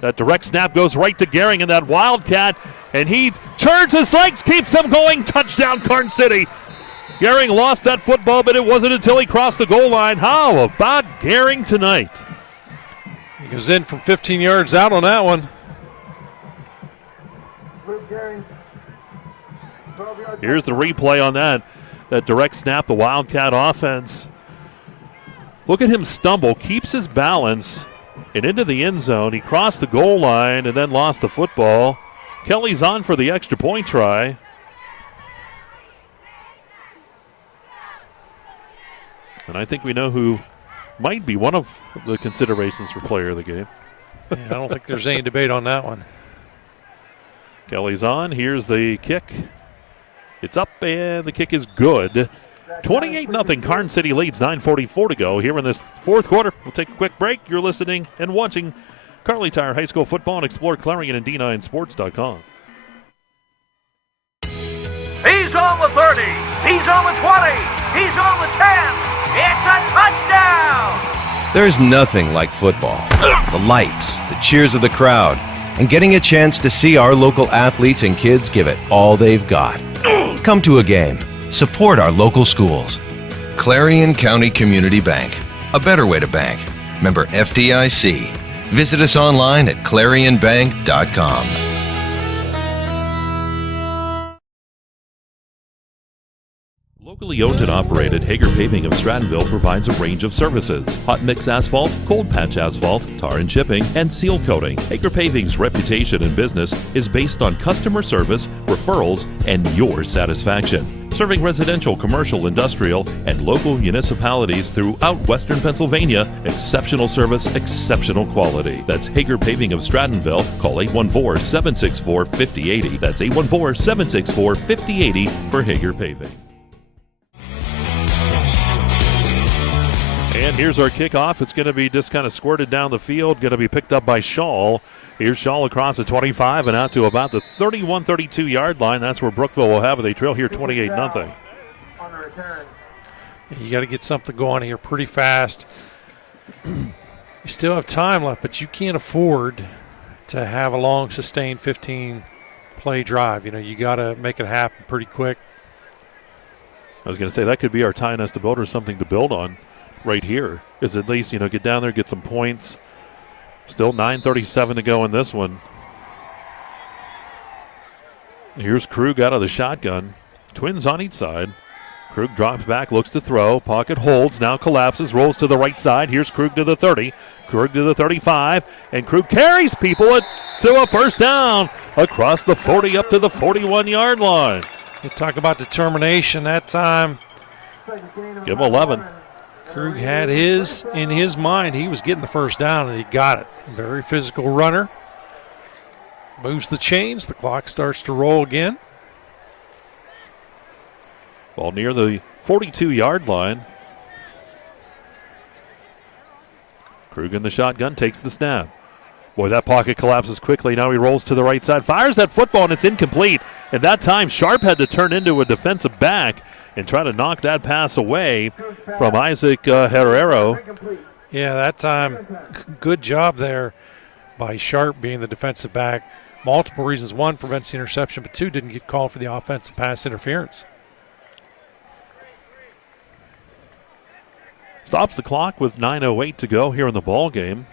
That direct snap goes right to Gehring and that Wildcat, and he turns his legs, keeps them going. Touchdown, Karns City. Gehring lost that football, but it wasn't until he crossed the goal line. How about Gehring tonight? He goes in from 15 yards out on that one. Here's the replay on that direct snap, the Wildcat offense. Look at him stumble, keeps his balance, and into the end zone. He crossed the goal line and then lost the football. Kelly's on for the extra point try. And I think we know who might be one of the considerations for player of the game. Yeah, I don't think there's any debate on that one. Kelly's on. Here's the kick. It's up, and the kick is good. 28-0. Karns City leads, 9:44 to go here in this fourth quarter. We'll take a quick break. You're listening and watching Carly Tire High School football and Explore Clarion and D9Sports.com. He's on the 30. He's on the 20. He's on the 10. It's a touchdown. There's nothing like football. The lights, the cheers of the crowd, and getting a chance to see our local athletes and kids give it all they've got. Come to a game. Support our local schools. Clarion County Community Bank. A better way to bank. Member FDIC. Visit us online at ClarionBank.com. Locally owned and operated, Hager Paving of Strattonville provides a range of services: hot mix asphalt, cold patch asphalt, tar and chipping, and seal coating. Hager Paving's reputation in business is based on customer service, referrals, and your satisfaction. Serving residential, commercial, industrial, and local municipalities throughout Western Pennsylvania, exceptional service, exceptional quality. That's Hager Paving of Strattonville. Call 814-764-5080. That's 814-764-5080 for Hager Paving. And here's our kickoff. It's going to be just kind of squirted down the field, going to be picked up by Shaw. Here's Shaw across the 25 and out to about the 31-32-yard line. That's where Brookville will have it. They trail here 28-0. You got to get something going here pretty fast. You still have time left, but you can't afford to have a long, sustained 15-play drive. You know, you got to make it happen pretty quick. I was going to say that could be our tie nest to build or something to build on right here. Is at least, get down there, get some points. Still 9:37 to go in this one. Here's Krug out of the shotgun. Twins on each side. Krug drops back, looks to throw. Pocket holds, now collapses, rolls to the right side. Here's Krug to the 30. Krug to the 35. And Krug carries people to a first down across the 40 up to the 41-yard line. You talk about determination that time. Give him 11. Krug had in his mind, he was getting the first down, and he got it. Very physical runner. Moves the chains. The clock starts to roll again. Ball near the 42-yard line. Krug in the shotgun, takes the snap. Boy, that pocket collapses quickly. Now he rolls to the right side, fires that football, and it's incomplete. And that time, Sharp had to turn into a defensive back and try to knock that pass away from Isaac Herrero. Yeah, that time, good job there by Sharp being the defensive back. Multiple reasons. One, prevents the interception, but two, didn't get called for the offensive pass interference. Stops the clock with 9:08 to go here in the ball game.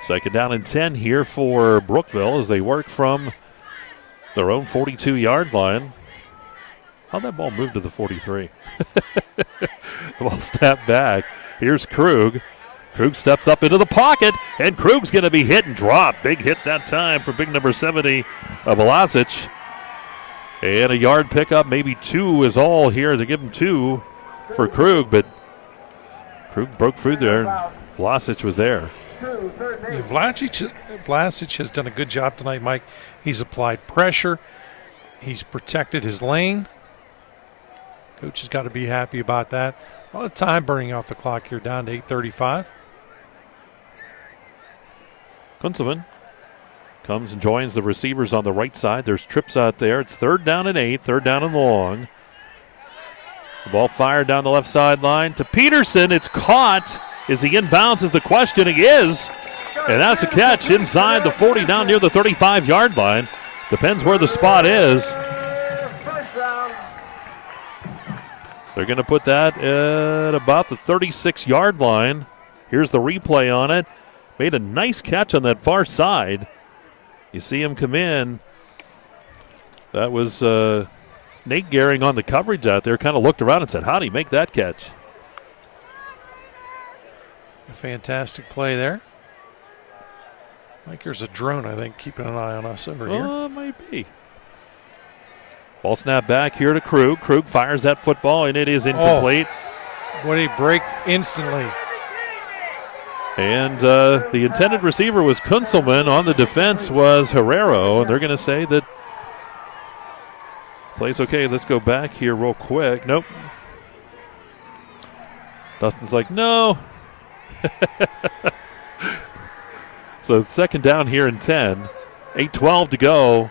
Second down and 10 here for Brookville as they work from their own 42-yard line. How'd that ball move to the 43? The ball snapped back. Here's Krug. Krug steps up into the pocket, and Krug's going to be hit and dropped. Big hit that time for big number 70 of Vlasic. And a yard pickup, maybe two is all here. They give him two for Krug, but Krug broke through there. Vlasic was there. Yeah, Vlasic has done a good job tonight, Mike. He's applied pressure. He's protected his lane. Coach has got to be happy about that. A lot of time burning off the clock here, down to 8:35. Kunzelman Comes and joins the receivers on the right side. There's trips out there. It's 3rd down and 8, 3rd down and long. The ball fired down the left sideline to Peterson. It's caught. Is he in bounds is the question. He is. And that's a catch inside the 40 down near the 35-yard line. Depends where the spot is. They're going to put that at about the 36-yard line. Here's the replay on it. Made a nice catch on that far side. You see him come in. That was Nate Gehring on the coverage out there. Kind of looked around and said, how'd he make that catch? A fantastic play there. Like there's a drone, I think, keeping an eye on us over here. Oh, might be. Ball snap back here to Krug. Krug fires that football, and it is incomplete. What did he break instantly? And the intended receiver was Kunzelman. On the defense was Herrero, and they're going to say that play's okay. Let's go back here real quick. Nope. Dustin's like, no. So 2nd down here and 10. 8:12 to go.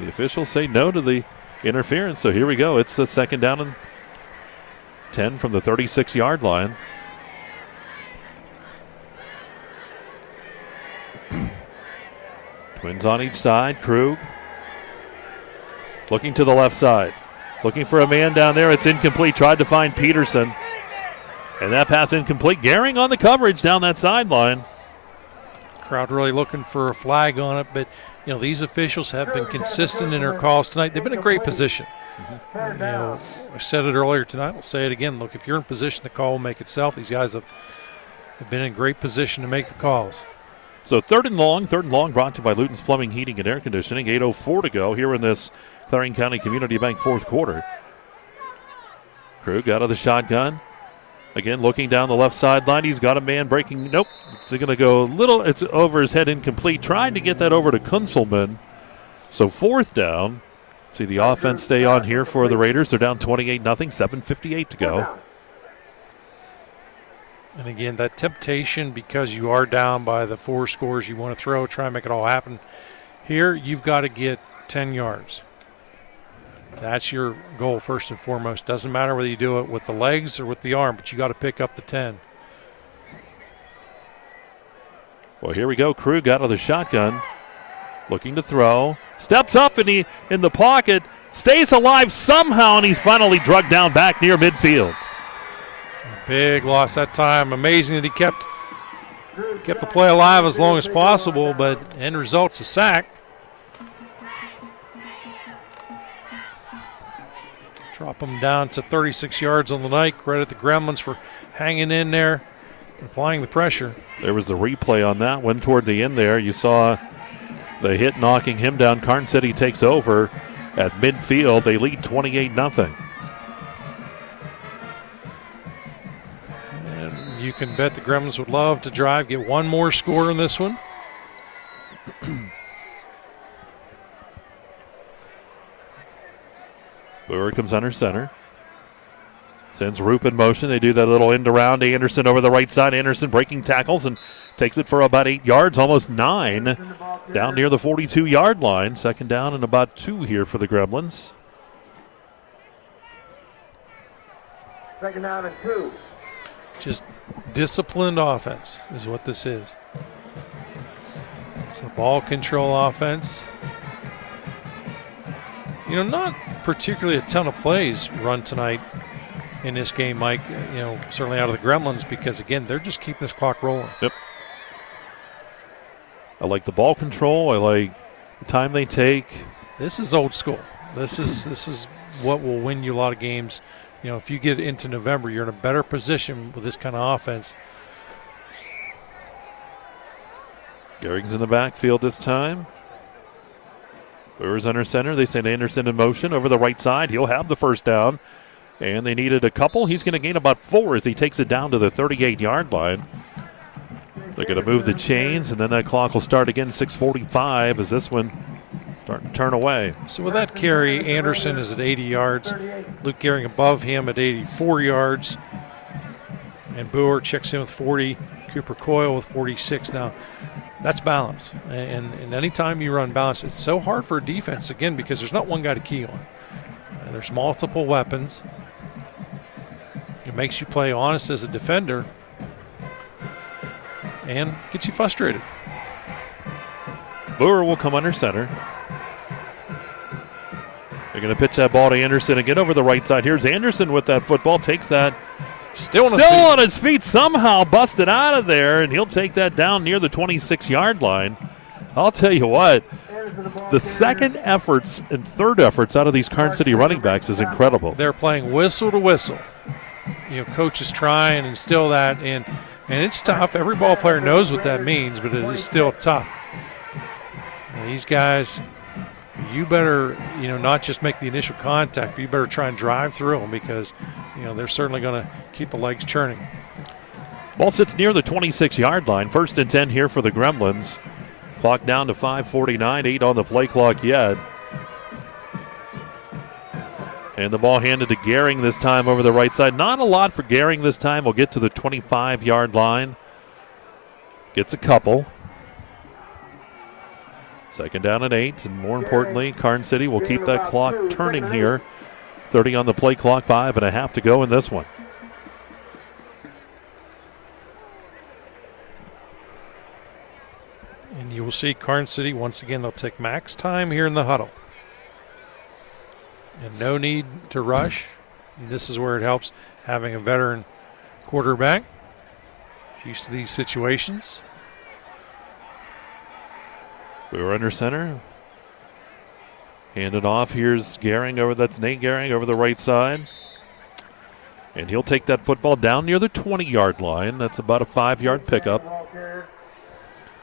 The officials say no to the interference, so here we go. It's a 2nd down and 10 from the 36-yard line. Twins on each side. Krug looking to the left side. Looking for a man down there. It's incomplete. Tried to find Peterson. And that pass incomplete. Gehring on the coverage down that sideline. Crowd really looking for a flag on it, but you know these officials have been consistent in their calls tonight. They've been in great position. You know, I said it earlier tonight. I'll say it again. Look, if you're in position, the call will make itself. These guys have been in great position to make the calls. So 3rd and long brought to you by Luton's Plumbing, Heating, and Air Conditioning. 8:04 to go here in this Clarion County Community Bank 4th quarter. Krug out of the shotgun. Again, looking down the left sideline. He's got a man breaking. Nope. It's going to go a little. It's over his head, incomplete. Trying to get that over to Kunzelman. So 4th down. See the offense stay on here for the Raiders. They're down 28-0, 7:58 to go. And again, that temptation, because you are down by the 4 scores, you want to throw, try and make it all happen. Here, you've got to get 10 yards. That's your goal first and foremost. Doesn't matter whether you do it with the legs or with the arm, but you got to pick up the 10. Well, here we go. Krug out of the shotgun, looking to throw. Steps up and he in the pocket, stays alive somehow, and he's finally drugged down back near midfield. Big loss that time. Amazing that he kept the play alive as long as possible, but end result's a sack. Drop them down to 36 yards on the night. Credit the Gremlins for hanging in there, applying the pressure. There was the replay on that one toward the end there. You saw the hit knocking him down. Karns said he takes over at midfield. They lead 28-0. And you can bet the Gremlins would love to drive, get one more score in this one. Brewer comes under center. Sends Roop in motion. They do that little end around. Anderson over the right side. Anderson breaking tackles and takes it for about 8 yards, almost 9, down near the 42-yard line. 2nd down and about 2 here for the Gremlins. 2nd down and 2. Just disciplined offense is what this is. It's a ball control offense. You know, not particularly a ton of plays run tonight in this game, Mike. You know, certainly out of the Gremlins, because again, they're just keeping this clock rolling. Yep. I like the ball control. I like the time they take. This is old school. This is what will win you a lot of games. You know, if you get into November, you're in a better position with this kind of offense. Gehring's in the backfield this time. Brewers under center. They send Anderson in motion over the right side. He'll have the 1st down. And they needed a couple. He's going to gain about 4 as he takes it down to the 38-yard line. They're going to move the chains, and then that clock will start again, 6:45, as this one starting to turn away. So with that carry, Anderson is at 80 yards. Luke Gehring above him at 84 yards. And Brewer checks in with 40. Cooper Coyle with 46 now. That's balance. And anytime you run balance, it's so hard for a defense, again, because there's not one guy to key on. There's multiple weapons. It makes you play honest as a defender and gets you frustrated. Boer will come under center. They're going to pitch that ball to Anderson again over the right side. Here's Anderson with that football. Takes that. Still on his feet. Somehow busted out of there, and he'll take that down near the 26-yard line. I'll tell you what, the second efforts and third efforts out of these Karns City running backs is incredible. They're playing whistle to whistle. Coaches try and instill that, and it's tough. Every ball player knows what that means, but it is still tough. And these guys, you better, not just make the initial contact, but you better try and drive through them because, they're certainly going to keep the legs churning. Ball sits near the 26-yard line. 1st and 10 here for the Gremlins. Clock down to 5:49, 8 on the play clock yet. And the ball handed to Gehring this time over the right side. Not a lot for Gehring this time. We'll get to the 25-yard line. Gets a couple. 2nd down and 8. And more importantly, Karns City will keep that clock turning here. 30 on the play clock, 5.5 to go in this one. And you will see Karns City, once again, they'll take max time here in the huddle. And no need to rush. And this is where it helps having a veteran quarterback used to these situations. We were under center. Handed off. Here's Gehring over. That's Nate Gehring over the right side. And he'll take that football down near the 20-yard line. That's about a 5-yard pickup.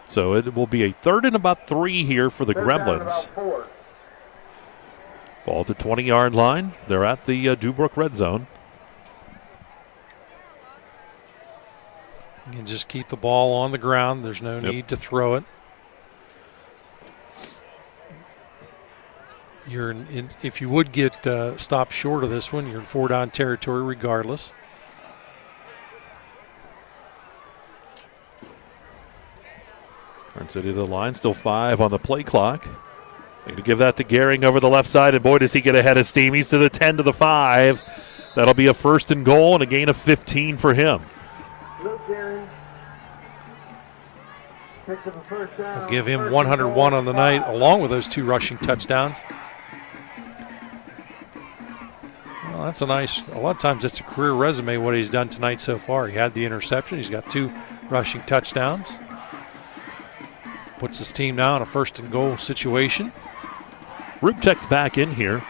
So it will be a 3rd and about 3 here for the Gremlins. Ball to 20-yard line. They're at the Dubrook red zone. You can just keep the ball on the ground. There's no need to throw it. If you would get stopped short of this one, you're in 4-down territory regardless. Karns City to the line, still 5 on the play clock. Going to give that to Gehring over the left side, and boy, does he get ahead of steam. He's to the 10 to the 5. That'll be a 1st and goal and a gain of 15 for him. We'll give him 101 on the night, along with those 2 rushing touchdowns. Well, that's a lot of times it's a career resume what he's done tonight so far. He had the interception. He's got 2 rushing touchdowns. Puts his team now in a 1st and goal situation. Rubchek's back in here.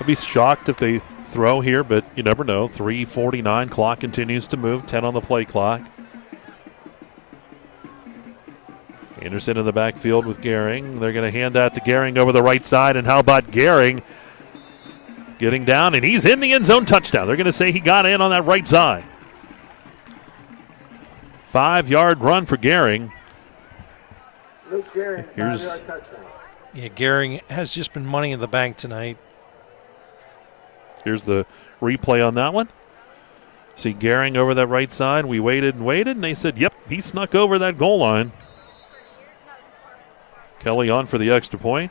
I'll be shocked if they throw here, but you never know. 3:49, clock continues to move, 10 on the play clock. Anderson in the backfield with Gehring. They're going to hand that to Gehring over the right side, and how about Gehring getting down, and he's in the end zone, touchdown. They're going to say he got in on that right side. 5-yard run for Gehring. Here's Gehring has just been money in the bank tonight. Here's the replay on that one. See Gehring over that right side. We waited, and they said, yep, he snuck over that goal line. Kelly on for the extra point.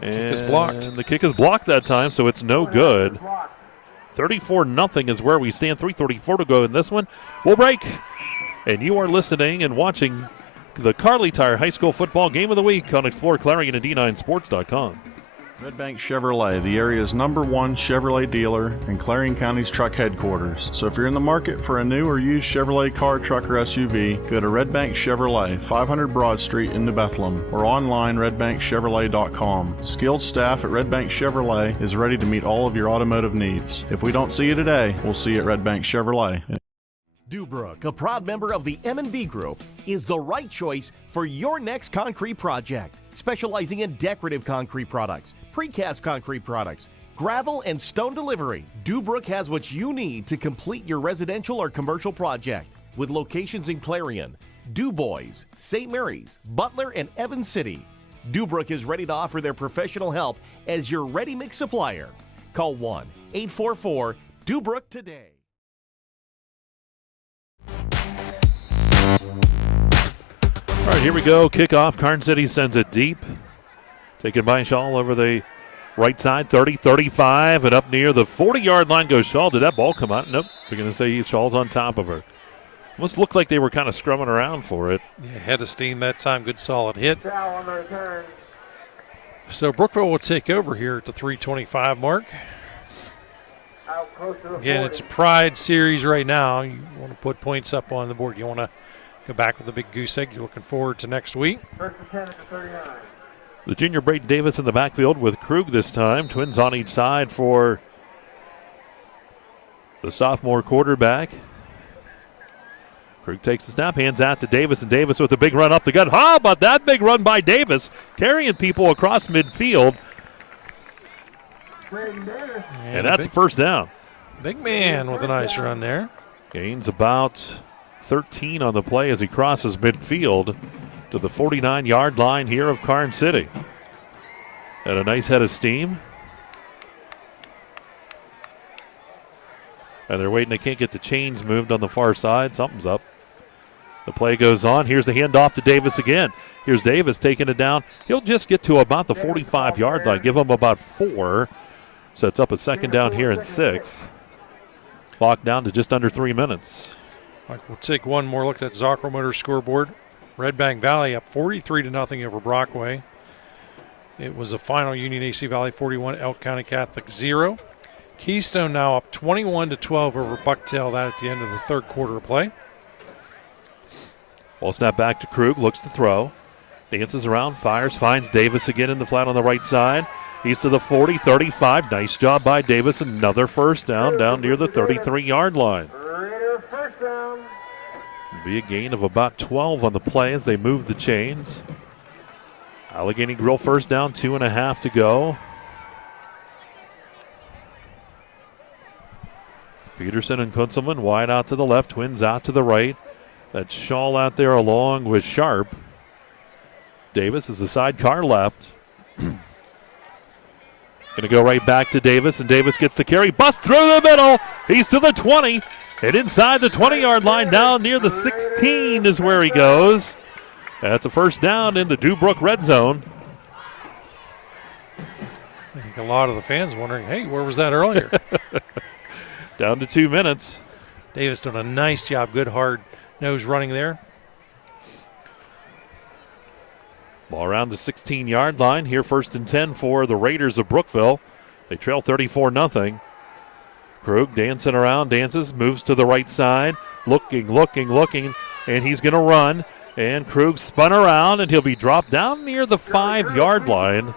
And the kick is blocked. The kick is blocked that time, so it's no good. 34-0 is where we stand. 3:34 to go in this one. We'll break. And you are listening and watching the Karli Tire High School Football Game of the Week on exploreClarion and D9Sports.com. Red Bank Chevrolet, the area's #1 Chevrolet dealer and Clarion County's truck headquarters. So if you're in the market for a new or used Chevrolet car, truck, or SUV, go to Red Bank Chevrolet, 500 Broad Street in New Bethlehem, or online redbankchevrolet.com. Skilled staff at Red Bank Chevrolet is ready to meet all of your automotive needs. If we don't see you today, we'll see you at Red Bank Chevrolet. Dubrook, a proud member of the M&B Group, is the right choice for your next concrete project. Specializing in decorative concrete products, precast concrete products, gravel and stone delivery, Dubrook has what you need to complete your residential or commercial project. With locations in Clarion, DuBois, St. Mary's, Butler, and Evans City, Dubrook is ready to offer their professional help as your ready-mix supplier. Call 1-844-DUBROOK today. All right, here we go. Kickoff. Karns City sends it deep. Taken by Shaw over the right side, 30, 35, and up near the 40-yard line goes Shaw. Did that ball come out? Nope. They're going to say Shaw's on top of her. Almost looked like they were kind of scrumming around for it. Yeah, head of steam that time. Good solid hit. So Brookville will take over here at the 3:25 mark. Again, it's a pride series right now. You want to put points up on the board. You want to go back with a big goose egg. You're looking forward to next week. The junior Brayden Davis in the backfield with Krug this time. Twins on each side for the sophomore quarterback. Krug takes the snap, hands out to Davis, and Davis with a big run up the gut. How about that big run by Davis, carrying people across midfield. And that's a first down. Big man with a nice run there. Gains about 13 on the play as he crosses midfield to the 49-yard line here of Karns City. And a nice head of steam. And they're waiting. They can't get the chains moved on the far side. Something's up. The play goes on. Here's the handoff to Davis again. Here's Davis taking it down. He'll just get to about the 45-yard line. Give him about 4. Sets up a second down here at 6. Clock down to just under 3 minutes. We'll take one more look at that Zocker Motors scoreboard. Red Bank Valley up 43-0 over Brockway. It was a final Union AC Valley 41, Elk County Catholic 0. Keystone now up 21-12 over Bucktail. That at the end of the third quarter of play. Ball snap back to Krug. Looks to throw. Dances around, fires, finds Davis again in the flat on the right side. He's to the 40, 35. Nice job by Davis. Another first down near the 33-yard line. Be a gain of about 12 on the play as they move the chains. Allegheny Grill first down, 2.5 to go. Peterson and Kunzelman wide out to the left, Twins out to the right. That's Shaw out there along with Sharp. Davis is the sidecar left. Going to go right back to Davis, and Davis gets the carry. Bust through the middle. He's to the 20. And inside the 20-yard line, down near the 16 is where he goes. That's a first down in the Dubrook red zone. I think a lot of the fans wondering, hey, where was that earlier? Down to 2 minutes. Davis done a nice job. Good hard nose running there. Ball around the 16-yard line. Here first and 10 for the Raiders of Brookville. They trail 34-0. Krug dancing around, dances, moves to the right side. Looking, and he's going to run. And Krug spun around, and he'll be dropped down near the 5-yard line.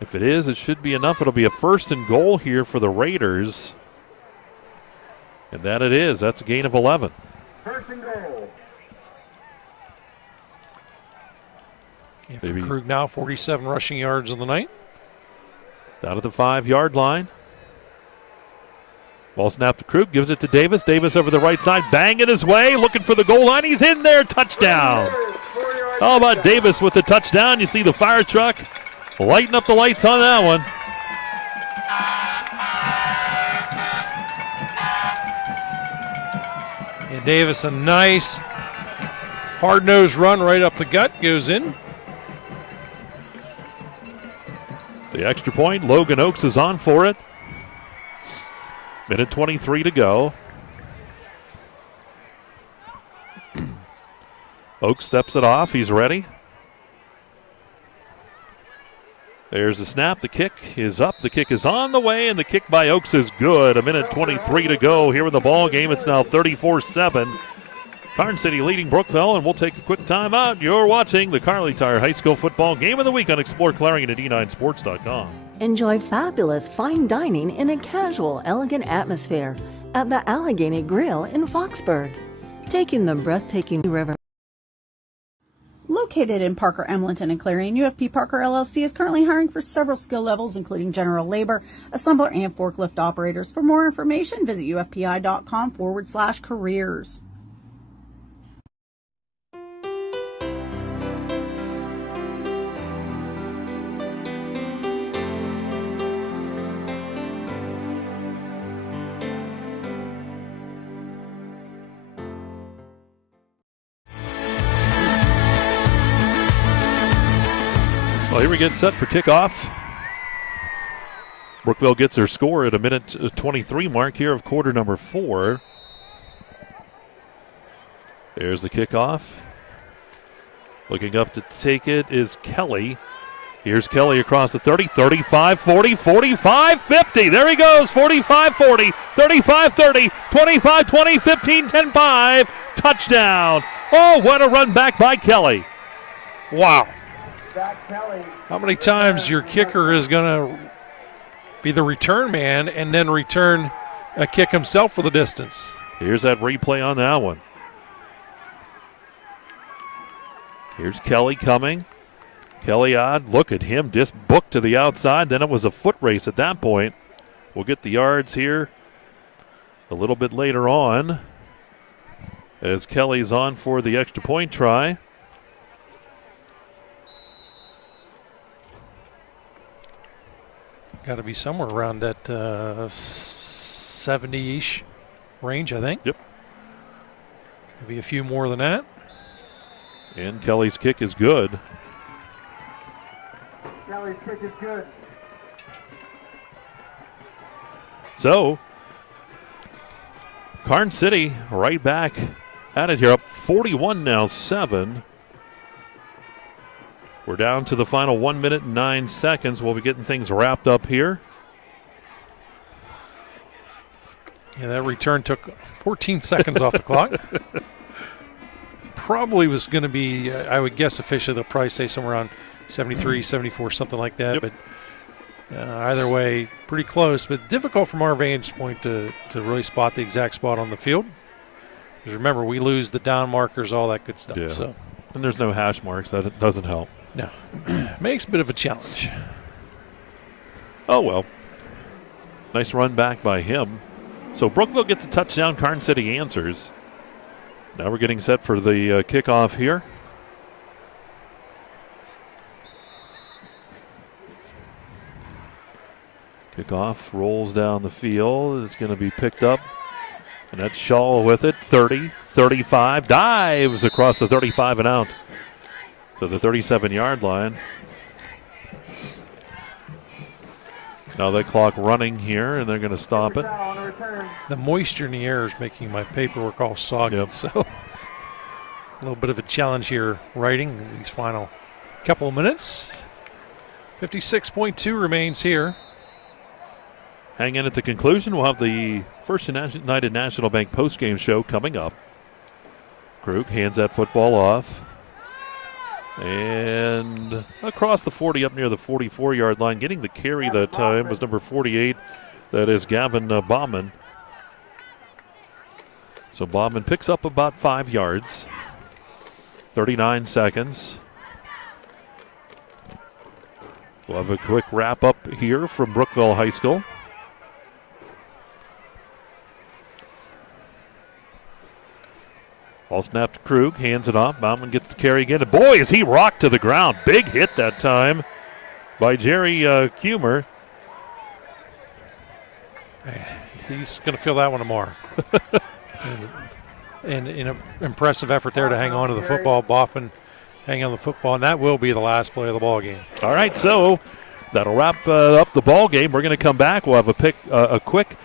If it is, it should be enough. It'll be a first and goal here for the Raiders. And that it is. That's a gain of 11. First and goal. Yeah, for Krug now, 47 rushing yards on the night. Down at the 5-yard line. Ball snap to Krug, gives it to Davis. Davis over the right side, banging his way, looking for the goal line. He's in there, touchdown. How about Davis with the touchdown? You see the fire truck lighting up the lights on that one. And Davis, a nice hard-nosed run right up the gut, goes in. The extra point, Logan Oakes is on for it. Minute 23 to go. Oakes steps it off. He's ready. There's the snap. The kick is up. The kick is on the way, and the kick by Oakes is good. A minute 23 to go here in the ball game. It's now 34-7. Karns City leading Brookville, and we'll take a quick timeout. You're watching the Carly Tire High School Football Game of the Week on exploreClarion at D9Sports.com. Enjoy fabulous fine dining in a casual, elegant atmosphere at the Allegheny Grill in Foxburg. Taking the breathtaking river. Located in Parker, Emlenton, and Clarion, UFP Parker LLC is currently hiring for several skill levels, including general labor, assembler, and forklift operators. For more information, visit ufpi.com/careers. here we get set for kickoff. Brookville gets their score at a minute 23 mark here of quarter number 4. There's the kickoff. Looking up to take it is Kelly. Here's Kelly across the 30, 35, 40, 45, 50. There he goes, 45, 40, 35, 30, 25, 20, 15, 10, 5. Touchdown. Oh, what a run back by Kelly. Wow. How many times your kicker is going to be the return man and then return a kick himself for the distance? Here's that replay on that one. Here's Kelly coming. Kelly odd. Look at him just booked to the outside. Then it was a foot race at that point. We'll get the yards here a little bit later on as Kelly's on for the extra point try. Got to be somewhere around that 70-ish range, I think. Yep. Maybe a few more than that. And Kelly's kick is good. Kelly's kick is good. So, Karns City right back at it here, up 41 now, 7. We're down to the final 1 minute and 9 seconds. We'll be getting things wrapped up here. Yeah, that return took 14 seconds off the clock. Probably was going to be, I would guess officially they'll probably say somewhere around 73, 74, something like that. Yep. But either way, pretty close, but difficult from our vantage point to really spot the exact spot on the field. Because remember, we lose the down markers, all that good stuff. Yeah. So. And there's no hash marks. That doesn't help. No. Makes a bit of a challenge. Oh, well. Nice run back by him. So Brookville gets a touchdown. Karns City answers. Now we're getting set for the kickoff here. Kickoff rolls down the field. It's going to be picked up. And that's Shaw with it. 30, 35. Dives across the 35 and out to the 37-yard line. Now that clock running here, and they're going to stop it. The moisture in the air is making my paperwork all soggy. Yep. So a little bit of a challenge here writing these final couple of minutes. 56.2 remains here. Hang in at the conclusion. We'll have the First United National Bank postgame show coming up. Krug hands that football off. And across the 40 up near the 44-yard line. Getting the carry that time was number 48. That is Gavin Bauman. So Bauman picks up about 5 yards. 39 seconds. We'll have a quick wrap up here from Brookville High School. Ball snapped to Krug, hands it off. Bauman gets the carry again. And boy, is he rocked to the ground. Big hit that time by Jerry Kumer. He's going to feel that one tomorrow. and an impressive effort there to hang on to the football. Bauman hang on the football, and that will be the last play of the ball game. All right, so that'll wrap up the ball game. We're going to come back. We'll have a quick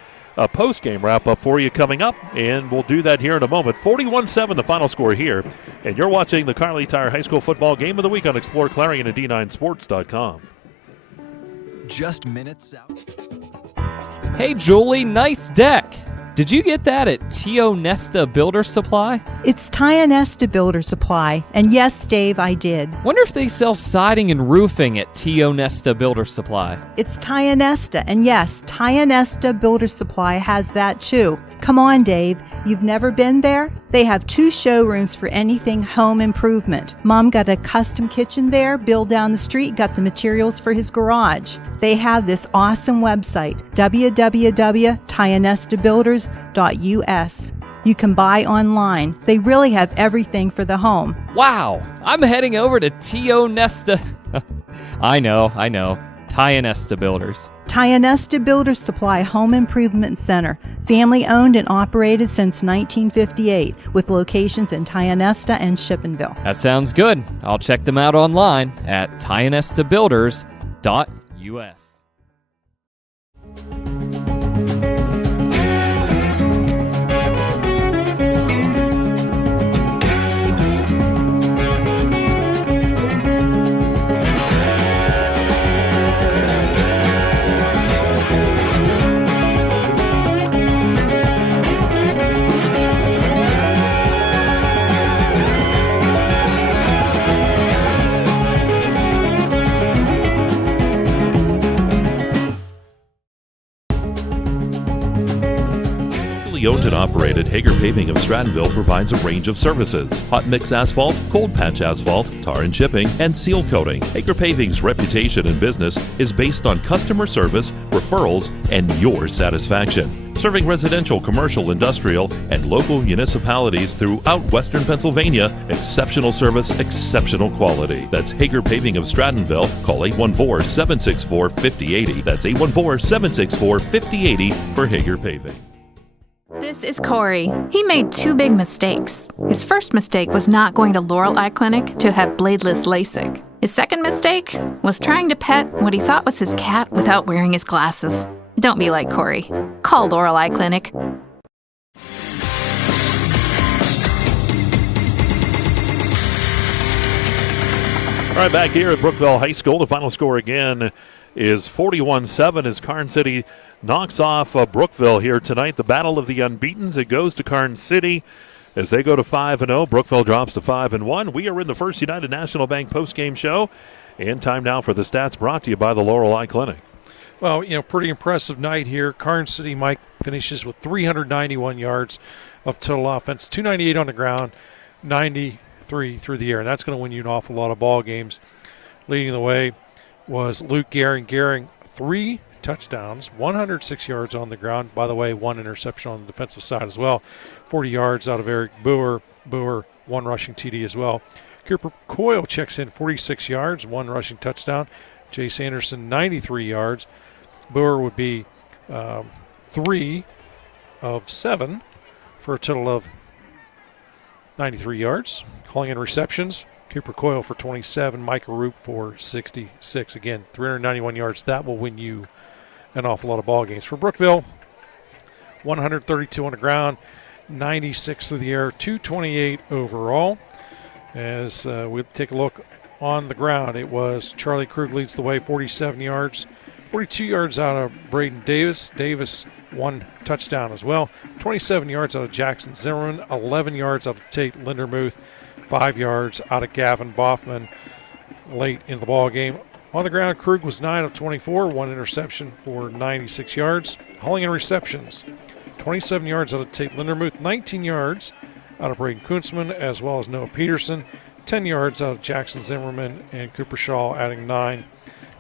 post-game wrap-up for you coming up, and we'll do that here in a moment. 41-7 the final score here, and you're watching the Kearley Tire High School Football Game of the Week on exploreClarion and D9Sports.com. Just minutes out. Hey, Julie, nice deck. Did you get that at Tio Nesta Builder Supply? It's Tio Nesta Builder Supply. And yes, Dave, I did. Wonder if they sell siding and roofing at Tio Nesta Builder Supply. It's Tio Nesta. And yes, Tio Nesta Builder Supply has that too. Come on, Dave. You've never been there? They have 2 showrooms for anything home improvement. Mom got a custom kitchen there. Bill down the street got the materials for his garage. They have this awesome website, www.tionestabuilders.us. You can buy online. They really have everything for the home. Wow, I'm heading over to Tio Nesta. I know. Tionesta Builders. Tionesta Builder Supply Home Improvement Center, family owned and operated since 1958, with locations in Tionesta and Shippenville. That sounds good. I'll check them out online at tionestabuilders.us. Owned and operated, Hager Paving of Strattonville provides a range of services: hot mix asphalt, cold patch asphalt, tar and chipping, and seal coating. Hager Paving's reputation in business is based on customer service, referrals, and your satisfaction. Serving residential, commercial, industrial, and local municipalities throughout Western Pennsylvania, exceptional service, exceptional quality. That's Hager Paving of Strattonville. Call 814-764-5080. That's 814-764-5080 for Hager Paving. This is Corey. He made 2 big mistakes. His first mistake was not going to Laurel Eye Clinic to have bladeless LASIK. His second mistake was trying to pet what he thought was his cat without wearing his glasses. Don't be like Corey. Call Laurel Eye Clinic. All right, back here at Brookville High School, the final score again is 41-7 as Karns City knocks off Brookville here tonight. The battle of the unbeatens. It goes to Karns City as they go to 5-0. Brookville drops to 5-1. We are in the First United National Bank postgame show, and time now for the stats brought to you by the Laurel Eye Clinic. Well, pretty impressive night here. Karns City, Mike, finishes with 391 yards of total offense, 298 on the ground, 93 through the air, and that's going to win you an awful lot of ball games. Leading the way was Luke Gehring. Gehring, 3 touchdowns, 106 yards on the ground. By the way, 1 interception on the defensive side as well. 40 yards out of Eric Boer. Boer, 1 rushing TD as well. Cooper Coyle checks in, 46 yards, 1 rushing touchdown. Jace Anderson, 93 yards. Boer would be 3 of 7 for a total of 93 yards. Calling in receptions, Cooper Coyle for 27, Micah Roop for 66. Again, 391 yards. That will win you an awful lot of ball games. For Brookville, 132 on the ground, 96 through the air, 228 overall. As we take a look on the ground, it was Charlie Krug leads the way, 47 yards, 42 yards out of Braden Davis. Davis, 1 touchdown as well. 27 yards out of Jackson Zimmerman, 11 yards out of Tate Lindermuth, 5 yards out of Gavin Boffman late in the ball game. On the ground, Krug was 9 of 24, 1 interception for 96 yards. Hauling in receptions, 27 yards out of Tate Lindermuth, 19 yards out of Braden Kuntzman, as well as Noah Peterson, 10 yards out of Jackson Zimmerman, and Cooper Shaw adding 9,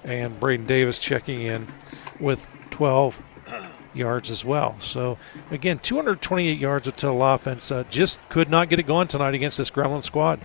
and Braden Davis checking in with 12 yards as well. So, again, 228 yards of total offense. Just could not get it going tonight against this Gremlin squad.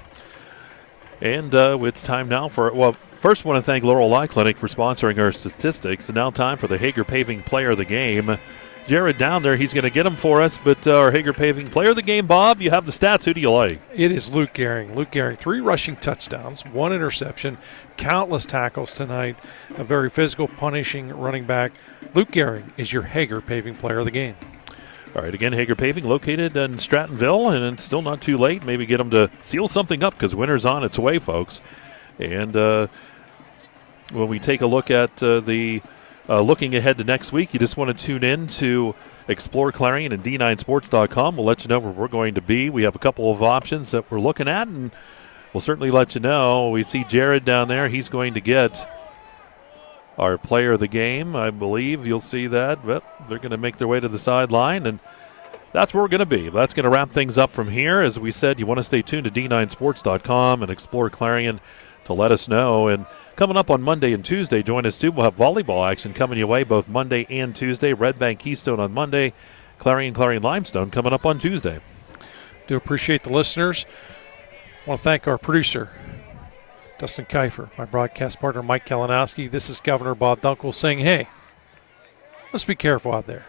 And it's time now for, well, first I want to thank Laurel Eye Clinic for sponsoring our statistics. And now time for the Hager Paving Player of the Game. Jared down there, he's going to get them for us. But our Hager Paving Player of the Game, Bob, you have the stats. Who do you like? It is Luke Gehring. Luke Gehring, 3 rushing touchdowns, 1 interception, countless tackles tonight, a very physical, punishing running back. Luke Gehring is your Hager Paving Player of the Game. All right, again, Hager Paving located in Strattonville, and it's still not too late. Maybe get them to seal something up because winter's on its way, folks. And when we take a look at the looking ahead to next week, you just want to tune in to exploreClarion and D9Sports.com. We'll let you know where we're going to be. We have a couple of options that we're looking at, and we'll certainly let you know. We see Jared down there. He's going to get our player of the game, I believe. You'll see that. But they're going to make their way to the sideline, and that's where we're going to be. That's going to wrap things up from here. As we said, you want to stay tuned to D9Sports.com and exploreClarion to let us know. And coming up on Monday and Tuesday, join us too. We'll have volleyball action coming your way both Monday and Tuesday. Red Bank Keystone on Monday, Clarion Limestone coming up on Tuesday. Do appreciate the listeners. I want to thank our producer, Dustin Kiefer, my broadcast partner Mike Kalinowski. This is Governor Bob Dunkel saying, hey, let's be careful out there.